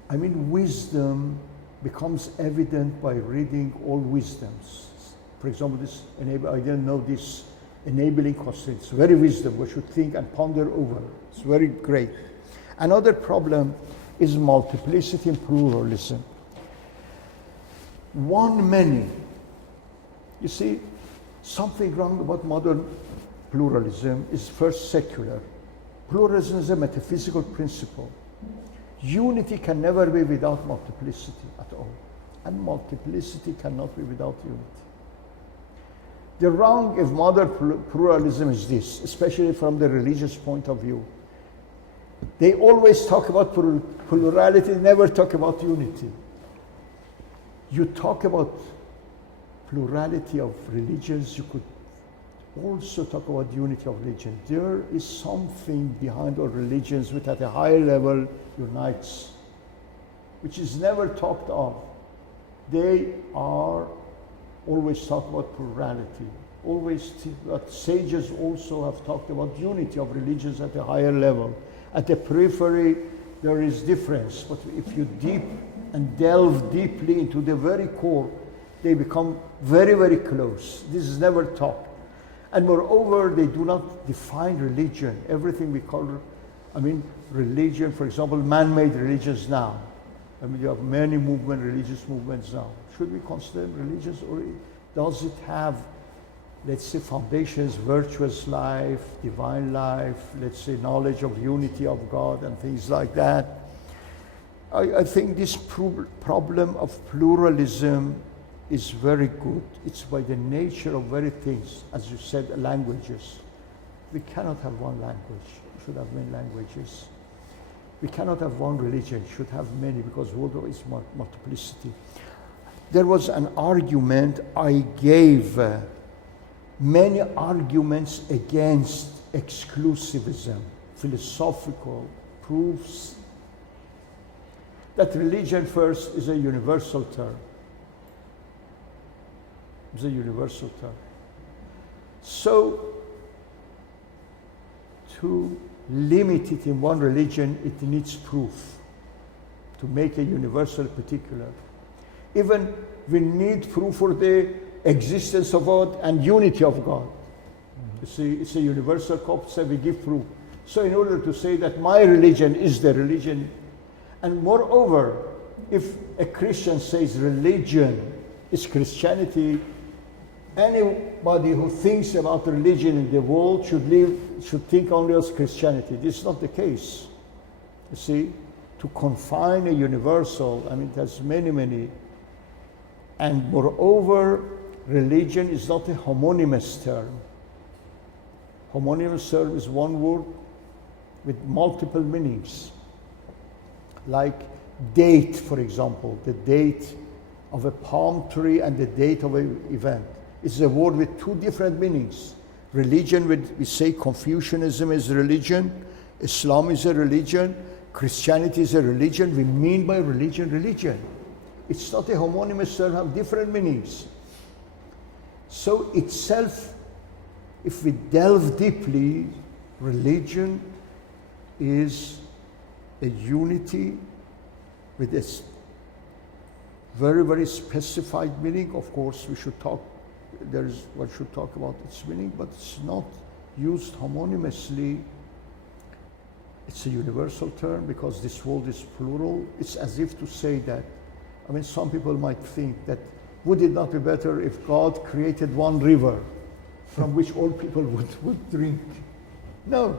wisdom becomes evident by reading all wisdoms. For example, this I didn't know this enabling constraints. Very wisdom. We should think and ponder over. It's very great. Another problem is multiplicity and pluralism. One many. You see, something wrong about modern pluralism is first secular. Pluralism is a metaphysical principle. Unity can never be without multiplicity at all. And multiplicity cannot be without unity. The wrong of modern pluralism is this, especially from the religious point of view. They always talk about plurality, never talk about unity. You talk about plurality of religions, you could also talk about unity of religion. There is something behind our religions which at a higher level unites, which is never talked of. They are always talk about plurality. But sages also have talked about unity of religions at a higher level. At the periphery, there is difference, but if you delve deeply into the very core, they become very, very close. This is never taught. And moreover, they do not define religion. Everything we call, religion, for example, man-made religions now. You have many religious movements now. Should we consider religious, or does it have, let's say, foundations, virtuous life, divine life, let's say knowledge of unity of God and things like that? I think this problem of pluralism is very good. It's by the nature of very things, as you said, languages. We cannot have one language. We should have many languages. We cannot have one religion. We should have many, because world is multiplicity. There was an argument I gave, many arguments against exclusivism, philosophical proofs that religion first is a universal term. It's a universal term. So, to limit it in one religion, it needs proof to make a universal particular. Even we need proof for the existence of God and unity of God. You see, it's a universal concept, we give proof. So in order to say that my religion is the religion, and moreover, if a Christian says religion is Christianity, anybody who thinks about religion in the world should think only as Christianity. This is not the case. You see, to confine a universal, I mean, it has many. And moreover, religion is not a homonymous term. Homonymous term is one word with multiple meanings. Like date, for example, the date of a palm tree and the date of an event. It's a word with two different meanings. Religion, we say Confucianism is a religion, Islam is a religion, Christianity is a religion. We mean by religion, religion. It's not a homonymous term, have different meanings. So itself, if we delve deeply, religion is a unity with a very specified meaning. Of course, we should talk, one should talk about its meaning, but it's not used homonymously. It's a universal term because this world is plural. It's as if to say that, I mean, some people might think that, would it not be better if God created one river from which all people would drink? No.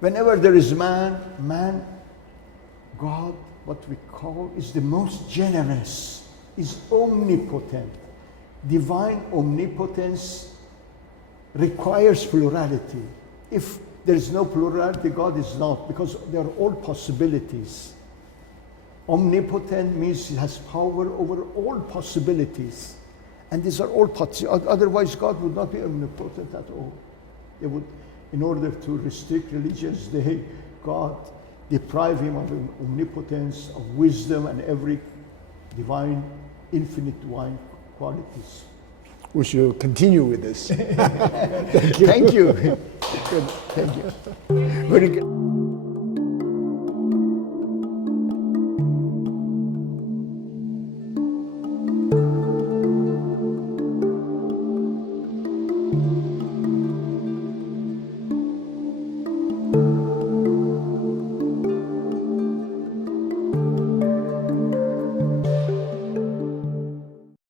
Whenever there is man, God, what we call, is the most generous, is omnipotent. Divine omnipotence requires plurality. If there is no plurality, God is not, because they are all possibilities. Omnipotent means it has power over all possibilities. And these are all possibilities. Otherwise, God would not be omnipotent at all. They would, in order to restrict religions, God deprive him of omnipotence, of wisdom, and every divine, infinite divine qualities. We should continue with this. Thank you. Good. Thank you. Very good.